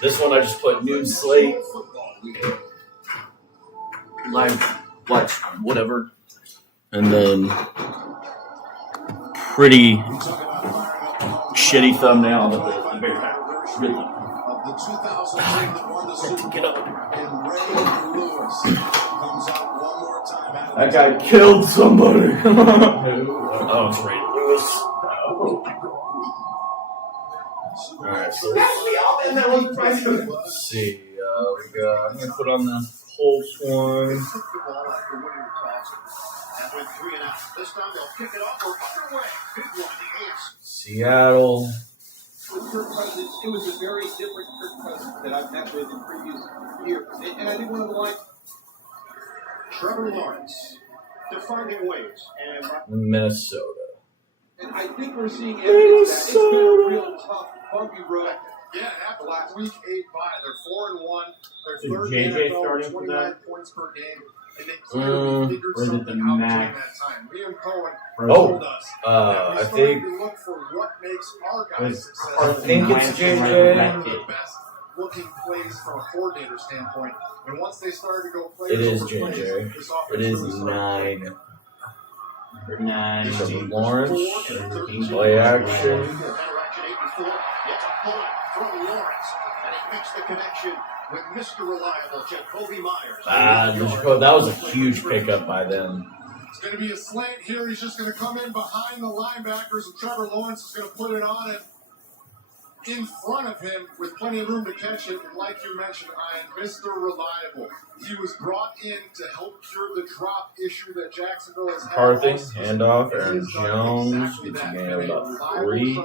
This one I just put Noon Slate. Live watch whatever. And then pretty shitty thumbnail. Get up. That guy killed somebody. Oh, it's Ray Lewis. Alright, so let's see. I'm going to put on the Colts one. Seattle. With Kirk Cousins, it was a very different Kirk Cousins that I've met with in previous years. And I think one of the lines, Trevor Lawrence, they're finding ways. And Minnesota. And I think we're seeing evidence that it's been a real tough, bumpy road. Yeah, it happened last week, 8-5. They're 4-1. They're third JJ in NFL, 29 points per game. And they clearly figured something out during that time. Liam Cohen told us that we started to look for what makes our guys successful. I think it's JJ. The best looking plays from a coordinator standpoint. And once they started to go play, it is JJ. It is 9. 9. Lawrence. Play action. From Lawrence, and he makes the connection with Mr. Reliable, Jacoby Myers. That was a huge pickup by them. It's going to be a slant here. He's just going to come in behind the linebackers, and Trevor Lawrence is going to put it on it in front of him with plenty of room to catch it. And like you mentioned, Ian, Mr. Reliable. He was brought in to help cure the drop issue that Jacksonville has had. McCarthy, handoff, Aaron Jones, gets a gain of about 3.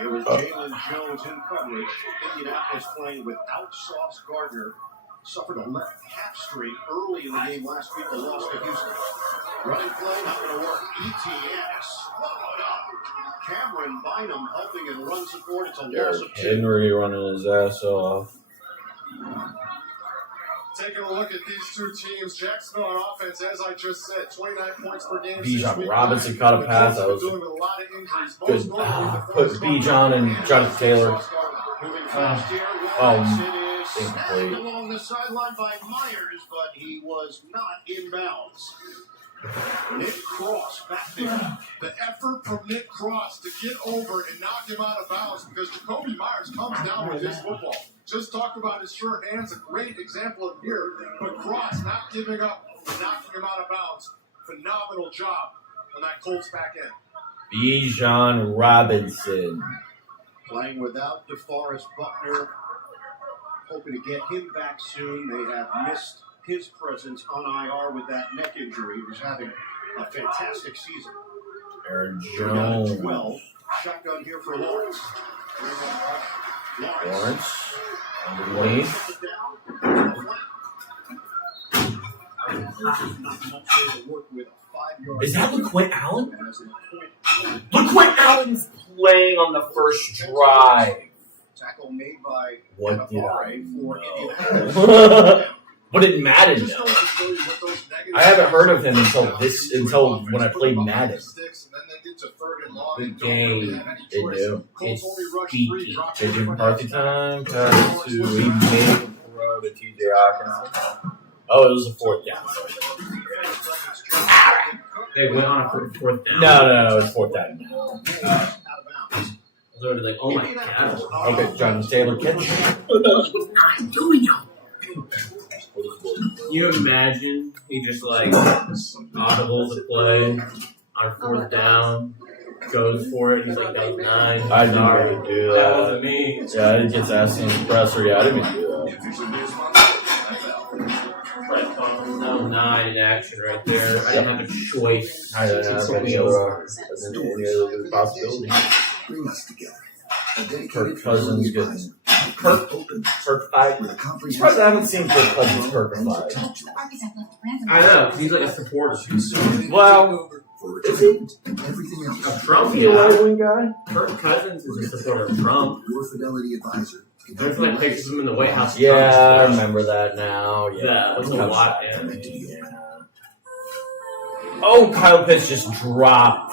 It was Jalen Jones in coverage. Indianapolis playing without Sauce Gardner. Suffered a left hamstring early in the game last week. They lost to Houston. Running play, not going to work. ETN swallowed up. Cameron Bynum helping in run support. It's a loss of 2. Henry running his ass off. Taking a look at these two teams, Jacksonville on offense, as I just said, 29 points per game. Bijan Robinson caught a pass. That was doing a lot of injuries. good. Put Bijan and Jonathan Taylor. Incomplete. Along the sideline by Myers, but he was not inbounds. Nick Cross back there. The effort from Nick Cross to get over and knock him out of bounds because Jacoby Myers comes down with his football. Just talked about his sure hands, a great example of here. But Cross not giving up and knocking him out of bounds. Phenomenal job on that Colts back end. Bijan Robinson. Playing without DeForest Buckner. Hoping to get him back soon. They have missed his presence on IR with that neck injury. He was having a fantastic season. Aaron Jones. 12. Shotgun here for Lawrence. Lawrence. Underneath. Is that LaQuint Allen? LaQuint Allen's playing on the first drive. Tackle made by what did I know? What did Madden know? I haven't heard of him until when I played Madden. The game, it knew. It's speaking. JJ McCarthy time. Pass to he made throw to TJ Hawkinson. Oh, it was a 4th down. They went on a 4th down. No, it's 4th down now. Literally like, oh my god. Okay, Jonathan Taylor catch. Can you imagine he just like audibles the play on 4th down, goes for it, he's like, that was 9. I didn't really do that. That wasn't me. Yeah, it gets asked in the presser. Yeah, I didn't even do that. That was 9 in action right there. I didn't have a choice. I didn't have any other possibility. Bring us together. Kirk Cousins getting Kirk 5. Surprised I haven't seen Kirk Cousins Kirk 5. I know, he's like a supporter. Well, is he a Trump guy? Kirk Cousins is a supporter of Trump. Your Fidelity advisor. There's like pictures of him in the White House. Yeah, I remember that now. Yeah, that was a lot. Yeah. Oh, Kyle Pitts just dropped.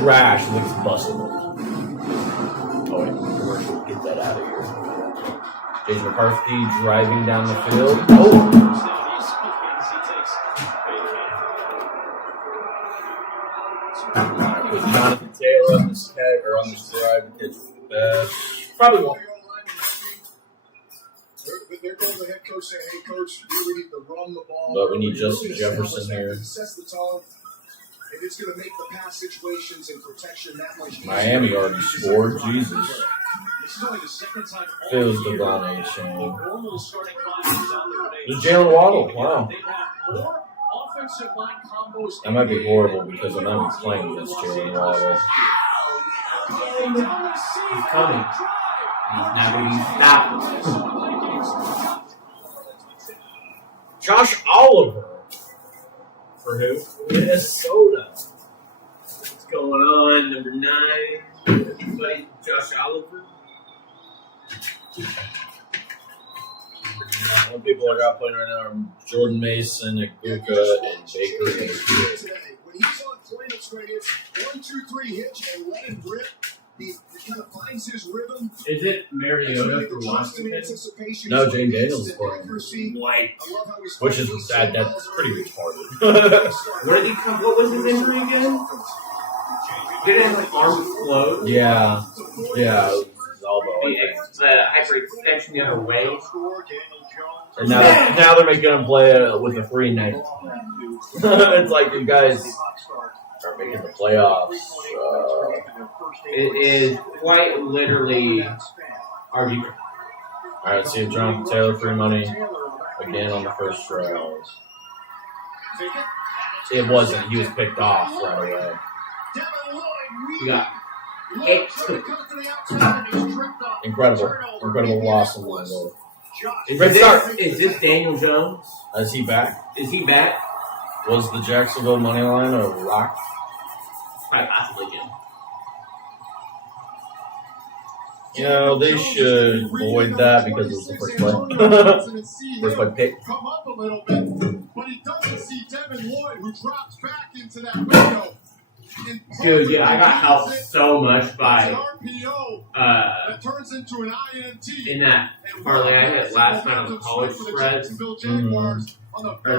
Trash. Looks busted. Oh, wait, commercial. Get that out of here. Jason McCarthy driving down the field. Oh! Jonathan Taylor on this head or on this drive to catch probably won't. There goes the head coach saying, "Hey, coach, we really need to run the ball." But we need Justin Jefferson here. It sets the tone, and it's going to make the pass situations and protection that much easier. Miami already scored. Jesus. This is only the second time all Feels the year Brown A the chain. normal starting five is out there today. There's Jalen Waddle. Wow. They've had 4 offensive line combos. That might be horrible because I'm not playing against Jalen Waddle. He's coming. He's not going to be stopped. Josh Oliver. For who? Minnesota. What's going on? Number 9. Everybody, Josh Oliver. One people I got playing right now are Jordan Mason, Iguka, and Baker Mayfield. Today, when he's on point, it's right. It's 1, 2, 3 hitch and let him rip. He kind of finds his rhythm. Is it Mariota for Washington? Washington? No, Jane Daniels is for him. White. Which is sad. That's pretty retarded. Where did he come? What was his injury again? Did it have like arm explode? Yeah. Yeah. His elbow. The hyperextension the other way. And now they're making him play with a 3-9. It's like you guys are making the playoffs. It is quite literally arbitrary. All right, see if Jonathan Taylor free money again on the first drive. It wasn't. He was picked off right away. We got Incredible loss in the goal. Is this Daniel Jones? Is he back? Is he back? Was the Jacksonville money line a rock? Quite possibly, Jim. You know, they should avoid that because it was the first play. First play pick. Come up a little bit, but he doesn't see Devin Lloyd, who drops back into that window. Dude, yeah, I got helped so much by that turns into an INT. in that parlay I hit last night on the college spreads. Or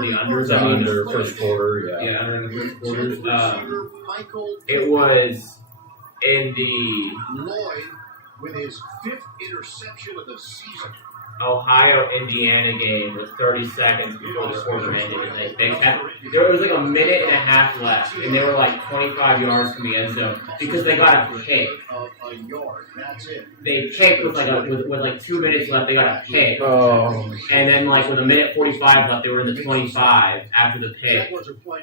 the unders, The I mean, under first quarter, yeah. Yeah, under the first quarters. It was in the Lloyd with his 5th interception of the season. Ohio-Indiana game with 30 seconds before the quarter ended. And there was like a minute and a half left, and they were like 25 yards from the end zone because they got a pick. A yard, that's it. They picked with like 2 minutes left. They got a pick, Oh, and then like with a minute 45 left, they were in the 25 after the pick.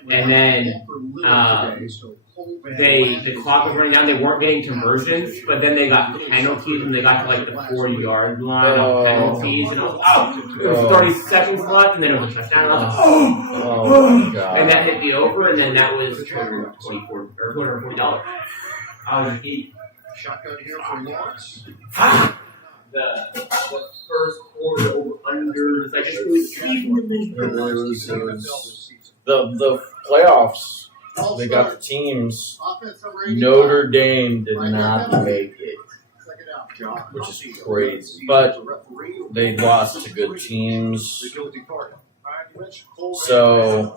And then the clock was running down. They weren't getting conversions, but then they got penalties and they got to like the 40-yard line on penalties, and I was like, oh, there was 30 seconds left, and then it was a touchdown. And I was like, oh my God. and that hit the over, and then that was $240. I was like, Shotgun here for Lawrence. the first quarter over under. I just was The playoffs. They got the teams. Notre Dame did not make it, which is crazy. But they lost to good teams. So,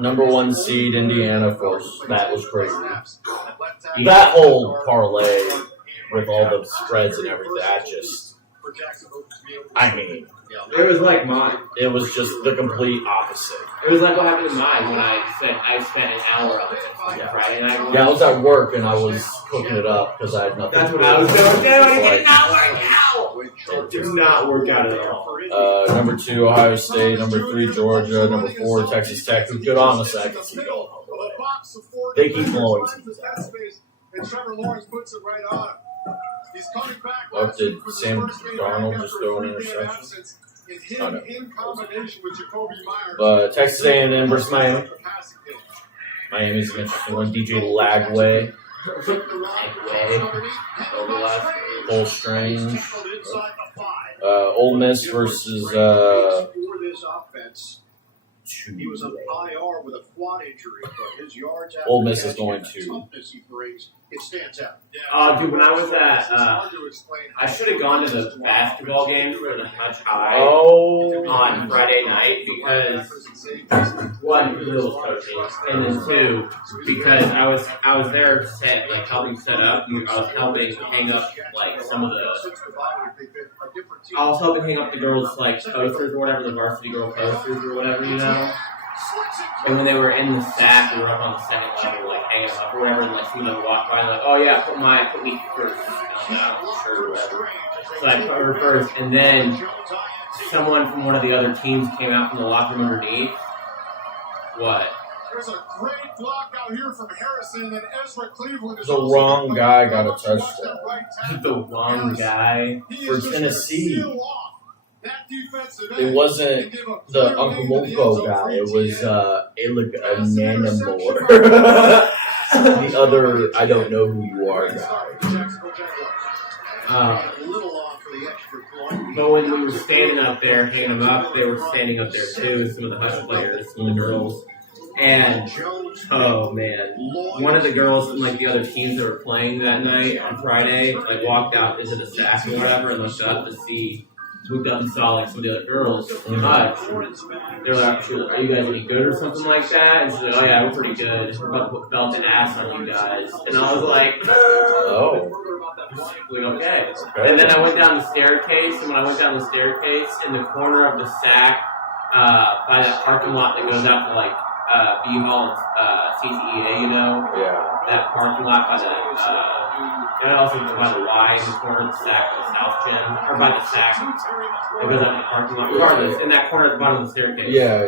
number 1 seed Indiana, of course, that was crazy. That whole parlay with all the spreads and everything, that just, I mean, it was like mine. it was just the complete opposite. It was like what happened to mine when I spent an hour on it Friday night. Yeah, I was at work and I was cooking it up because I had nothing. That's to what do. I was doing. It Like, did not work out. It did not work out at all. Number 2, Ohio State. Number 3, Georgia. Number 4, Texas Tech. Who's good on the second seed. They keep blowing teams out. And Trevor Lawrence puts it right on him. He's coming back. Oh, did Sam Darnold just throw an interception? Oh, no. In combination with Jacoby Myers. But Texas A&M versus Miami. Miami's an interesting one. DJ Lagway. Cole Strange. Ole Miss versus He was on IR with a quad injury, but his yards after Ole Miss is catch going and the to- toughness he brings, it stands out. Dude, when I was at, I should have gone to the basketball game for the Hutch High on Friday night because one, Bill was coaching, and then two, because I was there helping set up. I was helping hang up like some of the. I was helping hang up the girls' like posters or whatever, the varsity girl posters or whatever, you know. And when they were in the stack, we were up on the second level, like hanging up or whatever, and like some of them walked by, and like, oh yeah, put me first. Sure, whatever. So I put her first, and then someone from one of the other teams came out from the locker room underneath. What? There's a great block out here from Harrison, and Ezra Cleveland is The wrong guy got a touchdown. The wrong guy. For Tennessee. It wasn't the Uncle Mopo guy. It was Ananamore. The other, I don't know who you are guy. But when we were standing up there, hanging them up, they were standing up there too, some of the Hush players, some of the girls. And, oh man, one of the girls from like the other teams that were playing that night on Friday, like walked out into the stack or whatever and looked up to see, looked up and saw like some of the other girls in Hutch. They were like, are you guys any good or something like that? And she's like, oh yeah, we're pretty good. We're about to put belt and ass on you guys. And I was like, Oh. Okay. And then I went down the staircase, and when I went down the staircase, in the corner of the sack, by that parking lot that goes out to like B Hall and CTEA, you know? Yeah. That parking lot by the, and also by the Y in the corner of the sack, by the South Gym, or by the sack. It goes out to the parking lot. Regardless, in that corner at the bottom of the staircase. Yeah.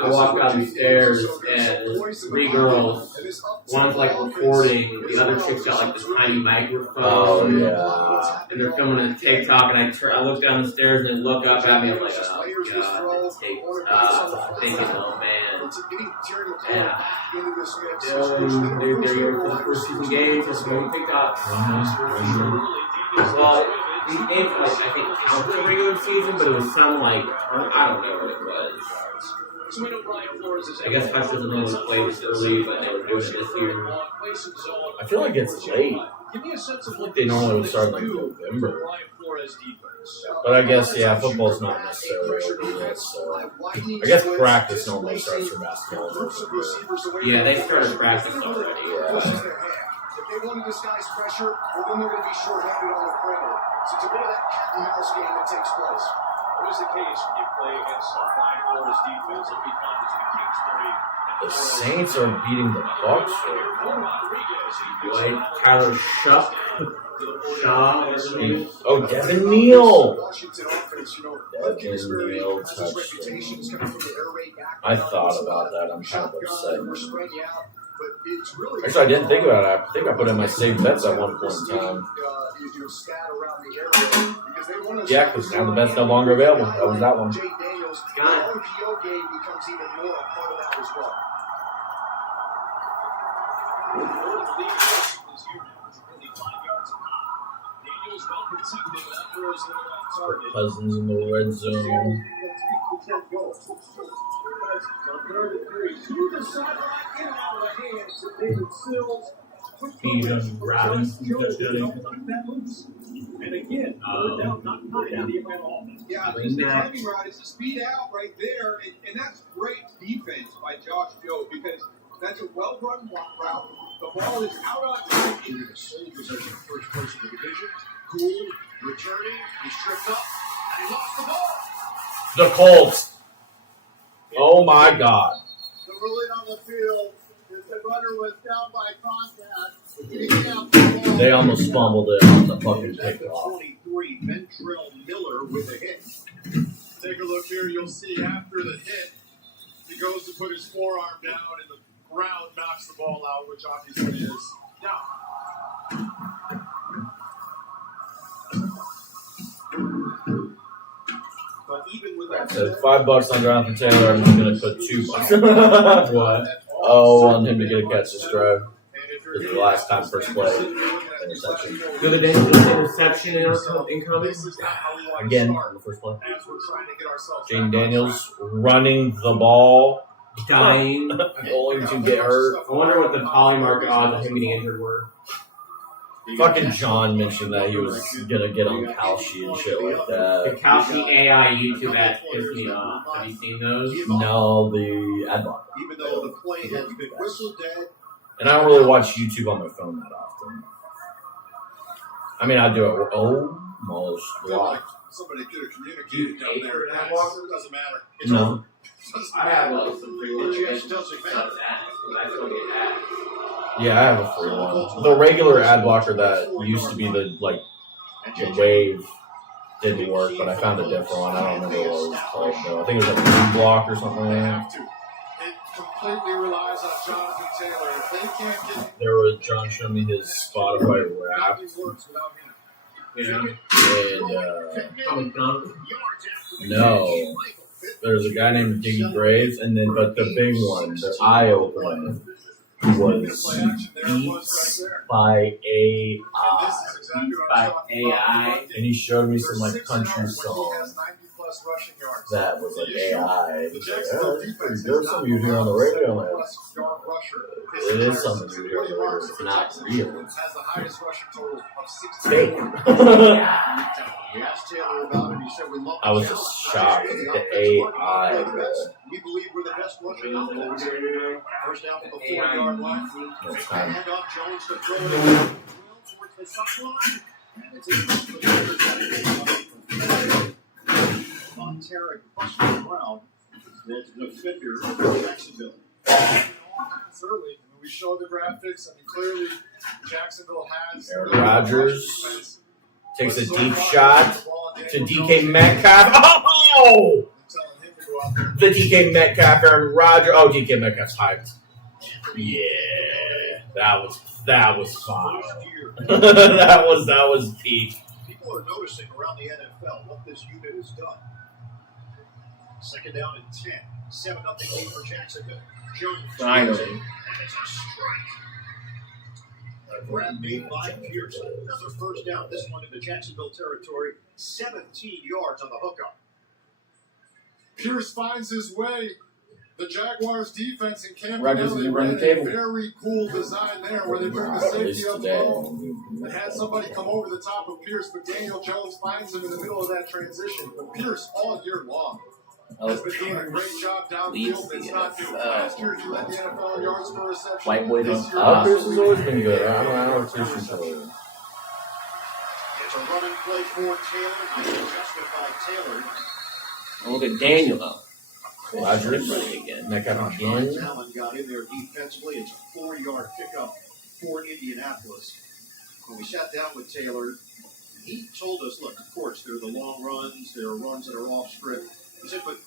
I walked down the stairs, and there's three girls. One's like recording, the other chick's got like this tiny microphone. Oh, yeah. And they're filming a TikTok, and I look down the stairs and they look up at me. I'm like, oh god, it's TikTok. I'm thinking, oh man. Yeah. They're here for the first season games, just going TikTok. Well, these games, like, I think, count the regular season, but it was some like, I don't know what it was. I guess Hutch doesn't know when to play this early, but they were doing it this year. I feel like it's late. I feel like they normally would start in like November. But I guess, yeah, football's not necessarily over yet, so. I guess practice normally starts for basketball. Yeah, they started practice already. Yeah. If they want to disguise pressure, well, then they're going to be short-handed on the perimeter. So it's a bit of that cat and mouse game that takes place. What is the case when you play against Brian Florida's defense? It'll be fun between Kingsbury and The Saints are beating the Bucks. Wait, Tyler Shaw, whatever his name is. Oh, Devin Neal. Washington offense, you know, Devin Neal his reputation is coming from the air raid back. I thought about that. I'm kind of upset. We're spreading you out, but it's really Actually, I didn't think about it. I think I put in my saved bets at one point in time. you scat around the area because they want to. Yeah, because now the bet's no longer available. That was that one. Jay Daniels, the Got it. RPO game becomes even more a part of that as well. Cousins in the red zone. Bijan Robinson touchdown. And again, not behind the Atlanta offense. Yeah, the timing right is the speed out right there, and that's great defense by Josh Joe because that's a well-run route. The ball is out on time. The Soldiers are the first place in the division. Gould returning, he's tripped up, and he lost the ball. The Colts. Oh my God. The ruling on the field is the runner was down by contact. They almost fumbled it on the fucking That's the kickoff. 23, Ventrell Miller with a hit. Take a look here. You'll see after the hit, he goes to put his forearm down, and the ground knocks the ball out, which obviously is down. But even without So $5 on Jonathan Taylor. I'm just gonna put $2. What? Oh, on him to get a catch this drive. This is the last time first play. interception. Good interception incoming. This is not how we want to Again, start on the first play. as we're trying to get ourselves Jaden back on Daniels running the ball. Dying. Going to get hurt. I wonder what the poly market odds of him getting injured were. Fucking John mentioned that he was gonna get on Kalshi and shit like The that. Kalshi AI YouTube ad pissed me off. Have you seen those? No, the ad block. Even though the play has been whistled dead, And I don't really watch YouTube on my phone that often. I mean, I do it almost blocked. Somebody could have Do communicated you down pay there. for It that walk? doesn't matter. No. I have some free ones. it just doesn't matter. I still get ads. Yeah, I have a free one. The regular ad blocker that used to be the Wave didn't work, but I found a different one. I don't remember what it was called though. I think it was like Blue Block or something like They that. have to. It completely relies on Jonathan Taylor. If they can't get There was John showed me his Spotify rap, nothing works without him. Yeah. and Come. no, there's a guy named Diggy Graves, and then but the big one, the eye opener, was Beats by AI, And this is exactly what by I'm talking about. AI. and he showed me some They're like 6-0 country when he song has 90-plus rushing yards. that was like AI. The He's like, Jacksonville oh, that's defense pretty is good. not Some you hear on the radio, man. yard rusher. It is something you hear on the radio. It's not real. Has the highest rushing total of 16. Fake. We asked Taylor about it. He said we love I was just shocked at the AI. We believe we're the best rushing offense. First down from the 4-yard line. Hand off Jones to throw it in. Towards the sideline. And it's Montero busting around. The defender of Jacksonville. It's early. We showed the graphics. I mean, clearly Jacksonville has. Aaron Rodgers takes a deep shot to DK Metcalf. Oh! The DK Metcalf, Aaron Rodgers. Oh, DK Metcalf's hyped. Yeah, that was fun. that was peak. People are noticing around the NFL what this unit has done. Second down and 10. 7-0 lead for Jacksonville. Jones. Finally. And it's a strike. A grab made by Pierce. Another first down. This one into Jacksonville territory. 17 yards on the hookup. Pierce finds his way. The Jaguars defense in Camden Rodgers Hill, is running the they ran table. a very cool design there where they bring the At safety least up today. low and had somebody come over the top of Pierce, but Daniel Jones finds him in the middle of that transition. But Pierce all year long has been doing a great job downfield. It's not new. Last year he led the NFL in yards per reception. White boy This don't- year, Pierce has always been good. I don't appreciate it. It's a running play for Taylor. Adjusted by Taylor. Look at Daniel though. Rodgers Running again. Metcalf again. Allen got in there defensively. It's a 4-yard pickup for Indianapolis. When we sat down with Taylor, he told us, look, of course, there are the long runs, there are runs that are off script. He said, but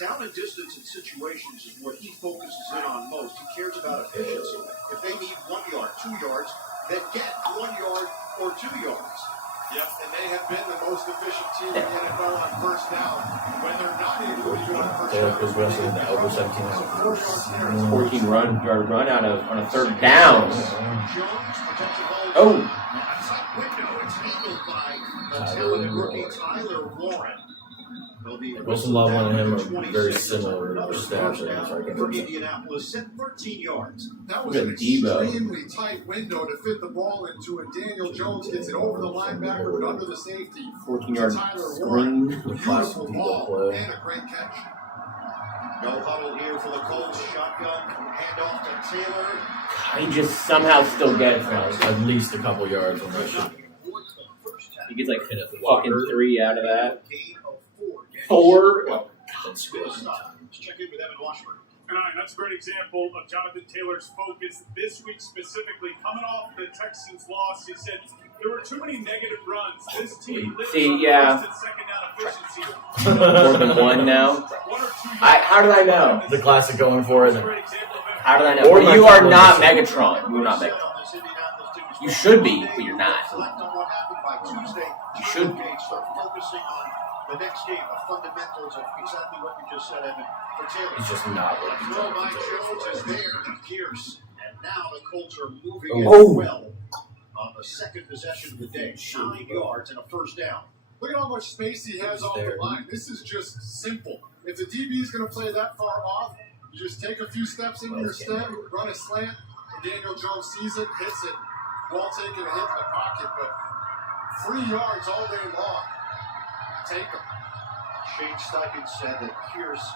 down and distance in situations is what he focuses in on most. He cares about efficiency. If they need 1 yard, 2 yards, then get 1 yard or 2 yards. Yep, and they have been the most efficient team in the NFL on first down. When they're not able to do it on first Taylor down, Pierce Wilson in the over 17 14 yard run out of on a third down. Jones protects the ball. Oh. Top window. It's handled by the talented rookie Tyler Warren. Wilson Love and him are very similar stats. For Indianapolis, set 13 yards. that was Look an at Debo. extremely tight window to fit the ball into, and Daniel Jones gets it over the linebacker but under the safety. 14-yard Tyler Warren. screen. Beautiful Debo ball play. and a great catch. No huddle here for the Colts. Shotgun. Handoff to Taylor. He just somehow still gets it. At least a couple yards on that shit. He gets like fucking 3 out of that. Gain of 4. 4. That's good. Let's check in with Evan Washburn. And that's a great example of Jonathan Taylor's focus this week specifically. Coming off the Texans' loss, he said there were too many negative runs. This team lives See, on yeah. first and second down efficiency. More than one now. 1 or 2 How did I know? The classic going for it. That's a great example of him. How did I know? Or Well, my you are phone not was- Megatron. You're not Megatron. You should be, but you're not. Reflect on what happened by Tuesday. You should be. Start focusing on the next game, the fundamentals of exactly what you just said, Evan, for Taylor. He's just not working. Throw by Jones is there to Pierce. And now the Colts are moving Oh. it well on the second possession of the day. 9 yards and a first down. Look at how much space he has off the line. This is just simple. If the DB is going to play that far off, you just take a few steps into your stem, run a slant, and Daniel Jones sees it, hits it, ball taking a hit in the pocket, but 3 yards all day long. Take them. Shane Steichen said that Pierce,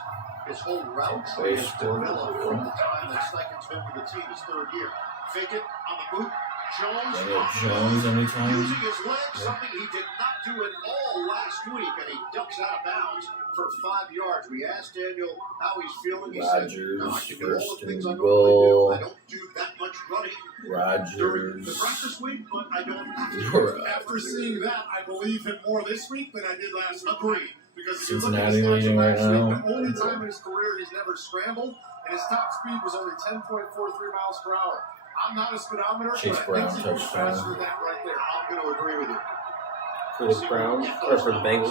his whole route tree has developed from the time that Steichen's been with the team his third year. Fake it on the boot. Jones, Jones anytime. using his legs, something he did not do at all last week, and he ducks out of bounds for 5 yards. We asked Daniel how he's feeling. He said, "No, I can do all the things I normally do. I don't do that much running during the practice week, but I don't." After seeing that, I believe him more this week than I did last week. Agreed. Because if you look Cincinnati at his stats leading from right last now. week, the only time in his career he's never scrambled, and his top speed was only 10.43 miles per hour. I'm not a speedometer, Chase but I Brown think he was touchdown. faster than that right there. I'm going to agree with you. For the Browns or for the Bengals.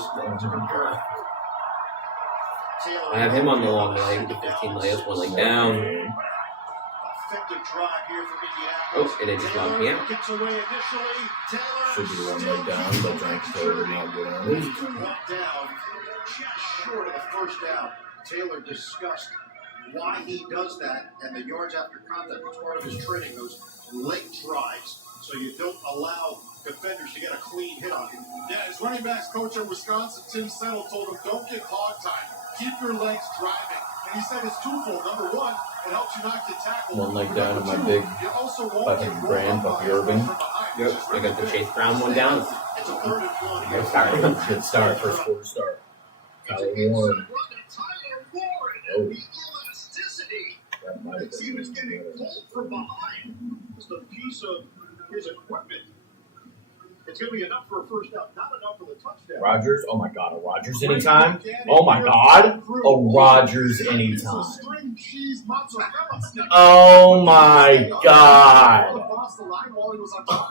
I have him on the long leg, the 15 legs, one leg down. Effective drive here from Indianapolis. Oh, and it just locked me out. Gets away initially. Taylor Should be one leg down, but Giants Taylor not good on it. brought down just short of the first down. Taylor discussed why he does that and the yards after contact. It's part of his training, those leg drives, so you don't allow defenders to get a clean hit on you. Yeah, his running backs coach at Wisconsin, Tim Settle, told him, don't get hog time. Keep your legs driving. And he said it's twofold. Number one, it helps you not get tackled. One leg Number down to my two, big you also won't fucking get rolled brand, up by Bucky a Irving. from behind, Yep, which is I got the really Chase Brown one down. It's a 3rd and 1 here. Good start. Good start, first quarter start. Kyler Warren. Oh, that might have been. He was getting pulled from behind. Just a piece of his equipment. It's going to be enough for a first down, not enough for the touchdown. Rodgers, oh my God, a Rodgers anytime? Oh my God, a Rodgers anytime. Oh my God.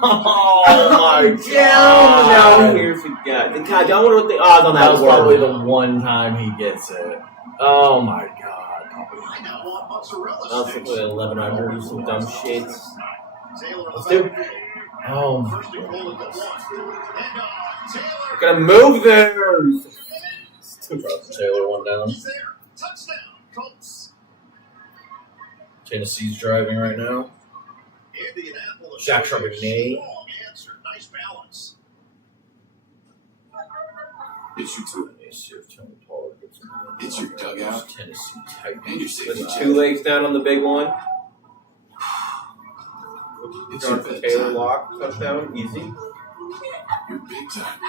Oh my Now God. here's the guy. I don't know what the odds on That that was were. probably the one time he gets it. Oh my God. I now want mozzarella I'll sticks. put 1100, some dumb shits. Taylor on Let's the do it. back. Oh my First and goal at the 1. And Taylor. Gotta move there. Taylor one down. He's there. Touchdown, Colts. Tennessee's driving right now. Indianapolis. Jack Charbonnet. Strong answer. Nice balance. It's your two. It's your dugout Tennessee Titans. and your safety With check. 2 legs down on the big one. It's your Jonathan Taylor bedtime. lock, touchdown, easy. Your big time.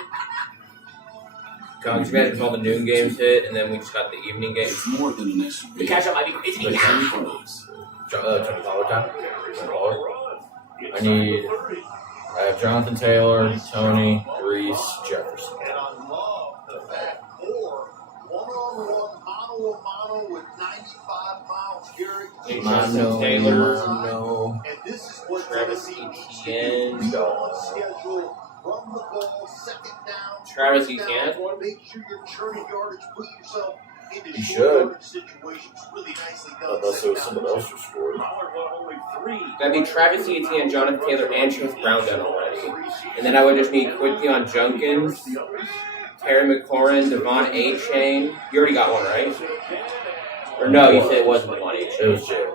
God, just imagine if all the noon games hit, and then we just got the evening games. It's more than an SUV. The catch up might be crazy. It's everybody's. Tony Pollard time. I have Jonathan Taylor, Tony, Reese, Jefferson. And I love the fact four one-on-one, mano-a-mano with 95 pounds. Gary. Jonathan Taylor. No. And this is what Travis Tennessee needs to Etienne. do. Be on schedule, run the ball, second down. Travis third Etienne has down, one? Make sure you're churning yardage, put yourself into He short should. yardage situations. Really nicely done. Unless it was someone else who scored. That'd be Travis Etienne, Jonathan Taylor, and Chase Brown done already. And then I would just need Quinton Junkins, Terry McLaurin, Devon A. Chain. You already got one, right? Or no, you said it wasn't Devon A. It Chain. was Jay.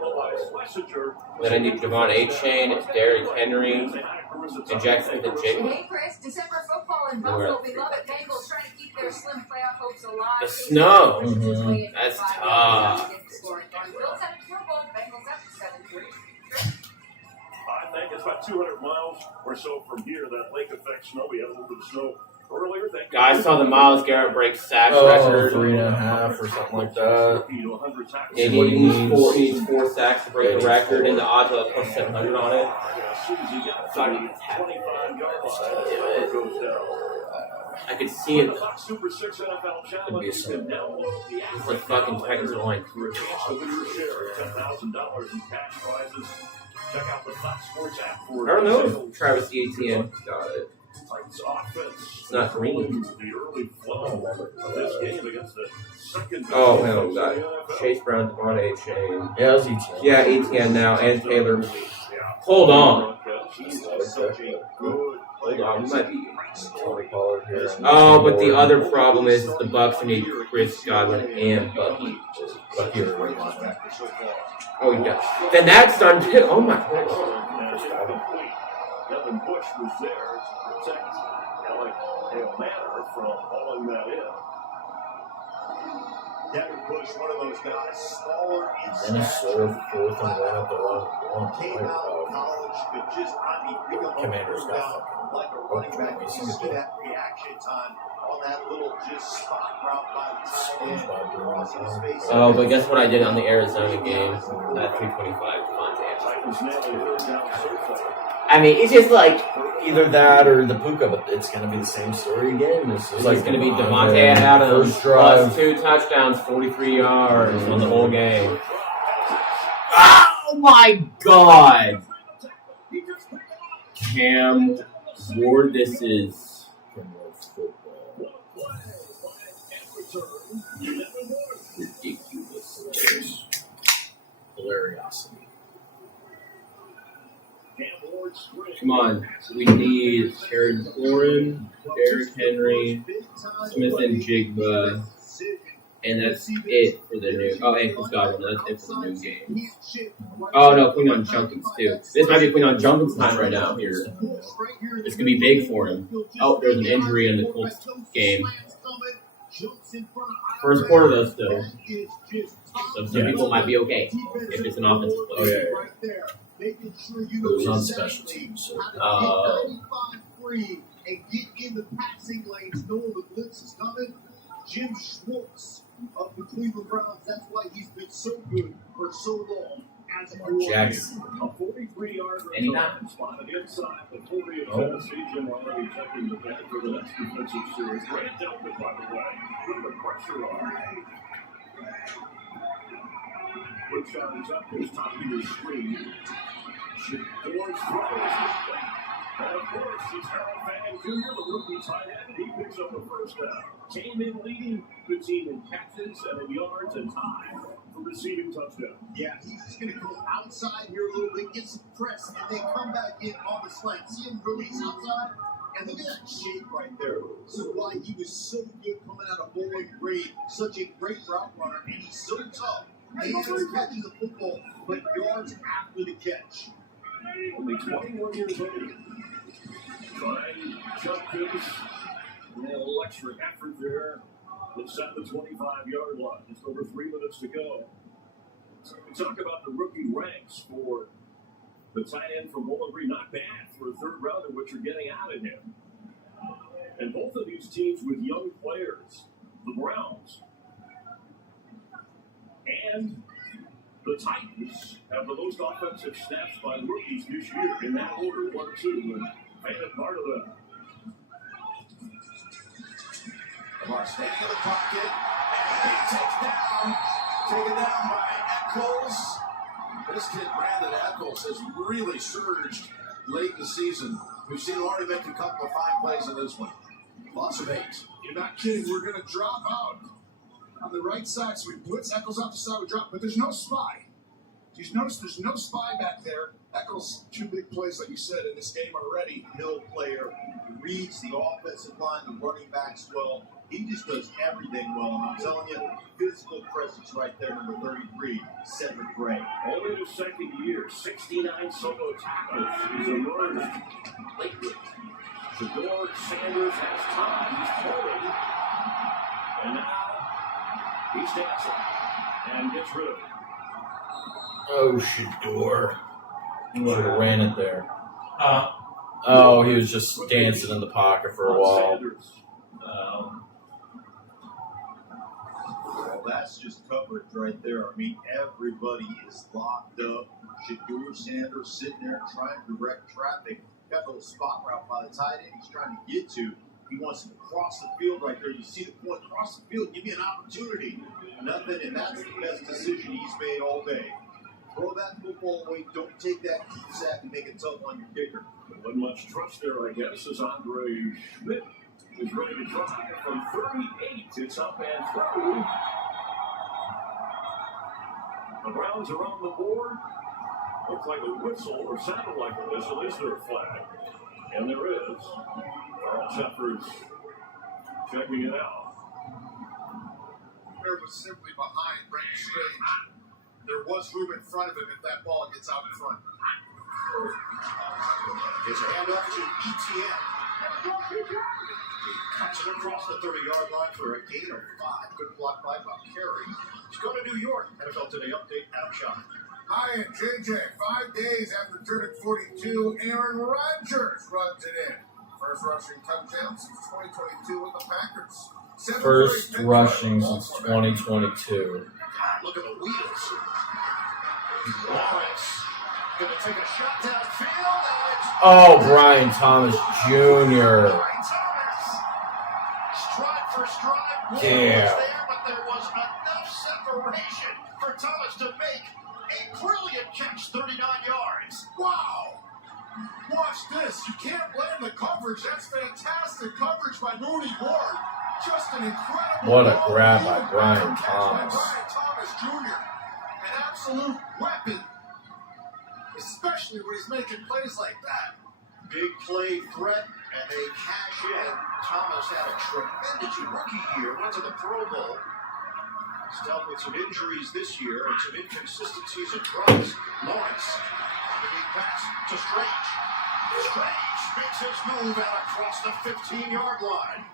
Then I need Devon A. Chain, Derrick Henry, and Jackson and Jake. Hey Chris, December football in Buffalo. We love it. Bengals trying to keep their slim playoff hopes alive. The snow. Mhm. That's tough. Bills have a Super Bowl. Bengals up 7-3. I think it's about 200 miles or so from here. That lake effect snow. We had a little bit of snow earlier. Guys saw the Myles Garrett break sacks Oh, record. 3.5 or something like that. And What he he needs 4 sacks to break the record, and the odds are like plus 700 on it. I could see it. Super 6 NFL Could be a challenge. sin. It's the fucking Titans are like. For a chance to win your share of $10,000 in cash prizes. Check out the Fox Sports app for I don't know if Travis Etienne got it. Titans offense. It's not green. The early flow of this game against the second. Oh, hell, got Chase Brown, Devon A. Chain. Yeah, it was Etienne. Yeah, Etienne now, and Taylor. Hold on. He's such a good player. Hold on, we might be. Tony Pollard here. Oh, but the other problem is the Bucks need Chris Godwin and Bucky. Bucky or Great linebacker so far. Oh, he does. Then that's done too. Oh my God. Devin Bush was there to protect Alec Manor from hauling that in. Devin Bush, one of those guys, smaller in Minnesota fourth and one at the wrong came out of college, but just, pick up Commanders down got like a running back. You see that reaction time on that little just spot route by the tight end, crossing his face. Oh, but guess what I did on the Arizona game? That 325 Devontae. Titans nailing third down so far. I mean, it's just like either that or the Puka, but it's going to be the same story again. It's it's going to be Devontae Adams first drive. plus 2 touchdowns, 43 yards on the whole game. Oh my God! Cam Ward, this is. Ridiculous. Hilariosity. Come on, we need Terry McLaurin, Derrick Henry, Smith and Jigba, and that's it for the new. Oh, and Chris Godwin, that's it for the new game. Oh no, Queen on Junkins too. This might be Queen on Junkins time right now. Here, it's gonna be big for him. Oh, there's an injury in the Colts game. First quarter though, still. So some people might be okay if it's an offensive play. Oh yeah. It was on special teams. So. Free and get in the passing lanes, knowing the blitz is coming. Jim Schwartz of the Cleveland Browns. That's why he's been so good for so long as a Jackson. A 43-yard Anytime. spotted inside the 40 of Tennessee. Jim already checking the back for the next defensive series. Great Delta, by the way, with the pressure on. Quick shot is up. His top of your screen. Towards throws. And of course, it's Harold Van Jr., the rookie tight end. He picks up the first down. Came in leading the team in catches and in yards and time for receiving touchdown. Yeah, he's just going to go outside here a little bit, get some press, and then come back in on the slant. See him release outside? And look at that shape right there. This is why he was so good coming out of Bowling Green. Such a great route runner, and he's so tough. And he's catching the football, but yards after the catch. Only 21 years old. Trying jump this. A little extra effort there. It's at the 25-yard line. Just over 3 minutes to go. So we talk about the rookie ranks for the tight end from Bowling Green. Not bad for a third rounder, what you're getting out of him. And both of these teams with young players, the Browns and the Titans, have the most offensive snaps by rookies this year in that order, 1 2. And Van part of the. Lamar standing in the pocket, and he taken down by Eccles. This kid, Brandon Eccles, has really surged late in the season. We've seen him already make a couple of fine plays in this one. Lots of 8. You're not kidding, we're going to drop out on the right side. So we blitz Eccles off the side, we drop, but there's no spy. You've noticed there's no spy back there. Eccles, 2 big plays, like you said, in this game already. Hill player, reads the offensive line, the running backs well. He just does everything well. And I'm telling you, physical presence right there, number 33, Cedric Gray. Only his second year, 69 solo tackles. He's emerged lately. Shador Sanders has time. He's pulling. And now he's dancing and gets rid of it. Oh, Shador. He would have ran it there. Oh, he was just dancing in the pocket for a while. Well, that's just coverage right there. I mean, everybody is locked up. Shador Sanders sitting there trying to direct traffic. Got a little spot route by the tight end he's trying to get to. He wants him to cross the field right there. You see the point, cross the field, give me an opportunity. Nothing, and that's the best decision he's made all day. Throw that football away. Don't take that deep sack and make it tough on your kicker. There wasn't much trust there, I guess, as Andre Schmidt is ready to drive from 38. It's up and through. The Browns are on the board. Looked like a whistle or sounded like a whistle. Is there a flag? And there is. Carl Shepard's checking it out. Was simply behind Brendan Strange. There was room in front of him if that ball gets out in front. It's a handoff to ETN. Cuts it across the 30-yard line for a gain of 5. Good block by Carey. He's going to New York. NFL Today update, Adam Shaw. Hi, and JJ. 5 days after turning 42, Aaron Rodgers runs it in. First rushing touchdown since 2022 with the Packers. First rushing since 2022. Look at the wheels. Lawrence going to take a shot downfield. Oh, Brian Thomas Jr. Brian Thomas. Stride for stride. Yeah. Was there, but there was enough separation for Thomas to make a brilliant catch, 39 yards. Wow! Watch this. You can't blame the coverage. That's fantastic coverage by Mooney Ward. Just an incredible. What a ball. grab by Brian Catch Thomas. by Brian Thomas Jr. An absolute weapon. Especially when he's making plays like that. Big play threat, and they cash in. Thomas had a tremendous rookie year, went to the Pro Bowl. He's dealt with some injuries this year and some inconsistencies at drops. Lawrence, the big pass to Strange. Strange makes his move out across the 15-yard line.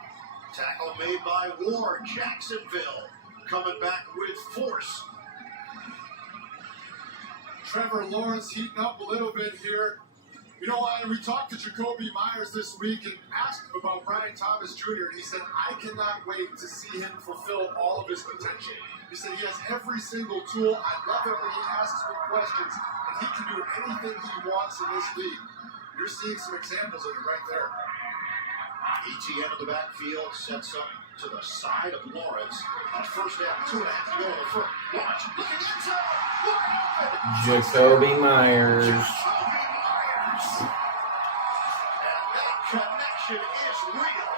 Tackle made by Ward. Jacksonville coming back with force. Trevor Lawrence heating up a little bit here. You know, we talked to Jacoby Myers this week and asked him about Brian Thomas Jr. And he said, I cannot wait to see him fulfill all of his potential. He said he has every single tool. I love it when he asks me questions. And he can do anything he wants in this league. You're seeing some examples of it right there. ETN in the backfield sets up to the side of Lawrence. First down, 2.5 to go in the front. Watch, look at the inside. Wide open. Jacoby Myers. Jacoby Myers. And that connection is real.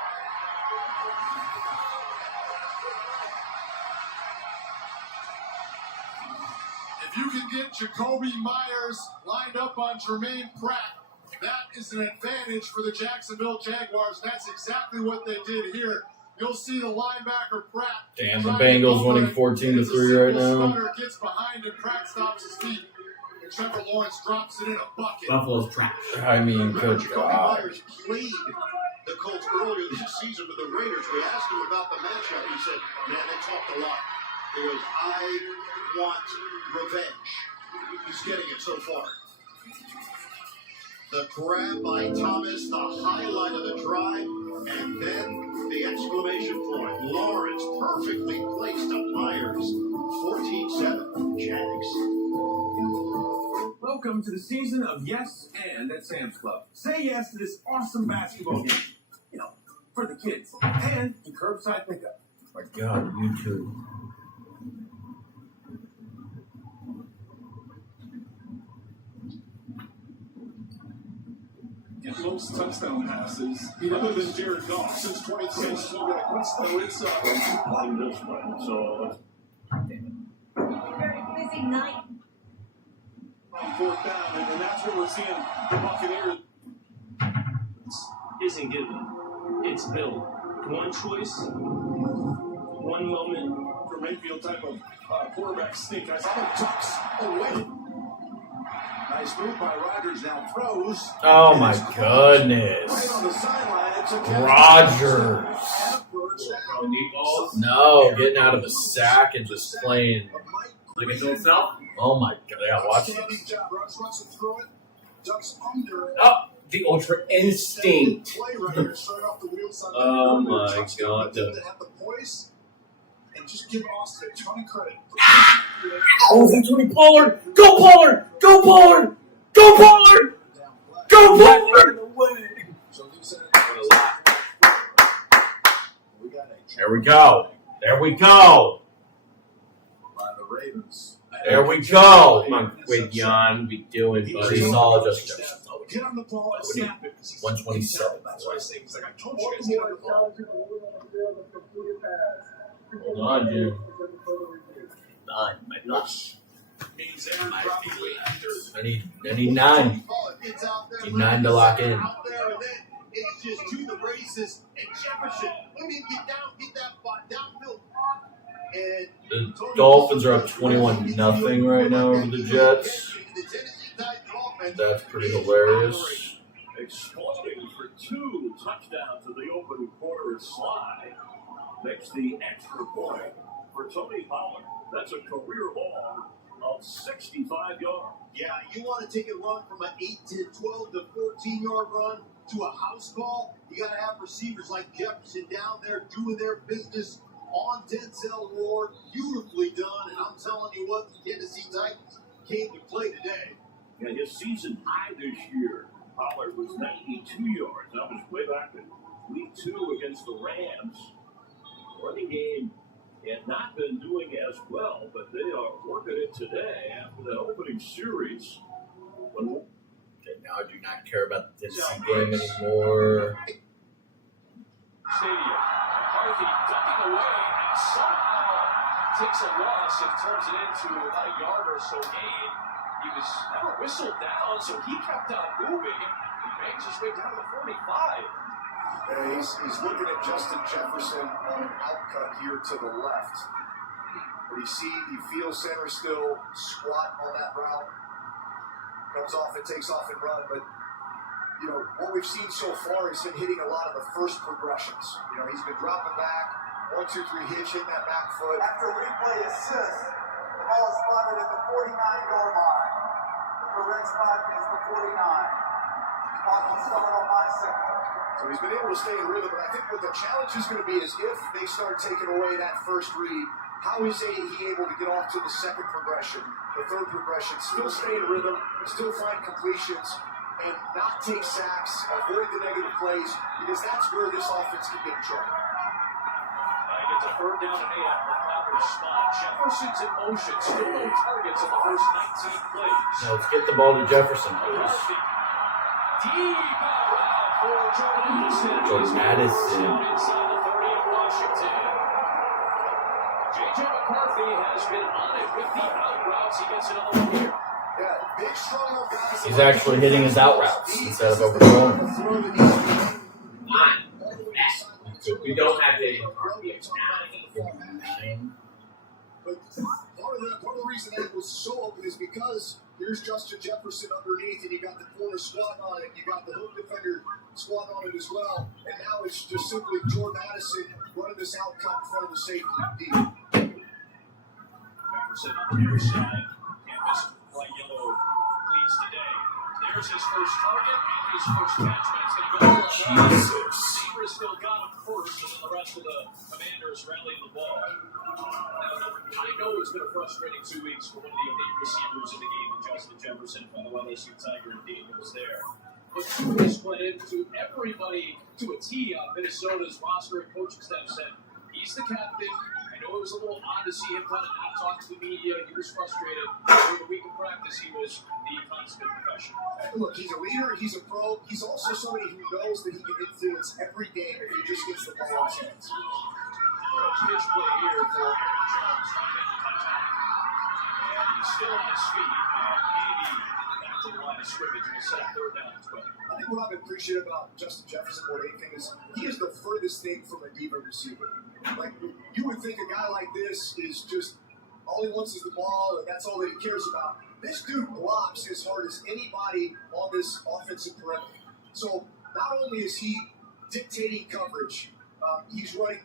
If you can get Jacoby Myers lined up on Jermaine Pratt, that is an advantage for the Jacksonville Jaguars. That's exactly what they did here. You'll see the linebacker Pratt. Damn, the Bengals winning 14-3 right now. Stunner gets behind and Pratt stops his feet. And Trevor Lawrence drops it in a bucket. Buffalo's trash. I mean, good Jacoby God. Myers played the Colts earlier this season with the Raiders. We asked him about the matchup. He said, man, they talked a lot. He goes, I want revenge. He's getting it so far. The grab by Thomas, the highlight of the drive, and then the exclamation point. Lawrence perfectly placed to Myers. 14-7, Jags. Welcome to the season of Yes and at Sam's Club. Say yes to this awesome basketball game. You know, for the kids. And to curbside pickup. My God, YouTube. Most touchdown passes, other than Jared Goff, since 2010. So it's playing this one. So Busy night. on 4th down, and that's what we're seeing the Buccaneers. Isn't given. It's built. One choice, one moment. For Mayfield type of quarterback sneak. I saw him tucks away. Nice move by Rodgers, now throws. Oh my goodness. Right on the sideline, it's a Rodgers. Deep balls. No, getting out of a sack and just playing. Like his own self. Oh my God. Yeah, watch this. Oh, the Ultra Instinct. Oh my God. And just give Austin a ton of credit. Oh, that's Tony Pollard. Go Pollard. Go Pollard. Go Pollard. Go Pollard. There we go. There we go. There we go. Come on, quit yawn. Be doing, buddy. Solid Justin Jefferson. Get on the ball and snap it. 127. That's what I say. He's like, I told you guys, get on the ball. Hold on, Jim. None, my gosh. means Aaron dropping weight after. I need 9. Need 9 to lock in. It's just to the races and Jefferson. Let me get that downfield. And The Dolphins are up 21-0 right now over the Jets. That's pretty hilarious. Exploding for 2 touchdowns in the opening quarter at Sly. Makes the extra point for Tony Pollard. That's a career long of 65 yards. yeah, you want to take a run from an 8 to 12 to 14-yard run to a house call, you got to have receivers like Jefferson down there doing their business on Denzel Ward. Beautifully done, and I'm telling you what, the Tennessee Titans came to play today. And his season high this year, Pollard was 92 yards. That was way back in week 2 against the Rams. Running game had not been doing as well, but they are working it today after that opening series. Okay, now I do not care about the Tennessee game anymore. Stadium. McCarthy ducking away and somehow takes a loss and turns it into about a yard or so gain. He was never whistled down, so he kept on moving. He bangs his way down to the 45. He's looking at Justin Jefferson on an outcut here to the left. But you feel center still squat on that route. Comes off and takes off and run. But, you know, what we've seen so far is him hitting a lot of the first progressions. You know, he's been dropping back, 1, 2, 3 hitch, hitting that back foot. After replay assist, the ball is spotted at the 49-yard line. The correct spot is the 49. Clock will start on my second. So he's been able to stay in rhythm, but I think what the challenge is going to be is if they start taking away that first read, how is he able to get off to the second progression, the third progression, still stay in rhythm, still find completions, and not take sacks, avoid the negative plays, because that's where this offense can get in trouble. He gets a third down and 8 after the proper spot. Jefferson's in motion, still no targets in the first 19 plays. Now let's get the ball to Jefferson, please. Deep out route for Jordan Madison. Inside the 30 of Washington. J.J. McCarthy has been on it with the out routes. He gets another one here. Yeah, big, strong guys. He's actually hitting his out routes instead of overthrowing. We don't have J.J. McCarthy now. But part of the reason that was so open is because here's Justin Jefferson underneath, and you got the corner squat on it, you got the hook defender squat on it as well, and now it's just simply Jordan Addison running this out cut in front of the safety deep. Jefferson on the near side. Can't miss bright yellow cleats today. There's his first target and his first catch, but it's going to go for Jesus. Sabres still got him first, and then the rest of the Commanders rallying the ball. Now, I know it's been a frustrating 2 weeks for one of the elite receivers in the game, Justin Jefferson, from the LSU Tiger, indeed, was there. But kudos credit to everybody to a T on Minnesota's roster and coaching staff said he's the captain. I know it was a little odd to see him kind of not talk to the media. He was frustrated. During the week of practice, he was the consummate professional. Look, he's a leader, he's a pro. He's also somebody who knows that he can influence every game if he just gets the ball in his hands. Pitch play here for Aaron Jones trying to make the touchdown. And he's still on his feet. Maybe back to the line of scrimmage. We'll set up third down and 12. I think what I've appreciated about Justin Jefferson more than anything is he is the furthest thing from a diva receiver. Like, you would think a guy like this is just, all he wants is the ball, and that's all that he cares about. This dude blocks as hard as anybody on this offensive perimeter. So not only is he dictating coverage, he's running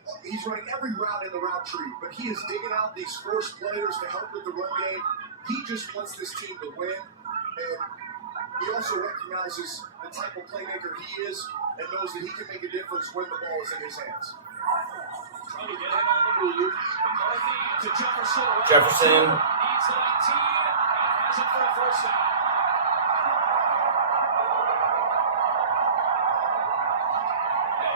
every route in the route tree, but he is digging out these first players to help with the run game. He just wants this team to win, and he also recognizes the type of playmaker he is and knows that he can make a difference when the ball is in his hands. Trying to get him on the move. McCarthy to Jefferson. Jefferson. Needs the 19 and has it for a first down.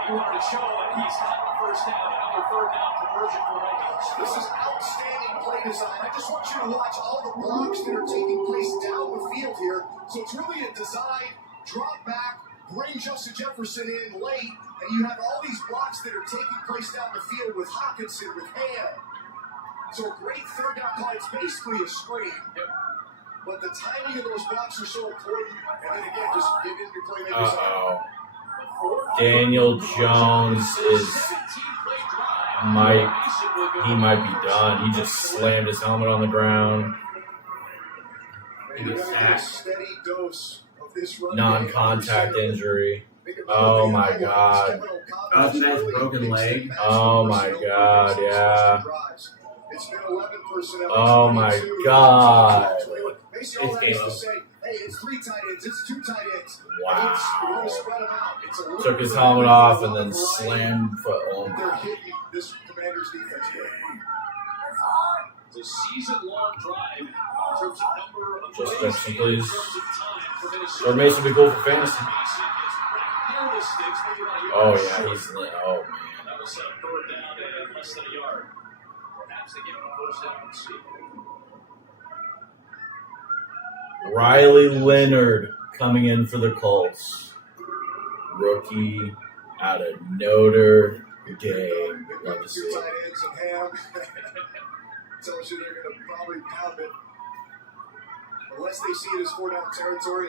He wanted to show that he's got the first down, another third down conversion for Vikings. This is outstanding play design. I just want you to watch all the blocks that are taking place down the field here. So it's really a design, drop back, bring Justin Jefferson in late, and you have all these blocks that are taking place down the field with Hawkinson, with Ham. So a great third down play. It's basically a screen. But the timing of those blocks are so important. And then again, just get in your playmakers. Uh-oh. Daniel Jones might be done. He just slammed his helmet on the ground. He gets sacked. Non-contact injury. Oh my God. Nice broken leg. Oh my God, yeah. Oh my God. It's three tight ends, it's two tight ends. Wow. Took his helmet off and then slammed foot. Oh my. This Commander's defense here. It's a season-long drive in terms of number of Just plays Jackson, and please. in terms of time for Minnesota. Jordan Mason would be cool for fantasy. Near the sticks, maybe about a yard. Oh yeah, he's lit. Oh man. That was a third down and less than a yard. Perhaps they give him a first down and see. Riley Leonard coming in for the Colts. Rookie out of Notre Dame. Love to see Two it. tight ends and Ham. Tells you they're going to probably pound it. Unless they see it as 4 down territory.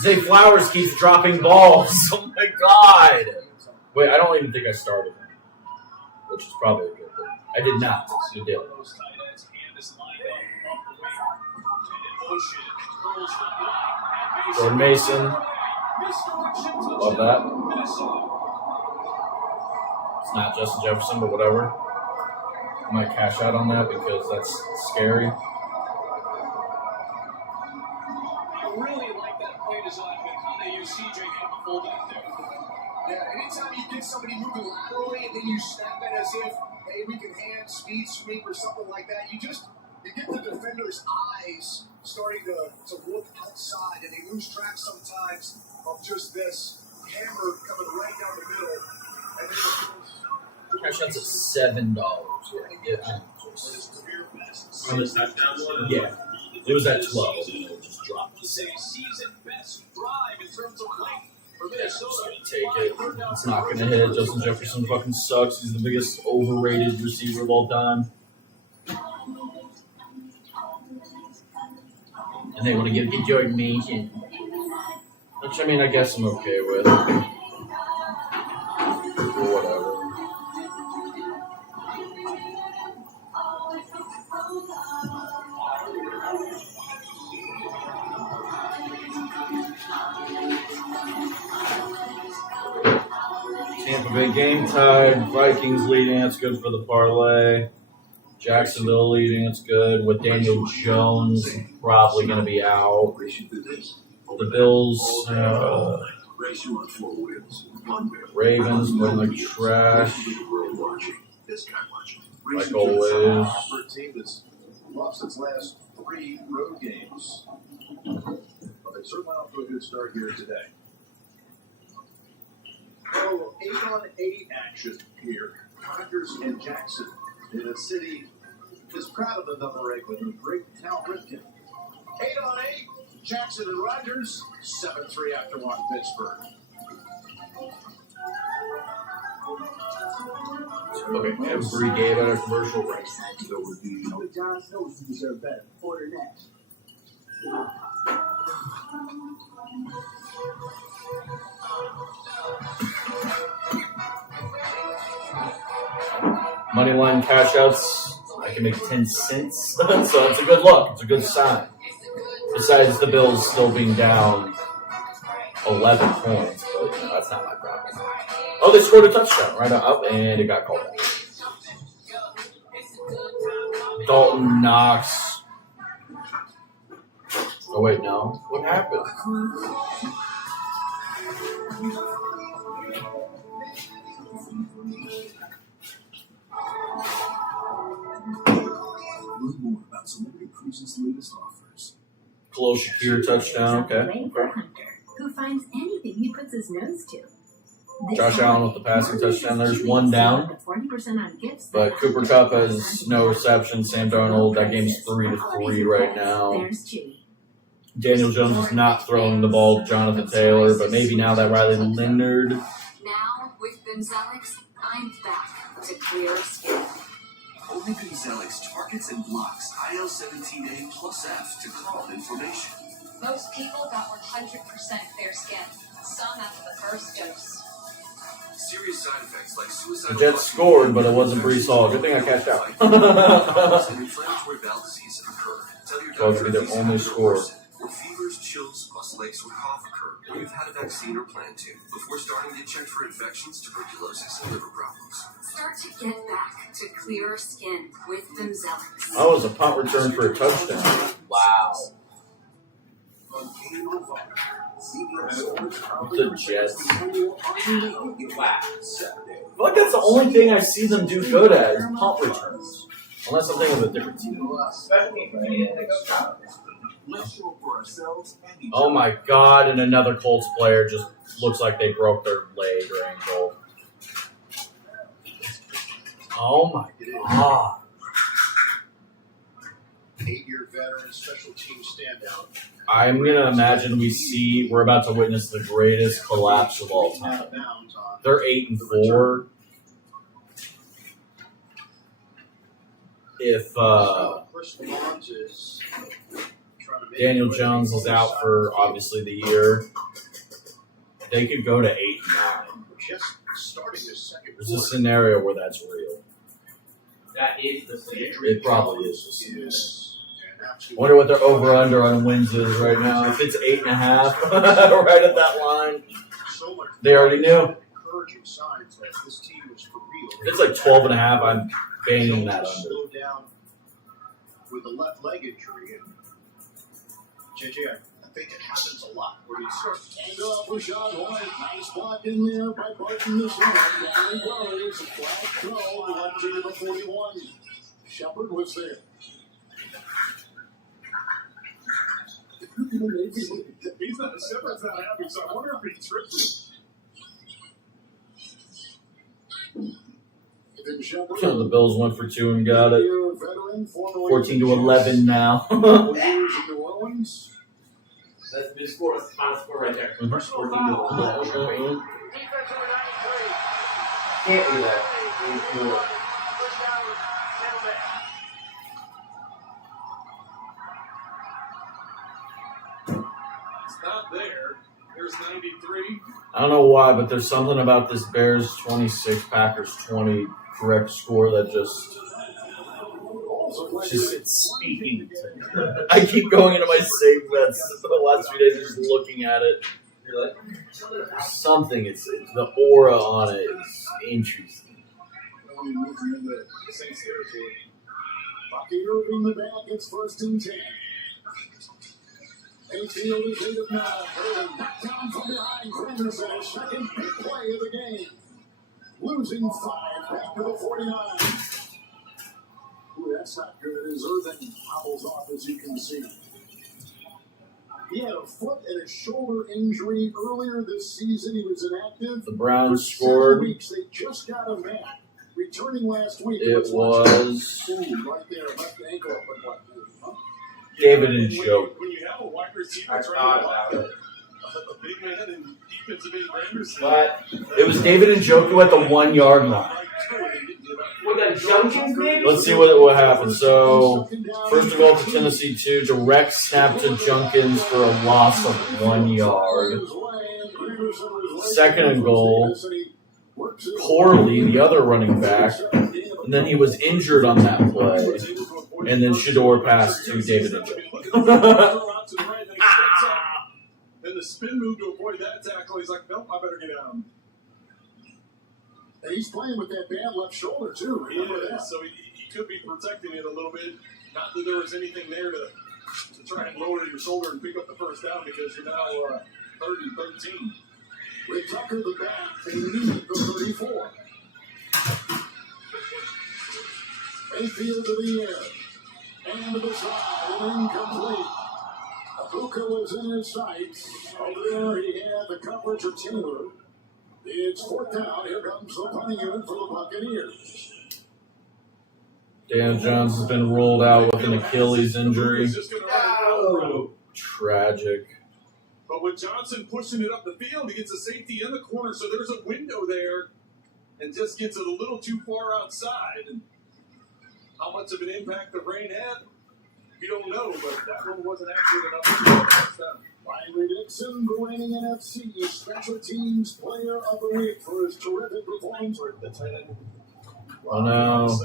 Zay Flowers keeps dropping balls. Oh my God. Wait, I don't even think I started him, which is probably a good thing. I did not. Good deal. Those tight ends, Ham is lined up off the wing. And in motion, curls the block. Jordan Mason. Love that. It's not Justin Jefferson, but whatever. I might cash out on that because that's scary. I really like that play design with how they use CJ Ham to fullback there. Yeah, anytime you get somebody moving laterally and then you snap it as if, hey, we can hand, speed sweep or something like that, you get the defender's eyes starting to look outside and they lose track sometimes of just this hammer coming right down the middle. And then Cash out's at $7. Yeah. On the touchdown one? Yeah. It was at 12. It just dropped. It's a season best drive in terms of length for Yeah, just Minnesota. gonna take it. It's not gonna hit. Justin Jefferson fucking sucks. He's the biggest overrated receiver of all time. And they want to get Jordan Mason, which I mean, I guess I'm okay with. Or whatever. Tampa Bay game tied. Vikings leading. That's good for the parlay. Jacksonville leading. That's good. With Daniel Jones probably going to be out. The Bills. Ravens playing like trash. Like always. For a team that's lost its last 3 road games. But they certainly off to a good start here today. Oh, 8-on-8 action here. Rodgers and Jackson in a city is proud of the number 8 with a great Cal Ripken. 8-on-8, Jackson and Rodgers, 7-3 after 1, Pittsburgh. Okay, every game at a commercial break. John Snows deserve better. Order next. Moneyline cash outs, I can make 10 cents. So it's a good look. It's a good sign. Besides the Bills still being down 11 points, but you know, that's not my problem. Oh, they scored a touchdown right up, and it got called back. Dalton Knox. Oh, wait, no. What happened? Learn more about Celebrity Cruises' latest offers. Khalil Shakir touchdown. Okay. Who finds anything he puts his nose to. Josh Allen with the passing touchdown. There's one down. 40% on gifts. But Cooper Kupp has no reception. Sam Darnold, that game's 3-3 right now. There's Chewy. Daniel Jones is not throwing the ball to Jonathan Taylor, but maybe now that Riley Leonard. Now, with Bimzelx, I'm back to clear skin. Only Bimzelx targets and blocks IL-17A plus F to calm inflammation. Most people got 100% fair skin. Some after the first dose. Serious side effects like The suicidal Jets scored, but it wasn't Brees Hall. Good thing I cashed out. and inflammatory bowel disease occur. Tell your So it's doctor be their if you only have score. worsen, or fevers, chills, muscle aches, or cough occur, or you've had a vaccine or plan to, before starting to check for infections, tuberculosis, and liver problems. Start to get back to clearer skin with Bimzelx. That was a punt return for a touchdown. Wow. The Jets. Wow. I feel like that's the only thing I see them do good at is punt returns. Unless I'm thinking of a different team. Oh my god, and another Colts player just looks like they broke their leg or ankle. Oh my god. 8-year veteran, special team standout. I'm gonna imagine we're about to witness the greatest collapse of all time. They're 8-4. If Daniel Jones is out for obviously the year, they could go to 8-9. Just starting the second There's a scenario where that's real. That is the same. It probably is the scenario. Wonder what their over/under on wins is right now. If it's 8.5, right at that line, they already knew. encouraging signs that this team was for real. If it's like 12.5, I'm banging that under. Slowed down with the left leg injury, and JJ, I think it happens a lot where you start. And up with Sean White. Nice block in there by Barton this one. Down he goes. Flag throw. Left to the 41. Shepard was there. He's not, Shepard's not happy, so I wonder if he tripped him. The Bills went for 2 and got it. 14-11 now. That's the score. That's the final score right there. Mhm. 14-11. Can't do that. It's not there. There's 93. I don't know why, but there's something about this Bears 26, Packers 20 correct score that just it's speaking to me. I keep going into my save bets for the last few days, just looking at it. You're like, something, it's the aura on it is interesting. Bucky Irving the back. It's 1st and 10. Mayfield is 8 of 9. Irving knocked down from behind. Granderson, his second big play of the game. Losing 5 back to the 49. Ooh, that's not good as Irving hobbles off, as you can see. He had a foot and a shoulder injury earlier this season. He was inactive. The Browns For 7 scored. weeks. They just got him back. Returning last week. It was Ooh, right there, left ankle up and what? David and Joe. When you have a wide receiver I trying thought to about block it. a big man and defensive end Granderson. But It was David and Njoku at the 1 yard line. with a Junkins, maybe? Let's see what happened. So, first of all for Tennessee 2, direct snap to Junkins for a loss of 1 yard. 2nd and goal. Corley, the other running back, and then he was injured on that play. And then Shador passed to David and Njoku. Then the spin move to avoid that tackle. He's like, nope, I better get out. And he's playing with that bad left shoulder, too. He is, so he could be protecting it a little bit. Not that there was anything there to try and lower your shoulder and pick up the first down because you're now 30-13. With Tucker the back, they need the 34. Mayfield to the air. And to the side, and incomplete. Abuka was in his sights. Over there, he had the coverage of Taylor. It's 4th down. Here comes the punting unit for the Buccaneers. Daniel Jones has been ruled out with an Achilles injury. Tragic. But with Johnson pushing it up the field, he gets a safety in the corner, so there's a window there and just gets it a little too far outside. And How much of an impact the rain had, you don't know, but that one wasn't accurate enough to them. Riley Dixon, the reigning NFC Special Teams Player of the Week for his terrific performance with the tight end. Oh no. Is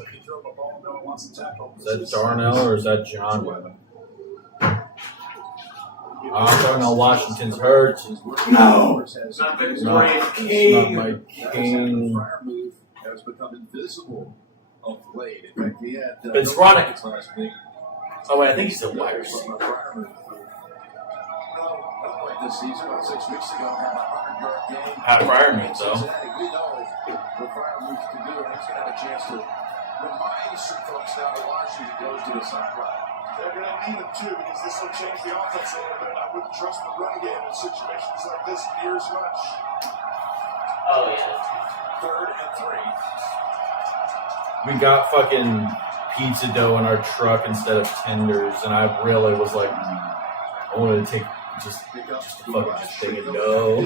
that Darnell or is that John? Oh, Darnell Washington's hurt. No! Not the great King. Not my King. Has become invisible of late. In fact, he had It's Ronick. Oh wait, I think he's still wide receiver. This season, about 6 weeks ago, had a 100-yard game. Pat Freiermuth, though. We know what Freiermuth can do, and he's going to have a chance to remind some folks down to Washington goes to the sideline. They're going to need him too, because this will change the offense a little bit. I wouldn't trust the run game in situations like this near as much. Oh, yeah. 3rd and 3. We got fucking pizza dough in our truck instead of tenders, and I really was like, I wanted to take just fucking thing and go.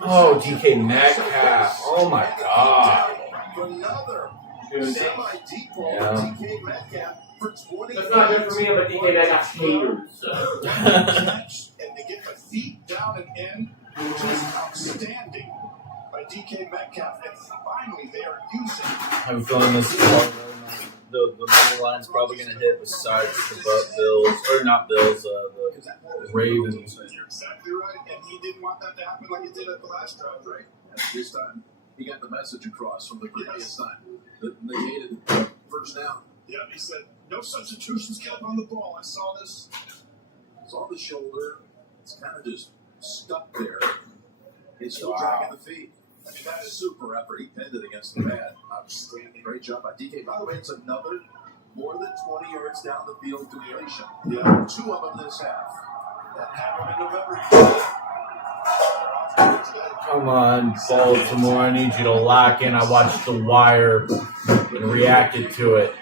Oh, DK Metcalf. Oh my god. Another Dude, semi-deep ball yeah. DK Metcalf for 20. That's not good for me, but DK Metcalf haters. So. And to get the feet down and in, just outstanding by DK Metcalf. And finally, they are using. I'm feeling this. The money line's probably going to hit besides the Bills, or not Bills, the Ravens. You're exactly right, and he didn't want that to happen like he did at the last drive, right? And this time, he got the message across from the previous time that negated first down. Yeah, he said, no substitutions kept on the ball. I saw this. It's on the shoulder. It's kind of just stuck there. He's still dragging the feet. I mean, that is super effort. He pinned it against the pad. Outstanding. Great job by DK. By the way, it's another more than 20 yards down the field completion. Yeah, 2 of them this half. That happened in November. Come on, Baltimore. I need you to lock in. I watched The Wire and reacted to it.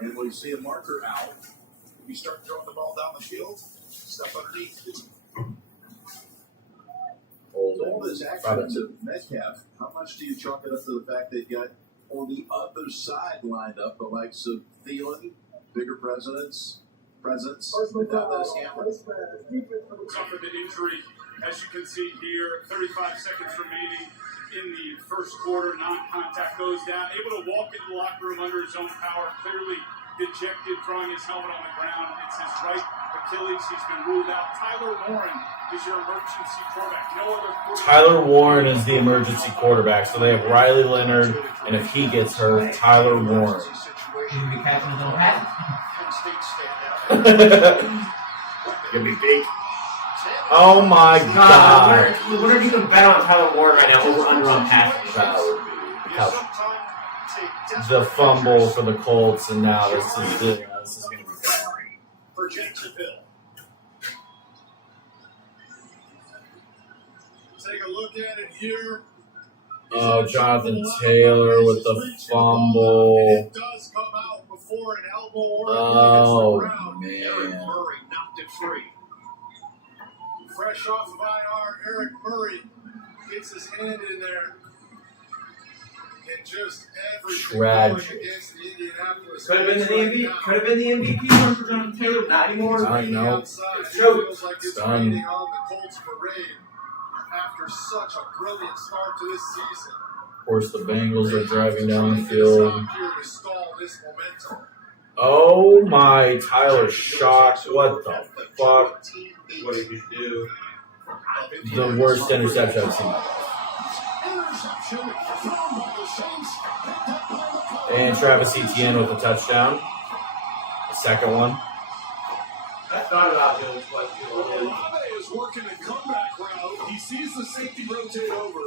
And when you see a marker out, you start throwing the ball down the field, step underneath. All this action to Metcalf, how much do you chalk it up to the fact they've got on the other side lined up the likes of Thielen, bigger presence, without this hammer? Suffered the injury, as you can see here, 35 seconds remaining in the first quarter. Non-contact goes down, able to walk into the locker room under his own power, clearly dejected, throwing his helmet on the ground. It's his right Achilles. He's been ruled out. Tyler Warren is your emergency quarterback. No other quarterback. Tyler Warren is the emergency quarterback. So they have Riley Leonard, and if he gets hurt, Tyler Warren. He's going to be catching his own pass. Give me big. Oh my god. What are you going to bet on Tyler Warren right now over under on passing? That would be the fumble for the Colts, and now this is going to be bad. For Jacksonville. Take a look at it here. Oh, Jonathan Taylor with the fumble. It does come out before an elbow or Oh, man. Eric Murray knocked it free. Fresh off of IR, Eric Murray gets his hand in there. And just everything going against the Indianapolis. Could have been the MVP one for Jonathan Taylor, not anymore. I know. It feels like it's Done. raining on the Colts parade after such a brilliant start to this season. Of course, the Bengals are driving down the field. Oh my, Tyler shocked. What the fuck? What did you do? The worst interception I've seen. And Travis Etienne with a touchdown. The second one. I thought about doing what Olave is working a comeback route. He sees the safety rotate over.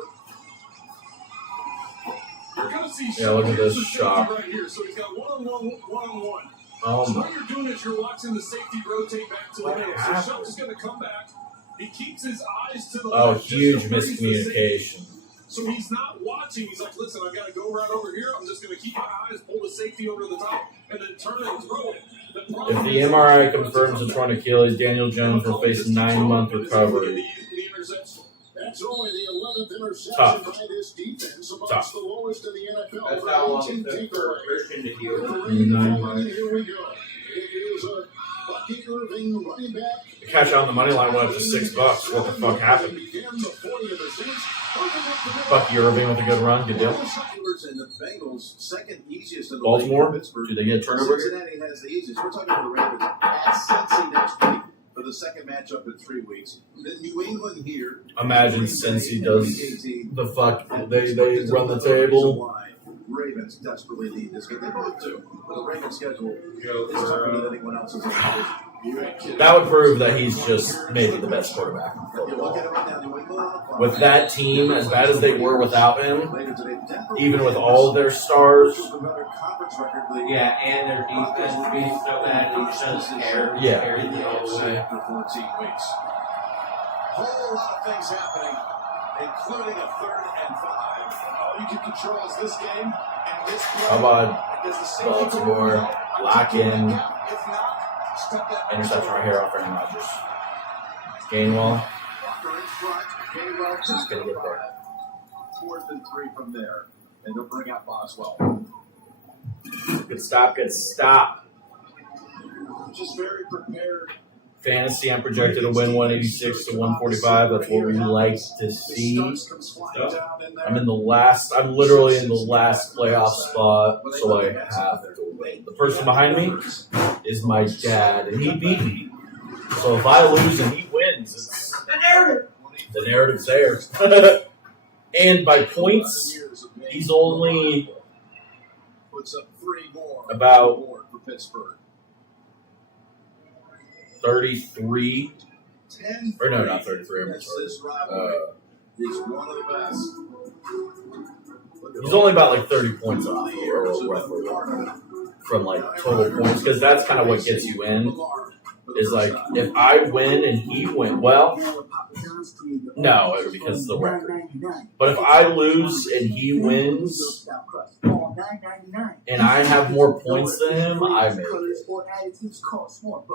You're going to see Yeah, look at this here's the shot. safety right here. So he's got one-on-one. Oh So my. what you're doing is you're watching the safety rotate back to the What man. So happened? Schultz is going to come back. He keeps his eyes to the Oh, left. just huge to freeze the safety. miscommunication. So he's not watching. He's like, listen, I've got to go right over here. I'm just going to keep my eyes, pull the safety over to the top, and then turn and throw it. If the MRI confirms a torn Achilles, Daniel Jones will face a 9-month recovery. The interception. That's all only the 11th interception Tough. by this defense, amongst Tough. the lowest in the NFL. That's for how long 18 it took for takeaways. Christian to heal. And here we go. It is a Bucky Irving running back. The catch on the money line went up to $6. What the fuck happened? Bucky Irving with a good run. Good deal. And the Bengals, second easiest in the Baltimore, league. Pittsburgh. do they get a turnover? Cincinnati has the easiest. We're talking about the Ravens at Cincy next week for the second matchup in 3 weeks. Then New England here. Imagine Cincy does the fuck. They run the table. Ravens desperately need this game. They both do. But the Ravens schedule is tougher than anyone else's in the division. That would prove that he's just maybe the best quarterback in football. With that team, as bad as they were without him, even with all of their stars, Yeah, and their defense being so bad, they just doesn't care. Yeah. Carry the whole way. After 14 weeks. Whole lot of things happening, including a 3rd and 5. All you can control is this game and this play. how about Does the safety Baltimore lock in If not, step that interception right here off Aaron Rodgers? Gainwell, Walker in front. Gainwell just gonna get there. 4th and 3 from there. And they'll bring out Boswell. Good stop, good stop. just very prepared. Fantasy, I'm projected to win 186 to 145. That's what we like to see. I'm literally in the last playoff spot, so I have to win. The person behind me is my dad, and he beat me. So if I lose and he wins, it's the narrative's there. And by points, he's only about 33. Or no, not 33. I'm sorry. He's one of the best. He's only about like 30 points off from like total points, because that's kind of what gets you in. Is like if I win and he wins, well, no, because of the record. But if I lose and he wins, and I have more points than him, I make it.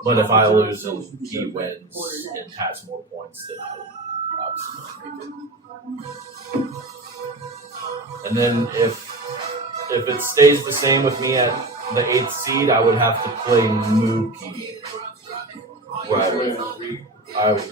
But if I lose and he wins and has more points, then I obviously make it. And then if it stays the same with me at the 8th seed, I would have to play Mookie. Where I would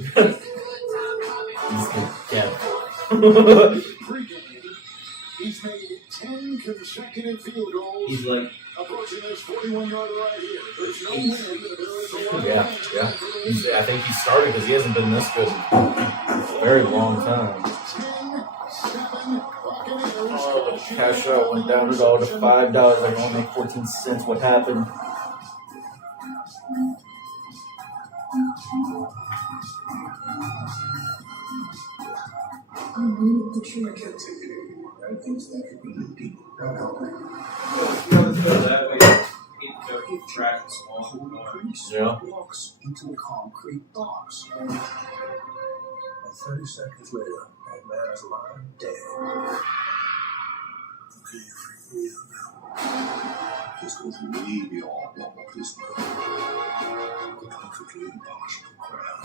He's made 10 consecutive field goals. He's like approaching this 41-yarder right here. There's no win that there is. Yeah. I think he started because he hasn't been this good in a very long time. Oh, the cash out went down to all to $5. I can only make 14 cents. What happened? Yeah. Walks into a concrete box. And 30 seconds later, that man's lying dead. Okay, you're freaking me out now. This goes way beyond normal Pittsburgh. The perfectly impossible crowd.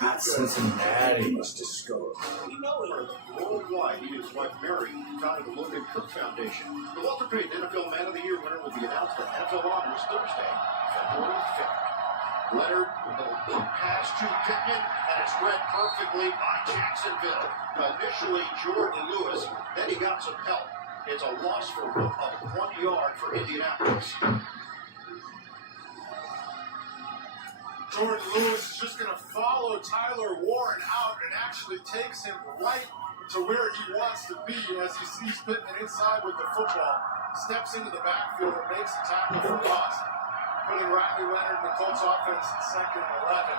God, Cincinnati. must discover. You know, worldwide, he is like Mary, founded the Logan Cook Foundation. The Walter Payton NFL Man of the Year winner will be announced at NFL Honors Thursday, February 5th. Leonard with a little pass to Pittman, and it's read perfectly by Jacksonville. Initially, Jordan Lewis, then he got some help. It's a loss for 1 yard for Indianapolis. Jordan Lewis is just going to follow Tyler Warren out and actually takes him right to where he wants to be as he sees Pittman inside with the football. Steps into the backfield and makes a tackle for loss, putting Riley Leonard in the Colts offense in 2nd and 11.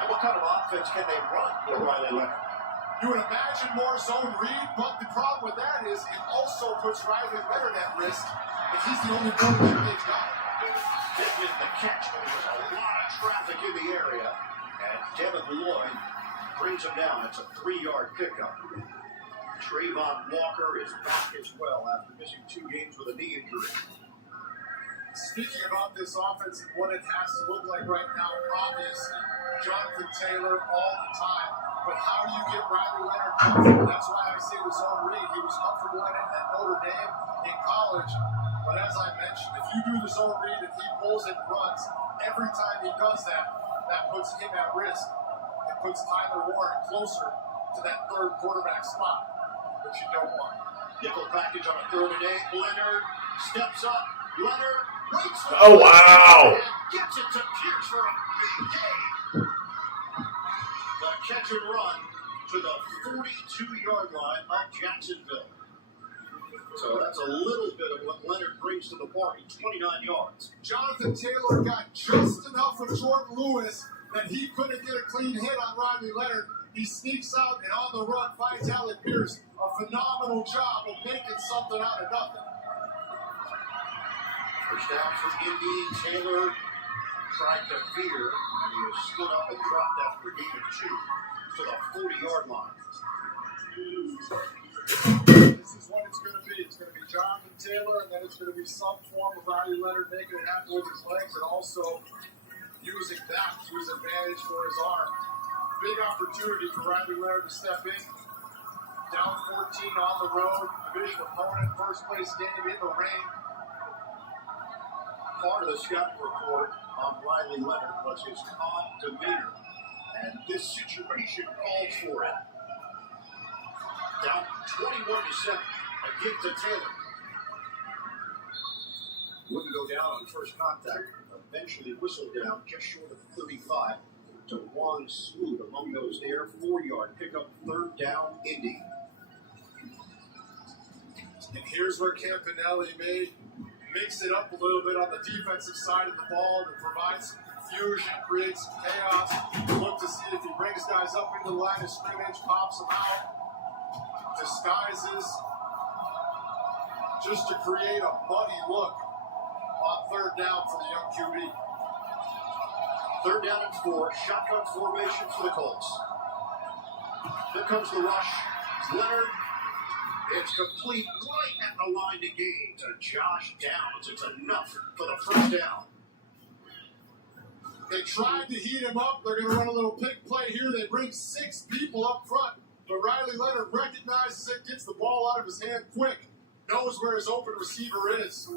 And what kind of offense can they run with Riley Leonard? You would imagine more zone read, but the problem with that is it also puts Riley Leonard at risk if he's the only quarterback they've got. Pittman the catch, but there's a lot of traffic in the area, and Devin Lloyd brings him down. It's a 3-yard pickup. Trayvon Walker is back as well after missing 2 games with a knee injury. Speaking about this offense and what it has to look like right now, obviously, Jonathan Taylor all the time. But how do you get Riley Leonard comfortable? That's why I say the zone read. He was comfortable in it at Notre Dame in college. But as I mentioned, if you do the zone read and he pulls and runs, every time he does that, that puts him at risk. It puts Tyler Warren closer to that third quarterback spot, which you don't want. Nickel package on a 3rd and 8. Leonard steps up. Leonard breaks the Oh, wow. and gets it to Pierce for a big gain. The catch and run to the 42-yard line of Jacksonville. So that's a little bit of what Leonard brings to the party, 29 yards. Jonathan Taylor got just enough of Jordan Lewis that he couldn't get a clean hit on Riley Leonard. He sneaks out and on the run finds Alec Pierce. A phenomenal job of making something out of nothing. First down for Indy. Taylor tried to veer, and he has stood up and dropped after a gain of 2 to the 40-yard line. This is what it's going to be. It's going to be Jonathan Taylor, and then it's going to be some form of Riley Leonard making it happen with his legs and also using that to his advantage for his arm. Big opportunity for Riley Leonard to step in. Down 14 on the road. Division opponent, first place game in the rain. Part of the scouting report on Riley Leonard was his calm demeanor, and this situation called for it. Down 21-7, a give to Taylor. Wouldn't go down on first contact, eventually whistled down just short of 35 to Juan Smoot among those there. 4-yard pickup, 3rd down, Indy. And here's where Campanelli may mix it up a little bit on the defensive side of the ball to provide some confusion, create some chaos. Look to see if he brings guys up into the line of scrimmage, pops them out, disguises, just to create a muddy look on 3rd down for the young QB. 3rd down and 4, shotgun formation for the Colts. Here comes the rush. Leonard. It's complete right at the line to gain to Josh Downs. It's enough for the first down. They tried to heat him up. They're going to run a little pick play here. They bring 6 people up front. But Riley Leonard recognizes it, gets the ball out of his hand quick, knows where his open receiver is.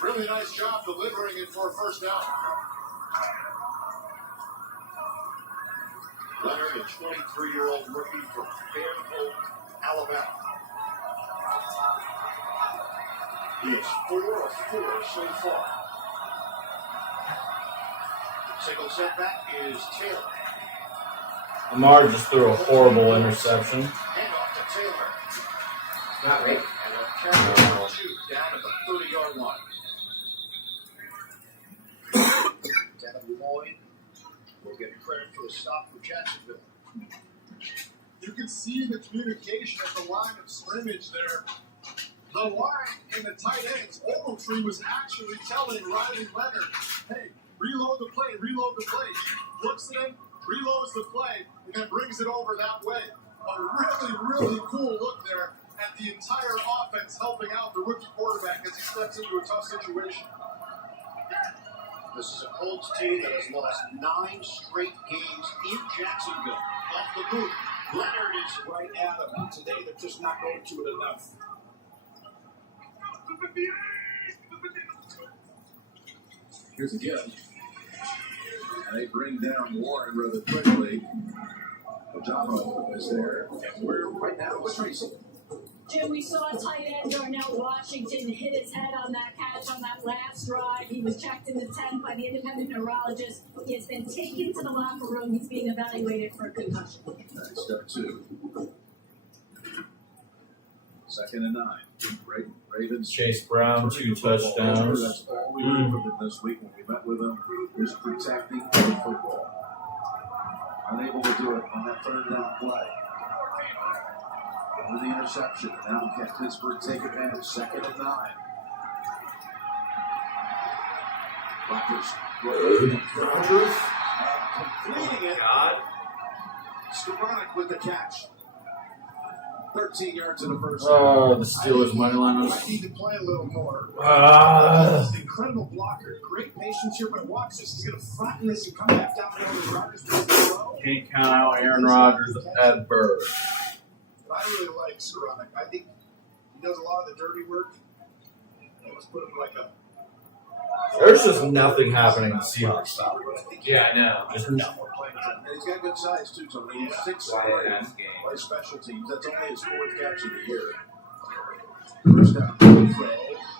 Really nice job delivering it for a first down. Leonard, a 23-year-old rookie from Fairhope, Alabama. He is 4 of 4 so far. Single setback is Taylor. Lamar just threw a horrible interception. Handoff to Taylor. Not right. And a carry of 2 down at the 30-yard line. Devin Lloyd will get credit for the stop for Jacksonville. You can see the communication at the line of scrimmage there. The line in the tight ends, Ogletree was actually telling Riley Leonard, hey, reload the play, reload the play. He looks at him, reloads the play, and then brings it over that way. A really, really cool look there at the entire offense helping out the rookie quarterback as he steps into a tough situation. This is a Colts team that has lost 9 straight games in Jacksonville. Off the boot. Leonard is right at them. Today they're just not going to it enough. Here's a gift. And they bring down Warren rather quickly. Ojabo is there. And we're right now with Tracy. Jim, we saw tight end Darnell Washington hit his head on that catch on that last drive. He was checked in the 10th by the independent neurologist. He has been taken to the locker room. He's being evaluated for a concussion. Nice start, 2. 2nd and 9. Ravens. Chase Brown, 2 touchdowns. That's all we heard from him this week when we met with him. Is protecting the football. Unable to do it on that 3rd down play. Over the interception. Now can Pittsburgh take advantage? 2nd and 9. Rodgers. Completing it. God. Skoranek with the catch. 13 yards in the first. The Steelers money line. I need to play a little more. Incredible blocker. Great patience here, but watch this. He's going to flatten this and come back down there with Rodgers. Can't count out Aaron Rodgers ever. I really like Skoranek. I think he does a lot of the dirty work. Let's put him like a. There's just nothing happening in the Seahawks side. Yeah, I know. Just nothing. And he's got good size too, Tony. He's 6'3". Play special teams. That's only his 4th catch of the year.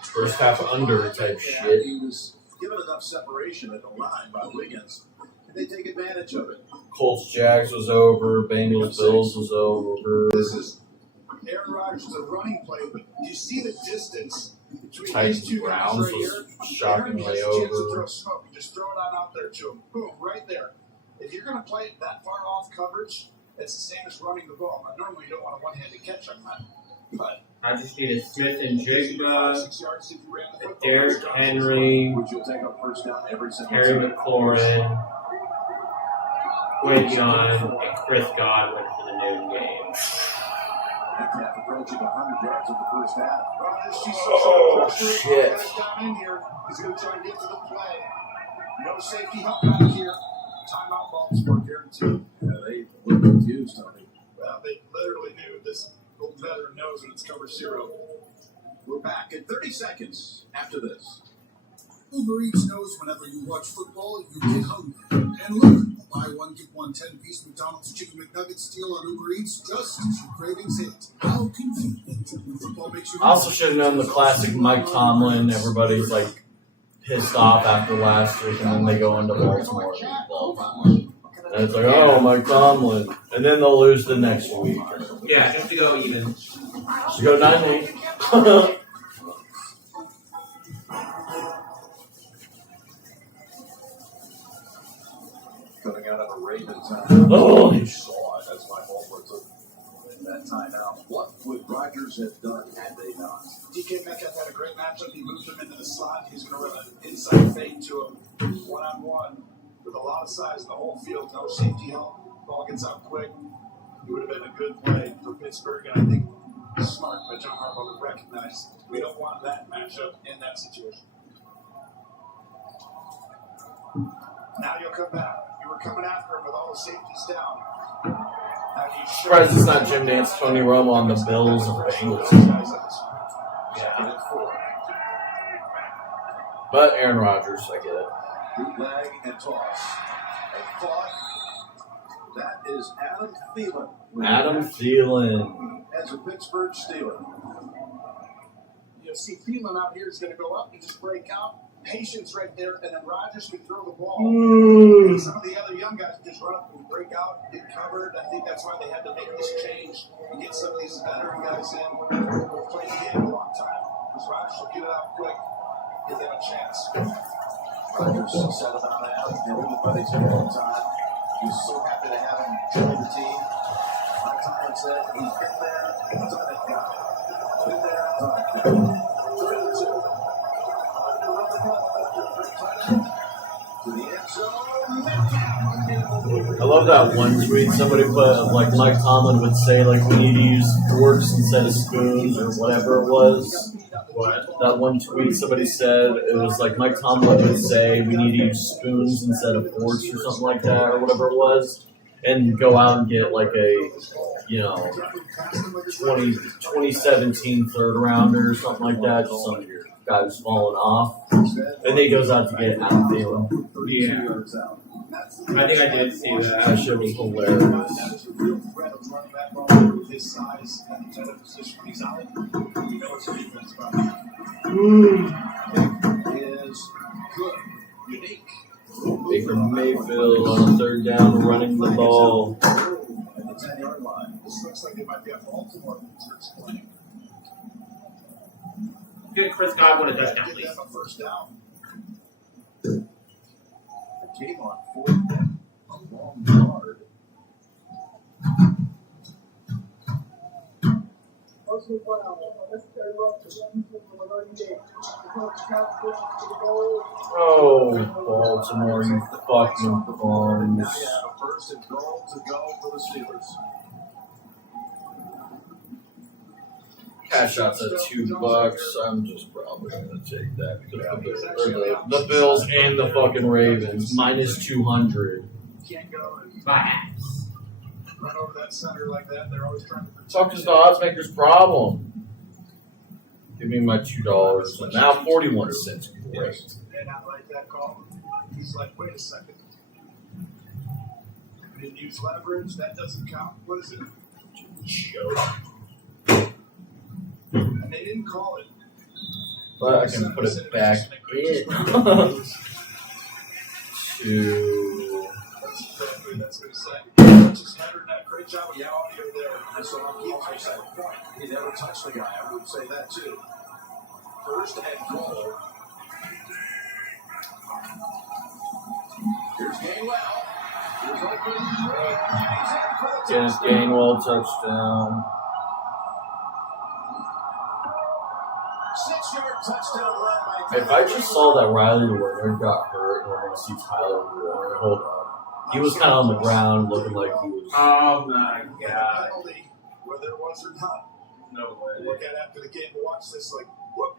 First half under type shit. He was given enough separation at the line by Wiggins. And they take advantage of it. Colts Jags was over. Bengals Bills was over. This is Aaron Rodgers is a running play, but you see the distance between Titans these two guys Browns right here. was shockingly Aaron has a chance to over. throw smoke. You just throw it out there to him. Boom, right there. If you're going to play that far off coverage, it's the same as running the ball. But normally you don't want a one-handed catch on that. But I just need a Smith and Jigba, 6 yards if you ran the football. Derrick Henry, Which you'll take up first down every single Terry time. McLaurin, Quinton, and Chris Godwin for the noon game. Metcalf approaching 100 yards in the first half. Oh, shit. Down in here. He's going to try and get to the play. No safety help back here. Timeout balls for guaranteed. Yeah, they look confused, Tony. Well, they literally knew this old veteran knows when it's cover 0. We're back in 30 seconds after this. Uber Eats knows whenever you watch football, you get hungry. And look, buy one, get one 10-piece McDonald's Chicken McNuggets deal on Uber Eats just as your cravings hit. How convenient. When football makes you I also should have known the classic Mike Tomlin. Everybody's like pissed off after last week, and then they go into Baltimore. And it's like, oh, Mike Tomlin. And then they'll lose the next week. Yeah, just to go even. Should go 9-8. Coming out of a Ravens timeout. Oh, You saw it. That's my homework. Took that timeout. What would Rodgers have done had they not? DK Metcalf had a great matchup. He moved him into the slot. He's going to run an inside fade to him, one-on-one, with a lot of size in the whole field. No safety help. Ball gets out quick. It would have been a good play for Pittsburgh, and I think smart by John Harbaugh would recognize we don't want that matchup in that situation. Now you'll come back. You were coming after him with all the safeties down. Surprised it's not Jim Nance, Tony Romo on the Bills and Bengals. Yeah. But Aaron Rodgers, I get it. Bootleg and toss. And caught. That is Adam Thielen. Adam Thielen. As a Pittsburgh Steeler. You'll see Thielen out here is going to go up and just break out. Patience right there, and then Rodgers can throw the ball. And some of the other young guys just run up and break out, get covered. I think that's why they had to make this change and get some of these veteran guys in who have played the game a long time. Because Rodgers will get it out quick, give them a chance. Rodgers said about that, and everybody's had a long time. He's so happy to have him join the team. Mike Tomlin said he's been there, done it, guy. Been there, done it. 3-2. I love that one tweet somebody put, like Mike Tomlin would say, like, we need to use forks instead of spoons or whatever it was. That one tweet somebody said, it was like Mike Tomlin would say we need to use spoons instead of forks or something like that or whatever it was. And go out and get like a, 2017 third rounder or something like that. Just some guy who's falling off. And then he goes out to get Adam Thielen. Yeah. I think I did see that. That shit was hilarious. That is the real threat of running that ball with his size and the position he's out. You know it's a defense problem. Is good, unique. Baker Mayfield on third down running the ball. At the 10-yard line. This looks like they might be at Baltimore. Playing. Good Chris Godwin a touchdown, please. Give them a first down. Game on 4th down. A long yard. Oh, Baltimore, you fucking bums. Now you have a first and goal to go for the Steelers. Cash out's at $2. I'm just probably gonna take that because the Bills and the fucking Ravens minus 200. Can't go and Facts. run over that center like that. They're always trying to protect. Fuck is the odds maker's problem? Give me my $2 and now 41 cents. Great. And I like that call. He's like, wait a second. We didn't use leverage. That doesn't count. What is it? And they didn't call it. But I can put it back in. To. That's going to say. Snyder did a great job with the audio there. And so I'll keep my side point. He never touched the guy. I would say that too. First and goal. Here's Gainwell. Here's open. Dennis Gainwell touchdown. 6-yard touchdown run by If I just saw that Riley Warner got hurt and we're going to see Tyler Warner, hold on. He was kind of on the ground looking like he was. Oh my god. penalty, whether it was or not. No way. Look at after the game and watch this like, whoop.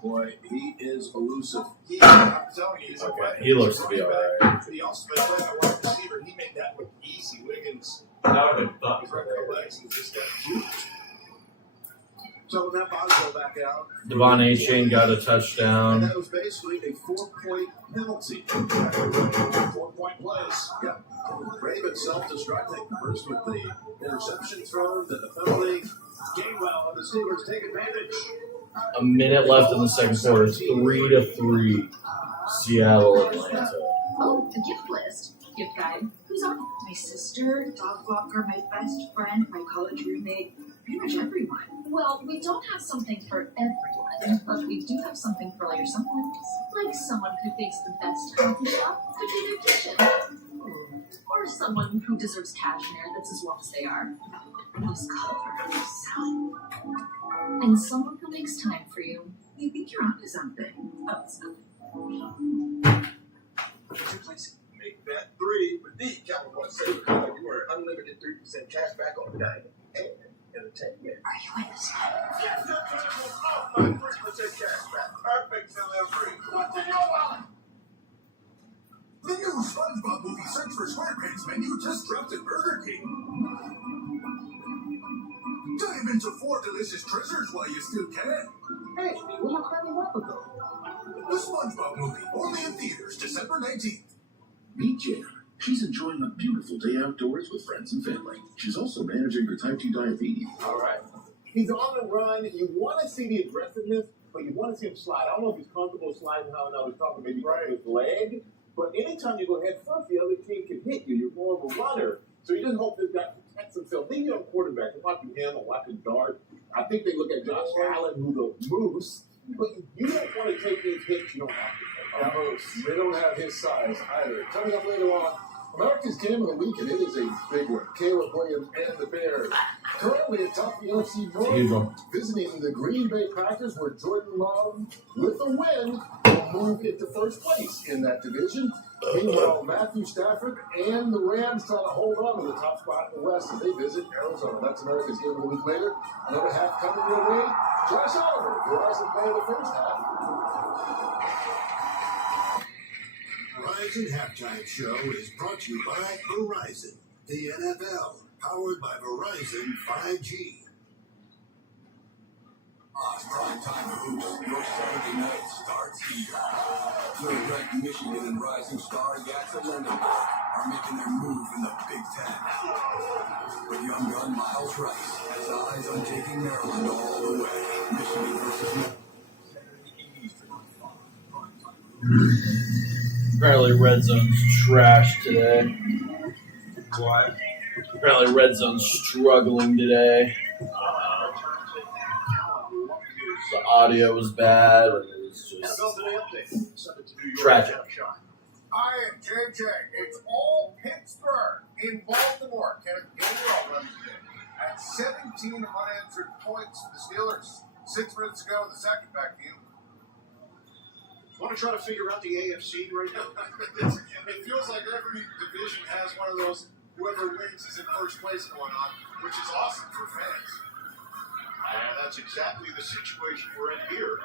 Boy, he is elusive. I'm telling you, he's Okay, he looks to be alright. He also been playing a wide receiver. He made that look easy. Wiggins. That would have been fucked. He's right the legs and just got juked. So when that ball go back out. Devon A-Chain got a And touchdown. that was basically a 4-point penalty. 4-point plays. Yep. Ravens self-destructing. First with the interception thrown, then the penalty. Gainwell and the Steelers take advantage. A minute left in the second quarter. 3-3. Seattle, Atlanta. Oh, a gift list. Gift guide. Who's on? My sister, dog walker, my best friend, my college roommate, pretty much everyone. Well, we don't have something for everyone, but we do have something for like someone. Like someone who thinks the best coffee shop could be their kitchen. Or someone who deserves cashmere that's as warm as they are. Those colors. And someone who makes time for you. You think you're onto something. Oh, it's nothing. Make that 3 with the Capital One Saver card. You earn unlimited 3% cash back on dining and entertainment. Are you in this? Yes, the table off my 3% cash back. Perfect delivery. What's in your wallet? The new SpongeBob movie Search for SquarePants menu just dropped at Burger King. Dive into 4 delicious treasures while you still can. Hey, where my Carmen Rapper go? The SpongeBob movie, only in theaters, December 19th. Meet Jan. She's enjoying a beautiful day outdoors with friends and family. She's also managing her type 2 diabetes. All right. He's on the run. You want to see the aggressiveness, but you want to see him slide. I don't know if he's comfortable sliding how I was talking maybe right his leg, but anytime you go head first, the other team can hit you. You're more of a runner. So you just hope this guy protects himself. Then you're a quarterback. You're watching him or watching Dart. I think they look at Josh Allen, who's a moose, but you don't want to take these hits you don't have to take. They don't have his size either. Coming up later on, America's Game of the Week, and it is a big one. Caleb Williams and the Bears. Currently atop the NFC North, visiting the Green Bay Packers, where Jordan Love, with a win, will move into first place in that division. Meanwhile, Matthew Stafford and the Rams try to hold on to the top spot in the West as they visit Arizona. That's America's Game of the Week later. Another half coming your way. Josh Oliver, Verizon Player of the first half. Verizon Halftime Show is brought to you by Verizon, the NFL, powered by Verizon 5G. Prime time hoops. Your Saturday night starts here. Third-ranked Michigan and rising star Yatza Lindenberg are making their move in the Big Ten. With young gun Miles Rice has eyes on taking Maryland all the way. Michigan versus Apparently, Red Zone's trash today. Why? Apparently, Red Zone's struggling today. The audio was bad, and it was just tragic. Hi, JJ. It's all Pittsburgh in Baltimore. Kenneth Gainwell runs it at 17 unanswered points for the Steelers. 6 minutes ago in the second. Back to you. Want to try to figure out the AFC right now? It feels like every division has one of those whoever wins is in first place going on, which is awesome for fans. And that's exactly the situation we're in here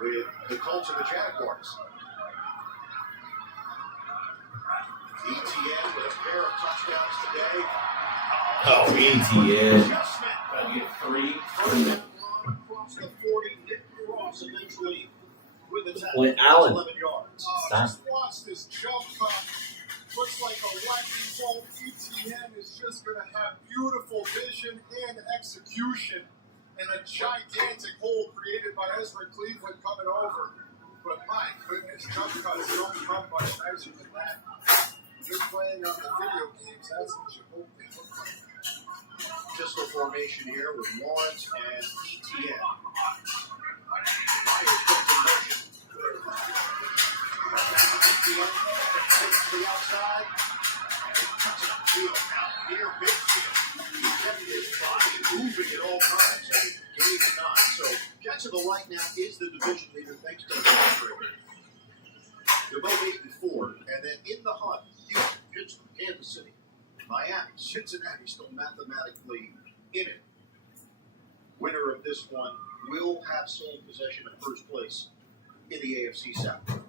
with the Colts and the Jaguars. ETN with a pair of touchdowns today. Oh, ETN. Gotta get 3. Across the 40, Nick Cross eventually with the tackle. Clint Allen. 11 yards. Just watch this jump cut. Looks like a lightning bolt. ETN is just going to have beautiful vision and execution, and a gigantic hole created by Ezra Cleveland coming over. But my goodness, jump cuts don't come much nicer than that. If you're playing on the video games, that's what you hope they look like. Pistol formation here with Lawrence and ETN. Myers goes in motion. ETN takes to the outside. And cuts it upfield out near midfield. He kept his body moving at all times, and he gave 9. So Jets of the Light now is the division leader thanks to the tiebreaker. They're both 8-4, and then in the hunt, Houston, Pittsburgh, Kansas City, Miami, Cincinnati still mathematically in it. Winner of this one will have sole possession of first place in the AFC South.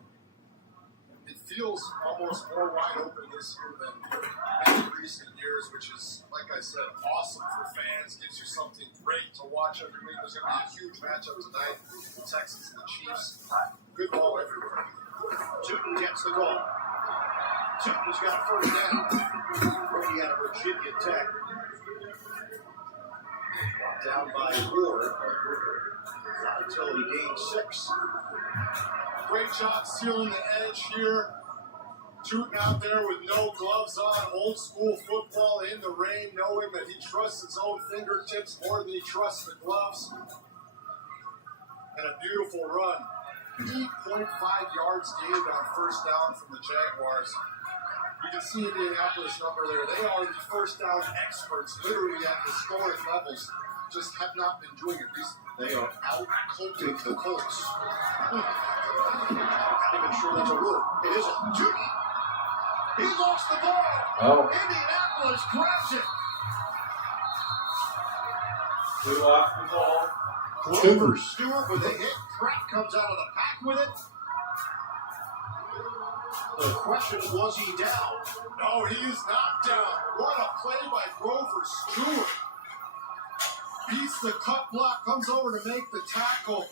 It feels almost more wide open this year than in recent years, which is, like I said, awesome for fans. Gives you something great to watch every week. There's going to be a huge matchup tonight, the Texans and the Chiefs. Good ball everywhere. Tootin gets the goal. Tootin's got a first down. Rookie out of Virginia Tech. Down by 4. Not until he gained 6. Great job sealing the edge here. Tootin out there with no gloves on, old school football in the rain, knowing that he trusts his own fingertips more than he trusts the gloves. And a beautiful run. 8.5 yards gained on first down from the Jaguars. You can see Indianapolis number there. They are the first down experts, literally at historic levels. Just have not been doing it recently. They are out-colting the Colts. Not even sure that's a word. It isn't. Tootin. He lost the ball. Oh. Indianapolis grabs it. We lost the ball. Clover Stewart with a hit. Pratt comes out of the pack with it. The question, was he down? No, he is not down. What a play by Grover Stewart. Beats the cut block, comes over to make the tackle,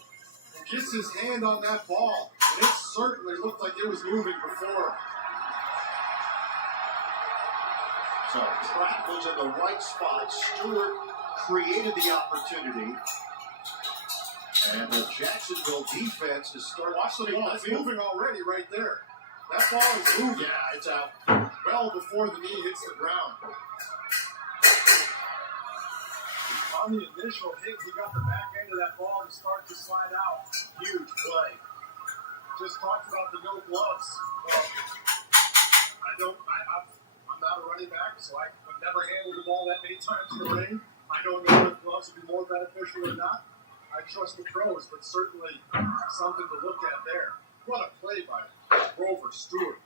and gets his hand on that ball. And it certainly looked like it was moving before. So Pratt was in the right spot. Stewart created the opportunity. And the Jacksonville defense is starting. Watch the ball. It's moving already right there. That ball is moving. Yeah, it's out. Well before the knee hits the ground. On the initial hit, he got the back end of that ball and started to slide out. Huge play. Just talked about the no gloves. Well, I'm not a running back, so I would never handle the ball that many times in the ring. I don't know if gloves would be more beneficial or not. I trust the pros, but certainly something to look at there. What a play by Grover Stewart,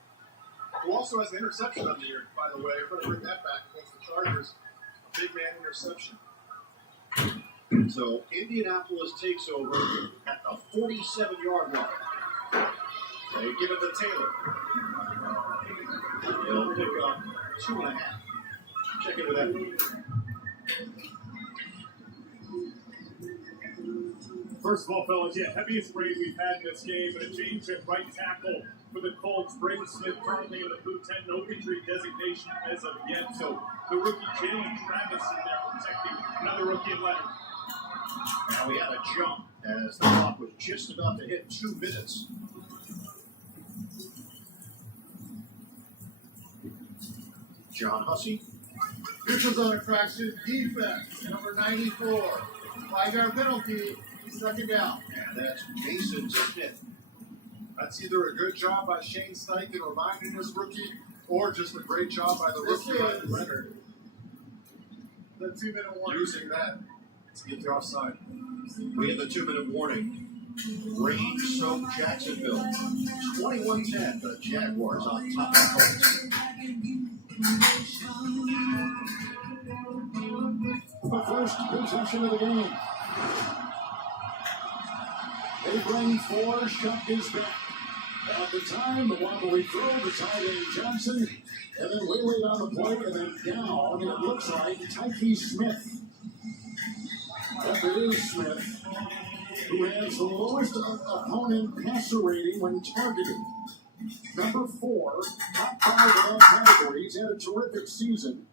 who also has an interception on the year, by the way. I'm going to bring that back against the Chargers. A big man interception. So Indianapolis takes over at the 47-yard line. They give it to Taylor. They'll pick up 2.5. Check it with that. First of all, fellas, heaviest rain we've had in this game, but a change at right tackle for the Colts. Braden Smith currently in the blue 10, no injury designation as of yet. So the rookie Jalen Travis in there protecting another rookie in Leonard. Now we had a jump as the clock was just about to hit 2 minutes. John Hussey. Officials on infraction, defense, number 94. 5-yard penalty, second down. And that's Mason Smith. That's either a good job by Shane Steichen reminding his rookie, or just a great job by the rookie Leonard. The 2-minute warning. Using that to get the offside. We have the 2-minute warning. Rain-soaked Jacksonville. 21-10, the Jaguars on top of the Colts. The first possession of the game. They bring four, Shuck is back. At the time, the wobbly throw, the tight end Johnson, and then waylaid on the play, and then down, it looks like Tyke Smith. That is Smith, who has the lowest opponent passer rating when targeted. Number 4, top 5 in all categories, had a terrific season.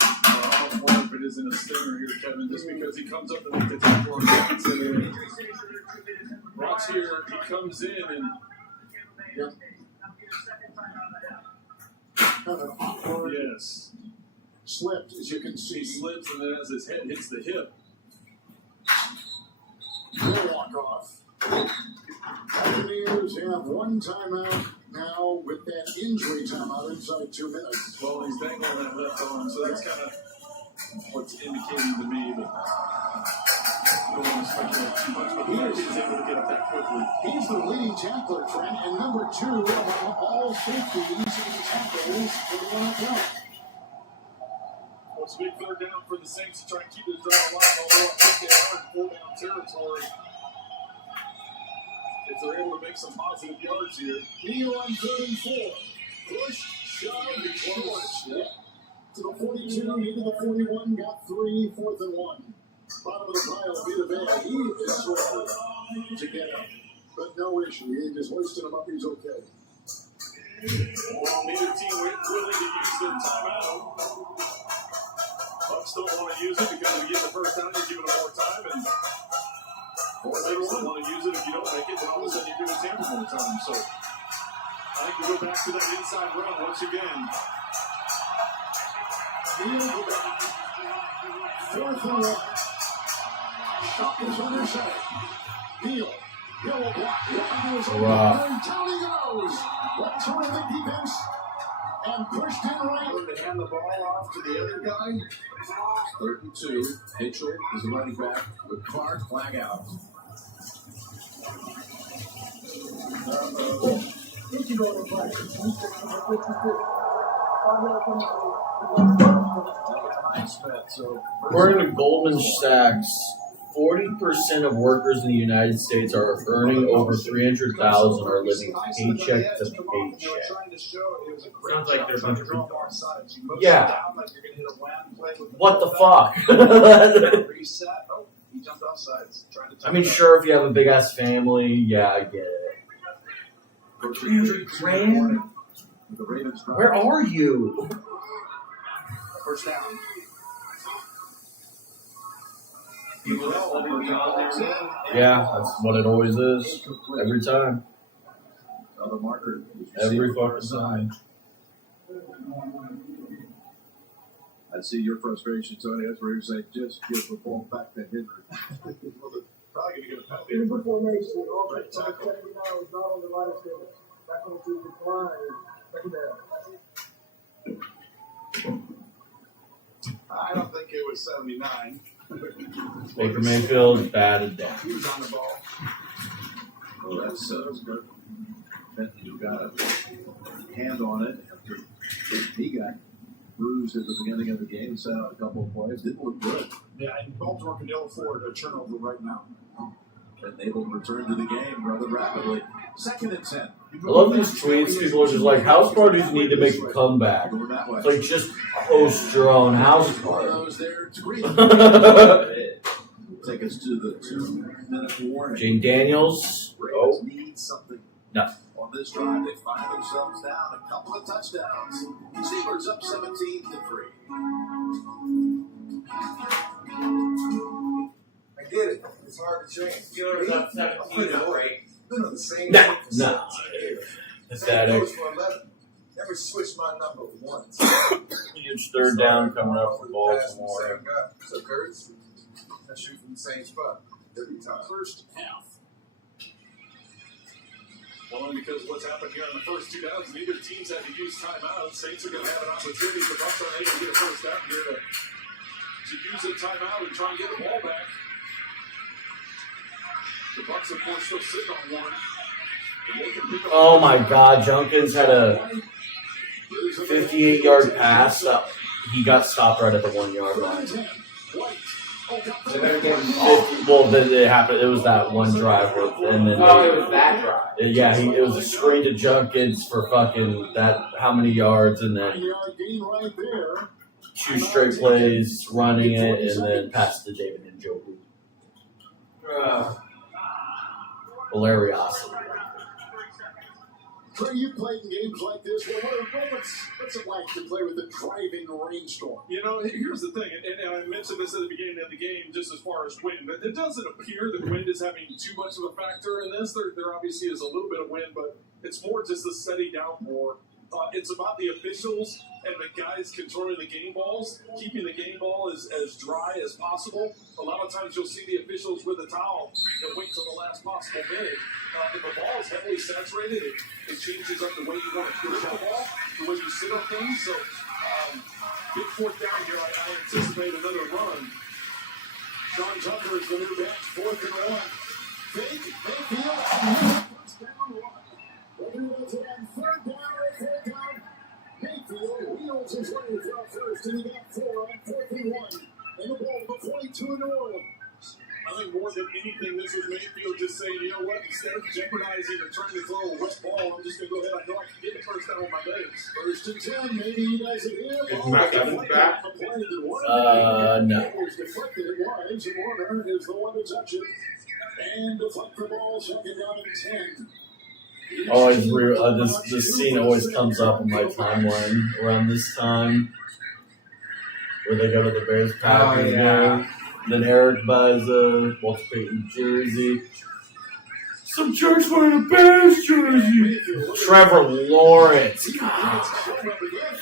I wonder if it isn't a stinger here, Kevin, just because he comes up to make the tackle on Johnson. Watch here, he comes in and Kind of awkward. yes, Slipped, as you can see. he slips and then as his head hits the hip. They'll walk off. Buccaneers have one timeout now with that injury timeout inside 2 minutes. Well, he's dangling that left arm, so that's kind of what's indicating to me, but I don't want to speculate too much. But he is able to get up that quickly. He's the leading tackler, Trent, and number 2 among all safeties in tackles in the NFL. Well, it's a big third down for the Saints to try and keep this drive alive, although I think they are in 4-down territory. If they're able to make some positive yards here. Neal on 3rd and 4. Push, shove, close. Yeah. To the 42, into the 41, got 3, 4th and 1. Bottom of the pile, Vita Vea. He is struggling to get up. But no issue. He just hoisted him up. He's okay. Well, neither team willing to use their timeout. Bucks don't want to use it because if you get the first down, you're giving them more time. And they don't want to use it if you don't make it, then all of a sudden you're giving Tampa more time. So I think we go back to that inside run once again. Neal back. 4th and 1. Shot is on their side. Neal. Yellow block. Wow. Down he goes. What terrific defense. And pushed in right. To hand the ball off to the other guy. 3rd and 2. Mitchell is the running back with Clark flag out. According to Goldman Sachs, 40% of workers in the United States are earning over $300,000 are living paycheck to paycheck. Sounds like there's a bunch of people. Yeah. What the fuck? I mean, sure, if you have a big ass family, yeah, I get it. 300 grand? Where are you? First down. Yeah, that's what it always is. Every time. Another marker. Every fucking time. I see your frustration, Tony. That's where you're saying, just give the ball back to Henry. Probably going to get a penalty. Here's the formation. All right, tackle. Second down is not on the right field. Back on to the decline. Second down. I don't think it was 79. Baker Mayfield batted down. He was on the ball. Well, that's good. Benton got a hand on it after he got bruised at the beginning of the game. Set out a couple of plays. Didn't look good. Yeah, and Baltimore can ill afford a turnover right now. And able to return to the game rather rapidly. 2nd and 10. I love these tweets. People are just like, house parties need to make a comeback. It's like, just host your own house party. Take us to the 2-minute warning. Jane Daniels. Ravens need something. No. On this drive, they find themselves down a couple of touchdowns. Steelers up 17-3. I get it. It's hard to change. Steelers up 17-3. No, the same. No. Pathetic. Never switched my number once. Huge 3rd down coming up for Baltimore. So Kurtz, I shoot from the same spot every time. First half. Well, only because what's happened here in the first 2 downs, neither teams had to use timeouts. Saints are going to have an opportunity. The Bucs are able to get a first down here to use a timeout and try and get the ball back. The Bucks, of course, still sitting on one. Oh my God, Junkins had a 58-yard pass. He got stopped right at the 1-yard line. Well, then it happened. It was that one drive, and then it was that drive. Yeah, it was a screen to Junkins for fucking that how many yards, and then 2 straight plays running it, and then pass to David Njoku. Hilariosity. Trey, you played in games like this. Well, what's it like to play with a driving rainstorm? You know, here's the thing, and I mentioned this at the beginning of the game, just as far as wind. But it doesn't appear that wind is having too much of a factor in this. There obviously is a little bit of wind, but it's more just a steady downpour. It's about the officials and the guys controlling the game balls, keeping the game ball as dry as possible. A lot of times you'll see the officials with a towel and wait till the last possible minute. If the ball is heavily saturated, it changes up the way you want to push the ball, the way you sit on things. So, big 4th down here. I anticipate another run. Sean Tucker is the new back, 4th and 1. Fake, Mayfield. Touchdown run. Third down. Mayfield wheels his way through first, and he got 4 on 4th and 1. And the ball to 42 in New Orleans. I think more than anything, this was Mayfield just saying, you know what, instead of jeopardizing or trying to throw a wet ball, I'm just going to go ahead. I know I can get the first down on my base. 1st and 10, maybe you guys are here. Is Matt Evans back? No. Deflected it was, and Warner is the one to touch it. And deflect the ball, 2nd down and 10. Always this scene always comes up in my timeline around this time, where they go to the Bears Packers game. Then Eric buys a Walter Payton jersey. Some jerks wearing a Bears jersey. Trevor Lawrence. God.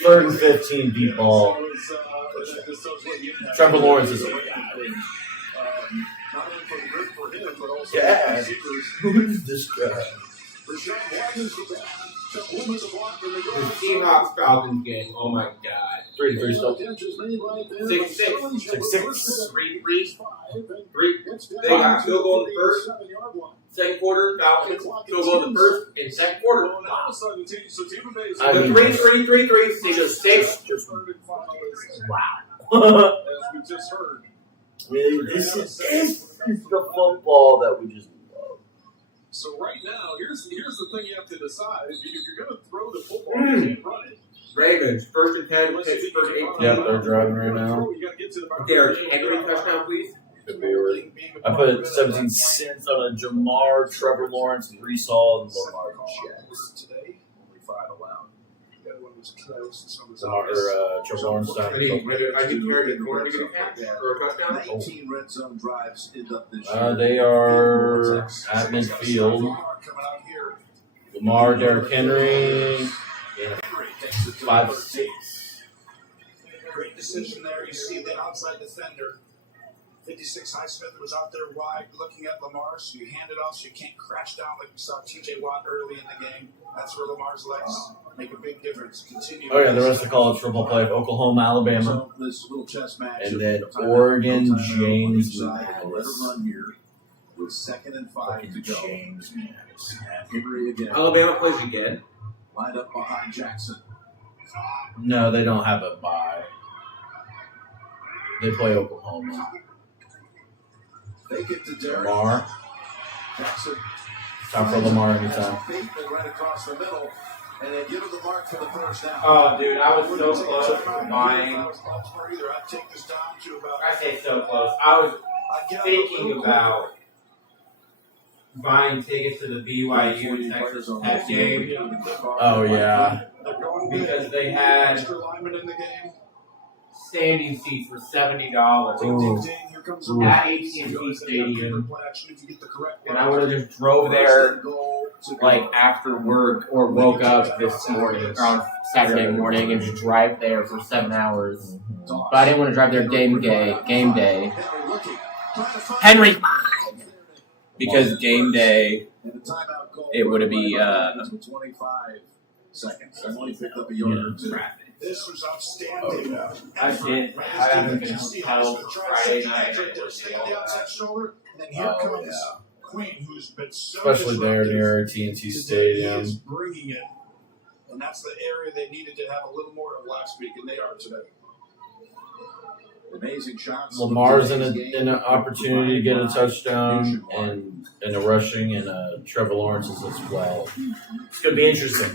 3rd and 15 deep ball. Trevor Lawrence is a yeah. Who's this guy? The Seahawks Falcons game. Oh my God. 3-3 still. 6-6. 3-3. They got field goal in the first. 2nd quarter, Falcons field goal in the first and 2nd quarter. Wow. So Tampa Bay is 3-3-3-3-6. Wow. as we just heard. This is the football that we just love. So right now, here's the thing you have to decide. If you're going to throw the football, you can't run it. Ravens, 1st and 10, Pittsburgh 18. Yep, they're driving right now. Derrick Henry touchdown, please. I put 17 cents on a Jamar, Trevor Lawrence, Breece Hall, and Lamar Jackson. Today, only 5 allowed. The other one was close. Trevor Lawrence I think carried a corner to get a catch or a touchdown. 19 red zone drives end up this year. They are at midfield. Lamar, Derrick Henry, 5-6. Great decision there. You see the outside defender. 56 Highsmith was out there wide looking at Lamar, so you hand it off so you can't crash down like we saw TJ Watt early in the game. That's where Lamar's legs make a big difference. Continue. Oh, yeah, the rest of college football play of Oklahoma, Alabama. So, this little chess match. And then Oregon, James Let it run here with 2nd and 5 to go. James Henry again. Alabama plays again. Lined up behind Jackson. No, they don't have a bye. They play Oklahoma. Fake it to Derrick. Lamar. Jackson. Time for Lamar anytime. Right across the middle, and they give him the mark for the first down. Oh, dude, I was so close to buying. I'd take this down to about. I say so close. I was thinking about buying tickets to the BYU Texas Tech game. Oh, yeah. Because they had standing seats for $70 at AT&T Stadium, and I would have just drove there like after work or woke up this morning or on Saturday morning and just drive there for 7 hours. But I didn't want to drive there game day. Henry, because game day it would be 25 seconds. I only picked up a yard or two. This was outstanding. I haven't been held Friday night. Stay on the outside shoulder, and then here comes Queen, who's been so Especially there near TNT Stadium. is bringing it, and that's the area they needed to have a little more of last week, and they are today. Amazing shots. Lamar's in an opportunity to get a touchdown and a rushing, and Trevor Lawrence is as well. It's going to be interesting.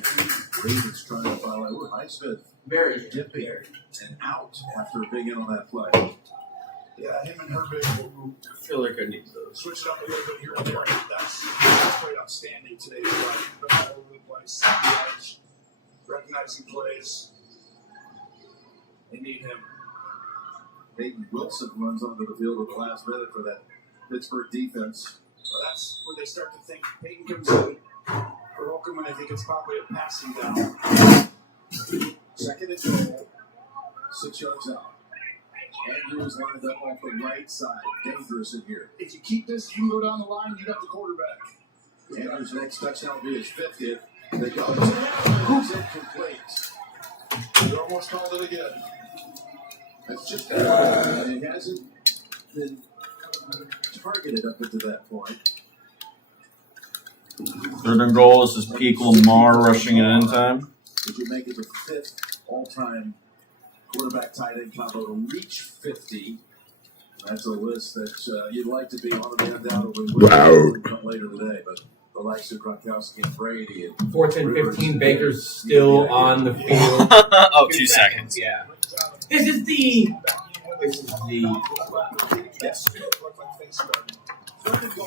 Ravens trying to follow Highsmith. Very dipping and out after being in on that play. Yeah, him and Herbig will I feel like I need those. switch it up a little bit here and there. That's quite outstanding today. They're all over the place. The edge, recognizing plays. They need him. Peyton Wilson runs onto the field at the last minute for that Pittsburgh defense. Well, that's when they start to think Peyton comes in for Holcomb, and I think it's probably a passing down. Second and goal. 6 yards out. Andrews lined up off the right side. Dangerous in here. If you keep this, you can go down the line, you got the quarterback. Andrews' next touchdown will be his 50th. They go. Who's incomplete? They almost called it again. That's just it hasn't been targeted up until that point. Third and goal. This is peak Lamar rushing it in time. Would you make it the 5th all-time quarterback tight end combo to reach 50? That's a list that you'd like to be on, and undoubtedly will come later today. But the likes of Gronkowski and Brady and 4th and 15. Baker's still on the field. Oh, 2 seconds. Yeah. This is the. You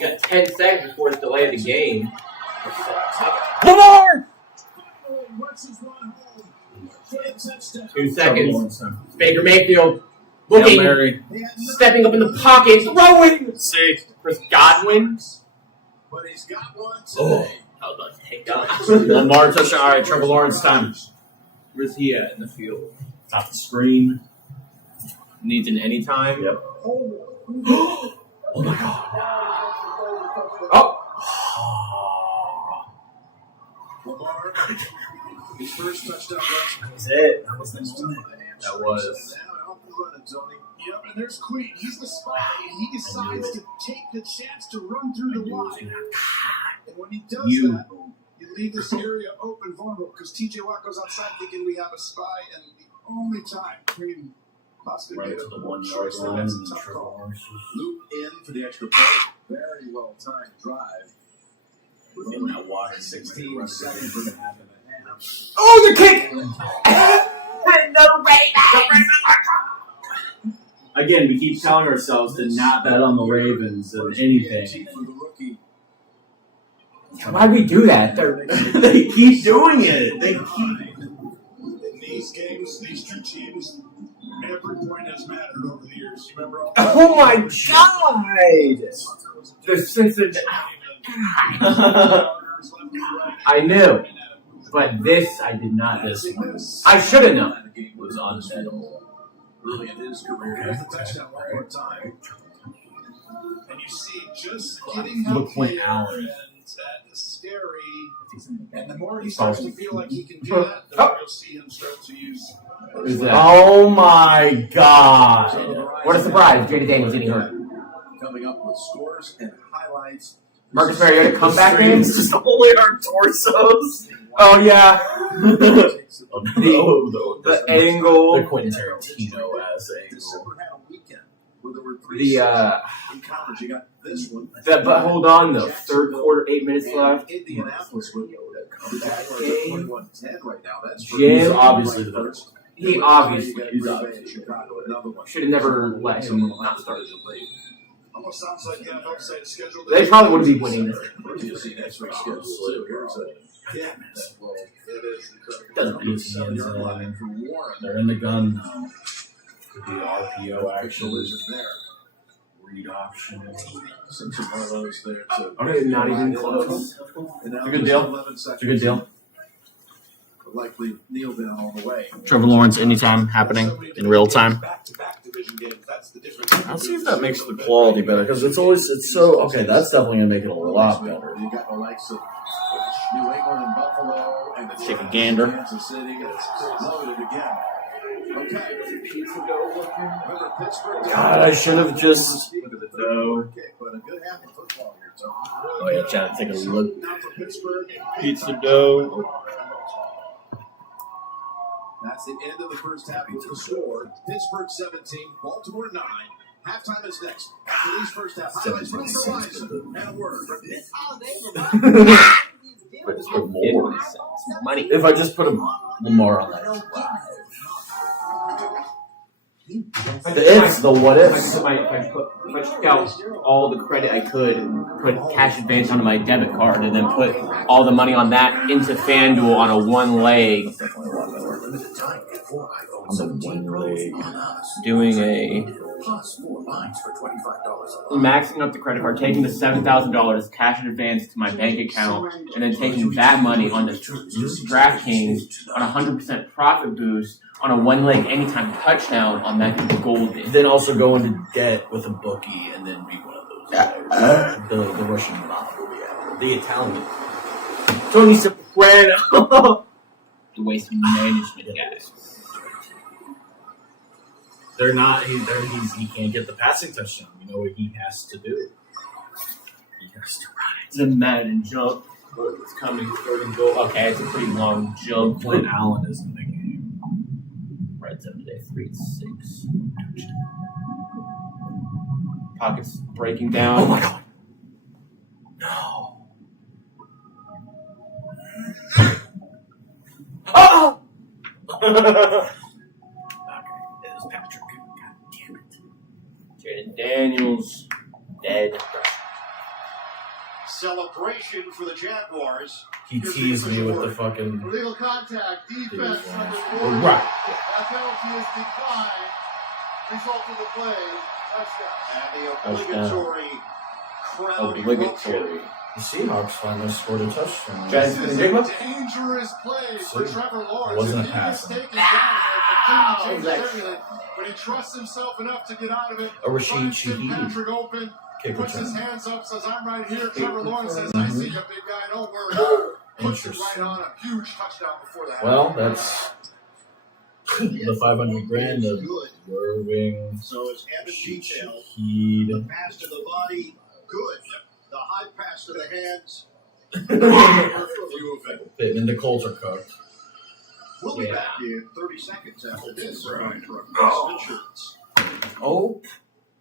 got 10 seconds before the delay of the game. Lamar! 2 seconds. Baker Mayfield looking, Mary. stepping up in the pocket, throwing. See. Chris Godwin. But he's got one Oh. today. I was about to take that. Lamar touchdown. All right, Trevor Lawrence time. Where's he at in the field? Top the screen. Needs an anytime. Yep. Oh my god. Oh. Lamar, his first touchdown rush. That's it. That was. Yep, and there's Queen. He's the spy, and he decides to take the chance to run through the line. And when he does that, you leave this area open, vulnerable, because TJ Watt goes outside thinking we have a spy, and the only time Queen possibly Right made to a the 1 choice, yard and line. that's And a tough Trevor call. Lawrence. Loop in for the extra point. Very well timed drive. Within that water. 16 seconds for the half and a half. Oh, the kick! The Ravens! Again, we keep telling ourselves to not bet on the Ravens and anything. For the rookie. Why'd we do that? They keep doing it. They keep. In these games, these two teams, every point has mattered over the years. You remember all Oh my god! The Cincinnati. I knew. But this, I did not. I should have known. It was unbettable. Early in his career, here's the touchdown one more time. and you see just getting Look out when there, Allen. and that is scary. And the more he starts to feel like he can do that, the Oh. more you'll see him start to use. Oh my god. What a surprise. J.D. Daniels getting hurt. Coming up with scores and highlights. Marcus Mariota comeback game? Just only our torsos. Oh, yeah. The angle. The Quentin Tarantino ass angle. December had a weekend where there were three The, encounters. You got this one. but hold on, though. Third quarter, 8 minutes left. Indianapolis with the Jaguars at 21-10 right now. That's for Jim, obviously the better. He obviously Chicago, another one. should have never let him not start. Almost sounds like the NFL said it's scheduled. They probably would be winning this. Where do you see next week's schedule? too? Here's a Yeah, well, it is incredible. Doesn't mean it's Seven yard line for Warren. They're in the gun now. Could be RPO actually. Isn't there? Read option. Since one of those there to Okay, not even close. And now It's a good there's deal. 11 seconds. It's a good deal. Likely kneel down on the way. Trevor Lawrence anytime happening in real time. Back-to-back division games. That's the difference. I'll see if that makes the quality better because it's so okay. That's definitely gonna make it a lot better. You got the likes of New England and Buffalo and the Take a gander. Kansas City. It's loaded again. God, I should have just. No. Oh, yeah, John, take a look. Pizza dough. That's the end of the first half with the score. Pittsburgh 17, Baltimore 9. Halftime is next. After these first half highlights from the Horizon. And a word from this holiday. If I just put more. Money. If I just put a Lamar on that. The ifs, the what ifs. If I took out all the credit I could, put cash advance onto my debit card, and then put all the money on that into FanDuel on a one leg, doing a maxing up the credit card, taking the $7,000 cash in advance to my bank account, and then taking that money on the DraftKings on a 100% profit boost on a one leg anytime touchdown on that golden. Then also go into debt with a bookie and then be one of those. The Russian mob. The Italian. Tony Soprano. The waste management guys. They're not. He can't get the passing touchdown. You know what he has to do? He has to run it. It's a Madden jump. It's coming 3rd and goal. Okay, it's a pretty long jump. Clint Allen is in the game. Red zone today, 3-6. Pockets breaking down. Oh my god. No. Oh! Patrick. God damn it. Jaden Daniels, dead. Celebration for the Jaguars. He teased me with the fucking. Illegal contact, defense on the board. Right. That penalty is declined. Result of the play, touchdown. And the obligatory crowd eruption. The Seahawks finally scored a touchdown. This is a dangerous play for Trevor Lawrence. Wasn't a If pass. he is taken down there, completely changes everything. But he trusts himself enough to get out of it. A Rashid Finds Shaheed. Patrick open. Kick Puts his return. hands up, says, I'm right here. Trevor Lawrence says, I see you, big guy. Don't worry. Puts it right on. A huge touchdown before that. Well, that's the $500,000 of Irving. So it's Evan detail. Shaheed. The pass to the body, good. The high pass to the hands. Pittman, the Colts are cooked. We'll be back in 30 seconds after this. Oh.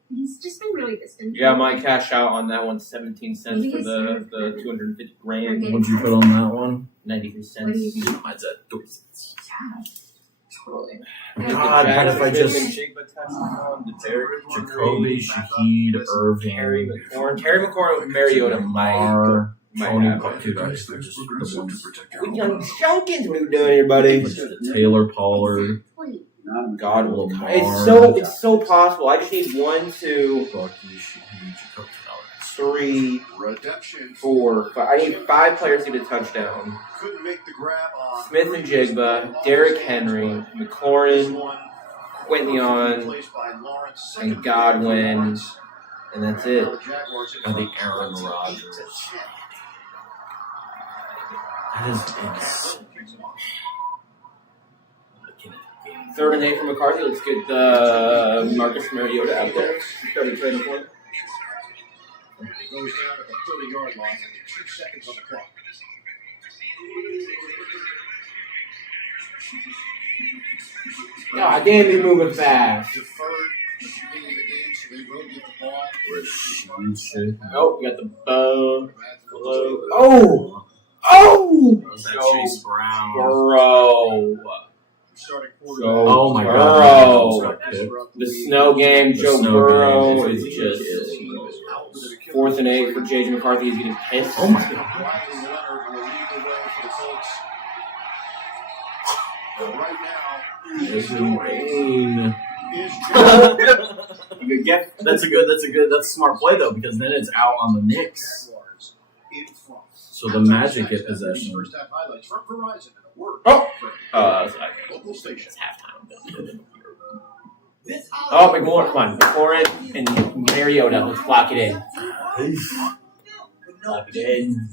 He's just been really distant. Yeah, my cash out on that one, 17 cents for the $250,000. What'd you put on that one? 93 What cents. do you think? Mine's at 30 cents. Yeah, totally. God, but if I just. Jacoby, Jacoby, Shaheed, Irving, Terry McLaurin with Mariota Lamar, Tony have Pollard. Two guys. They're just the ones. With young Junkins, what are we doing here, buddy? Taylor Pollard. God will. Lamar. It's so possible. I just need 1, 2, Bucky, Shaheed, Jacoby, 3, Redemption. 4, 5. I need 5 players to get a touchdown. Couldn't make the grab on Smith and Jigba, Derrick Henry, McLaurin, Quinton, placed by Lawrence. and Godwin, and that's it. I think Aaron Rodgers. That is insane. 3rd and 8 for McCarthy. Let's get the Marcus Mariota out there. 30 trade for him. He goes down at the 30-yard line. 2 seconds on the clock. God damn, he's moving fast. Deferred at the beginning of the game, so they will get the ball. Oh, we got the bow. Oh! Oh! Was that Chase Brown? Bro. Starting Oh my Burrow. God. The snow game, The Joe snow Burrow game is just 4th and 8 for J.J. McCarthy. He's getting pissed. Oh my God. Riley Leonard will lead the way for the Colts. But right now, Jason Wayne. is That's a smart play though, because then it's out on the Knicks. in front. So the Magic get possession. First half highlights from Verizon. And a word Oh! local station. It's halftime. Oh, McLaurin, come on. McLaurin and Mariota. Let's lock it in. Lock it in.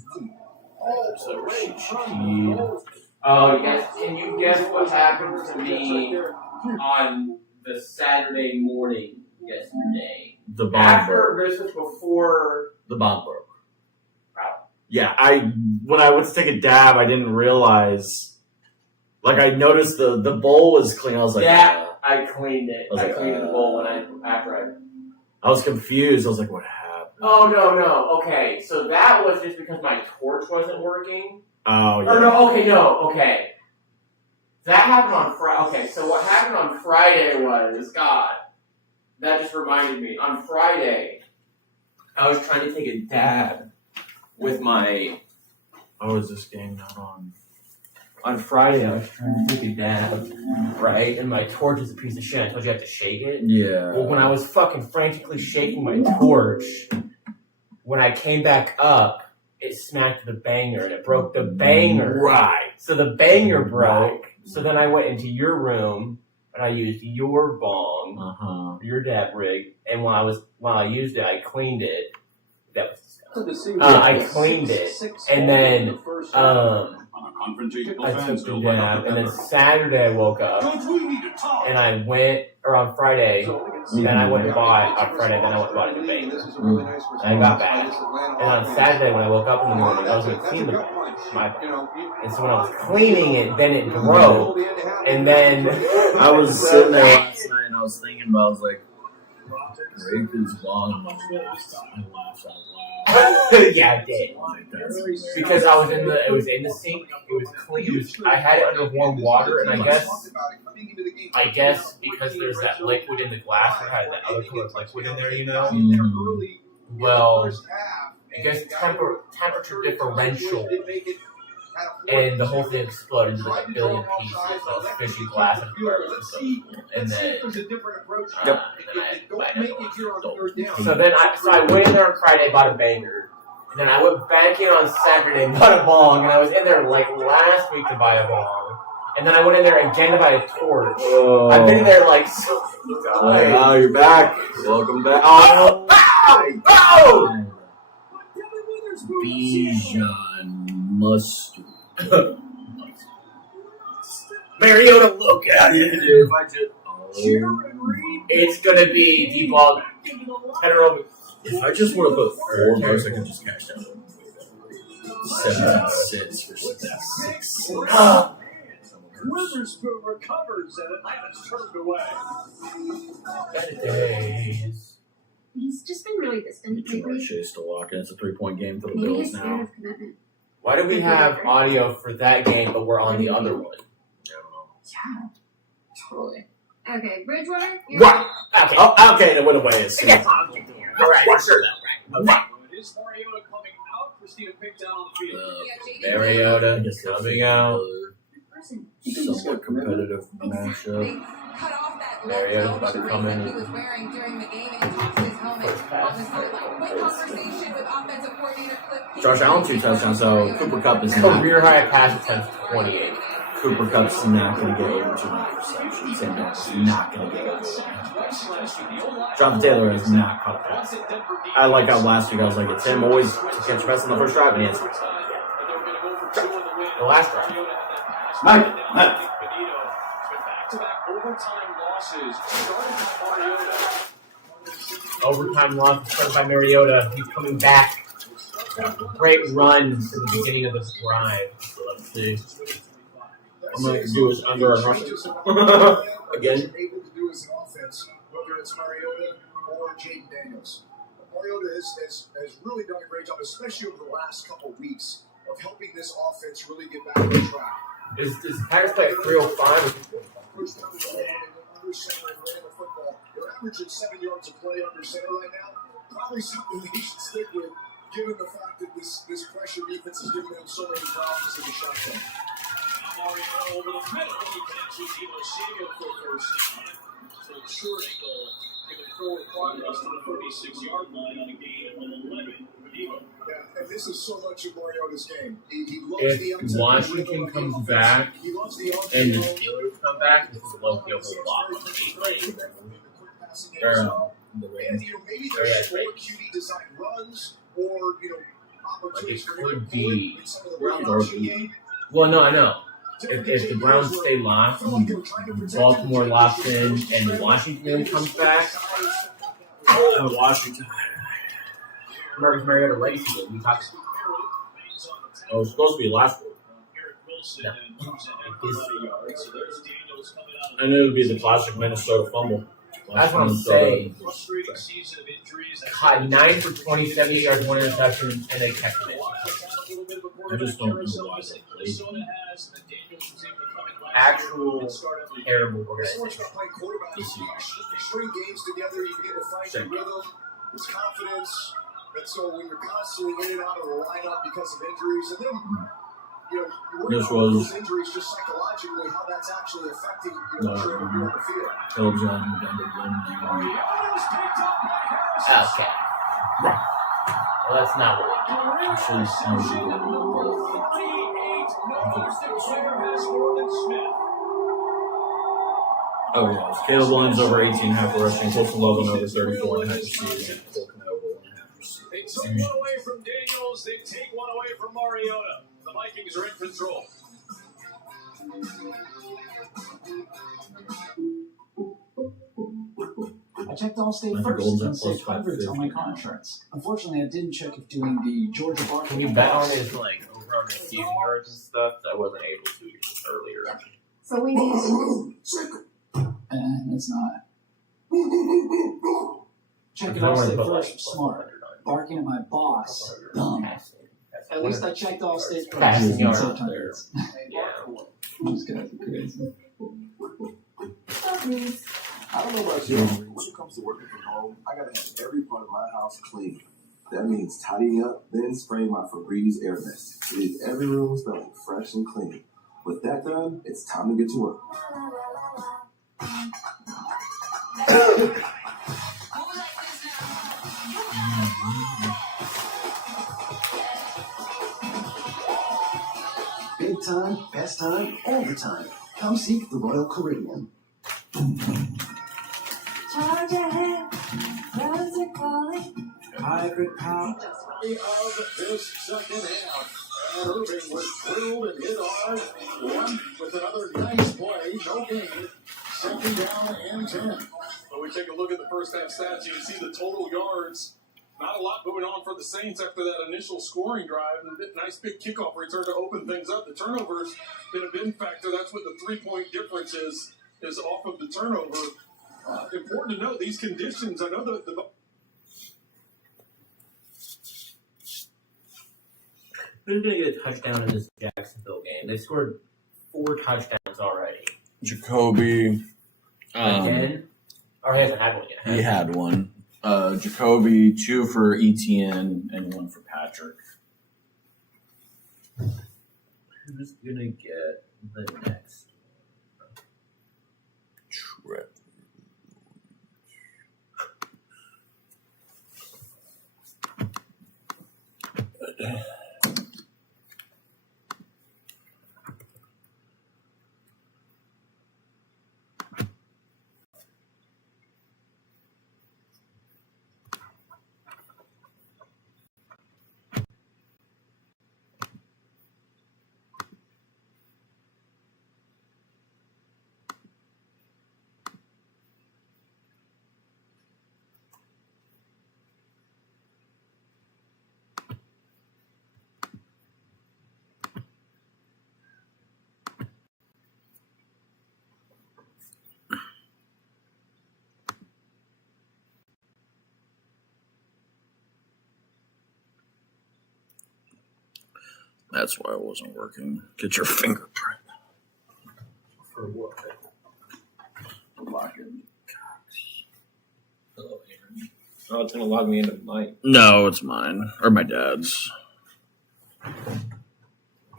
So Shaheed. Oh, you guys, can you guess what happened to me on the Saturday morning yesterday. The bomb After broke. this was before. The bomb broke. Wow. Yeah, when I went to take a dab, I didn't realize. Like, I noticed the bowl was clean. I was like, Yeah, I cleaned it. I was I like, cleaned the bowl after I. I was confused. I was like, what happened? Oh no. Okay, so that was just because my torch wasn't working. Oh yeah. Or no. Okay. That happened on Friday. Okay, so what happened on Friday was, God, that just reminded me. On Friday, I was trying to take a dab with my. Oh, is this game not on? On Friday, I was trying to take a dab, right? And my torch is a piece of shit. I told you I have to shake it. Yeah. Well, when I was fucking frantically shaking my torch, when I came back up, it smacked the banger and it broke the banger. Right. So the banger broke. So then I went into your room and I used your bong, your dab rig, and while I used it, I cleaned it. That was I cleaned it, and then I took the dab, and then Saturday I woke up and I went, or on Friday, then I went and bought on Friday, then I went and bought a new banger. And I got back, and on Saturday when I woke up in the morning, I was going to clean my bong. And so when I was cleaning it, then it broke, and then I was sitting there last night and I was thinking about, I was like, break this bong. I laughed out loud. Yeah, I did. Because it was in the sink, it was clean, I had it under warm water, and I guess because there's that liquid in the glass, it had that other color liquid in there, you know? Well, I guess temperature differential, and the whole thing exploded into like a billion pieces of fishy glass and then so I went in there on Friday, bought a banger, and then I went back in on Saturday, bought a bong, and I was in there like last week to buy a bong, and then I went in there again to buy a torch. I've been in there like so times. Oh, you're back. Welcome back. Oh! Bijan mustard. Mariota, look at it. It's gonna be D-Ball. If I just want to put 4 bucks, I can just cash out 7 cents for 6. Witherspoon recovers and Atlanta's turned away. He's just been really distant lately. Chase to lock in. It's a 3-point game for the Maybe Bills he's scared now. of commitment. Why do we have audio for that game, but we're on the other one? Yeah, totally. Okay, Bridgewater. What? Okay. Oh, okay, it went away. All right, sure that right. It is Mariota coming out. Christina picked down on the field. Mariota coming out. Somewhat competitive matchup. Mariota's about to come in. Josh Allen 2 touchdowns, so Cooper Kupp is career high pass attempts 28. Cooper Kupp's not going to get over 200 receptions. Sam Darnold's not going to get over 200. Jonathan Taylor has not caught a pass. I like how last week I was like, it's him always to catch a pass on the first drive, and he has the last drive. Mike. Overtime loss started by Mariota. He's coming back. Great run to the beginning of this drive. So let's see. I'm going to do his under and rushing. Again. Able to do as an offense, whether it's Mariota or Jaden Daniels. Mariota has really done a great job, especially over the last couple of weeks, of helping this offense really get back on track. Does Packers play at 305? First down and under center and ran the football. They're averaging 7 yards of play under center right now. Probably something they should stick with, given the fact that this pressure defense is giving them so many problems in the shotgun. Mariota over the middle. He connects with Debo Samuel for first down. So short goal, giving forward progress to the 36-yard line on a gain of 11 for Debo. Yeah, and this is so much of Mariota's game. He loves the If Washington comes back and the Steelers come back, this is likely a whole lot. QB design runs or opportunities it could be. Well, no, I know. if the Browns stay locked, Baltimore locks in, and Washington comes back. Washington. Marcus Mariota legacy that we talked about. Oh, it's supposed to be last week. No. I knew it would be the classic Minnesota fumble. That's what I'm saying. 9 for 20, 70 yards, 1 interception, and they kept it. I just don't know why they played. Actual terrible organization. String games together, you get to find your rhythm, it's confidence. And so when you're constantly in and out of the lineup because of injuries, and then you worry about those injuries just psychologically, how that's actually affecting your trip on the field. Phil Jones okay. Well, that's not what it actually sounds good. Oh, yeah. Caleb Williams over 18.5 rushing, Colson Logan over 34.5 receiving. They took one away from Daniels. They take one away from Mariota. The Vikings are in control. I checked Allstate first and saved hundreds on my car insurance. Unfortunately, I didn't check if doing the Georgia Bar. Can you bet on his over on receiving yards and stuff? I wasn't able to earlier. So we need it's not. Checking Allstate first was smart. Barking at my boss, dumb. At least I checked Allstate first and saved hundreds. These guys are crazy. I don't know about you, when it comes to working from home, I gotta have every part of my house clean. That means tidying up, then spraying my Febreze air vest. It leaves every room smelling fresh and clean. With that done, it's time to get to work. Big time, best time, all the time. Come seek the Royal Caribbean. Charge ahead, roads are calling. Hybrid power. Of this second half. And Irving was thrilled and hit hard. One with another nice play. No gain. Second down and 10. When we take a look at the first half stats, you can see the total yards. Not a lot going on for the Saints after that initial scoring drive. And a nice big kickoff return to open things up. The turnovers been a big factor. That's what the 3-point difference is off of the turnover. Important to note these conditions. I know the Who's going to get a touchdown in this Jacksonville game? They scored 4 touchdowns already. Jacoby. Again? Or he hasn't had one yet. He had one. Jacoby, 2 for ETN, and 1 for Patrick. Who's going to get the next? Trip. That's why it wasn't working. Get your fingerprint. For what? Lock it. Hello, Aaron. Oh, it's going to log me into mine. No, it's mine. Or my dad's.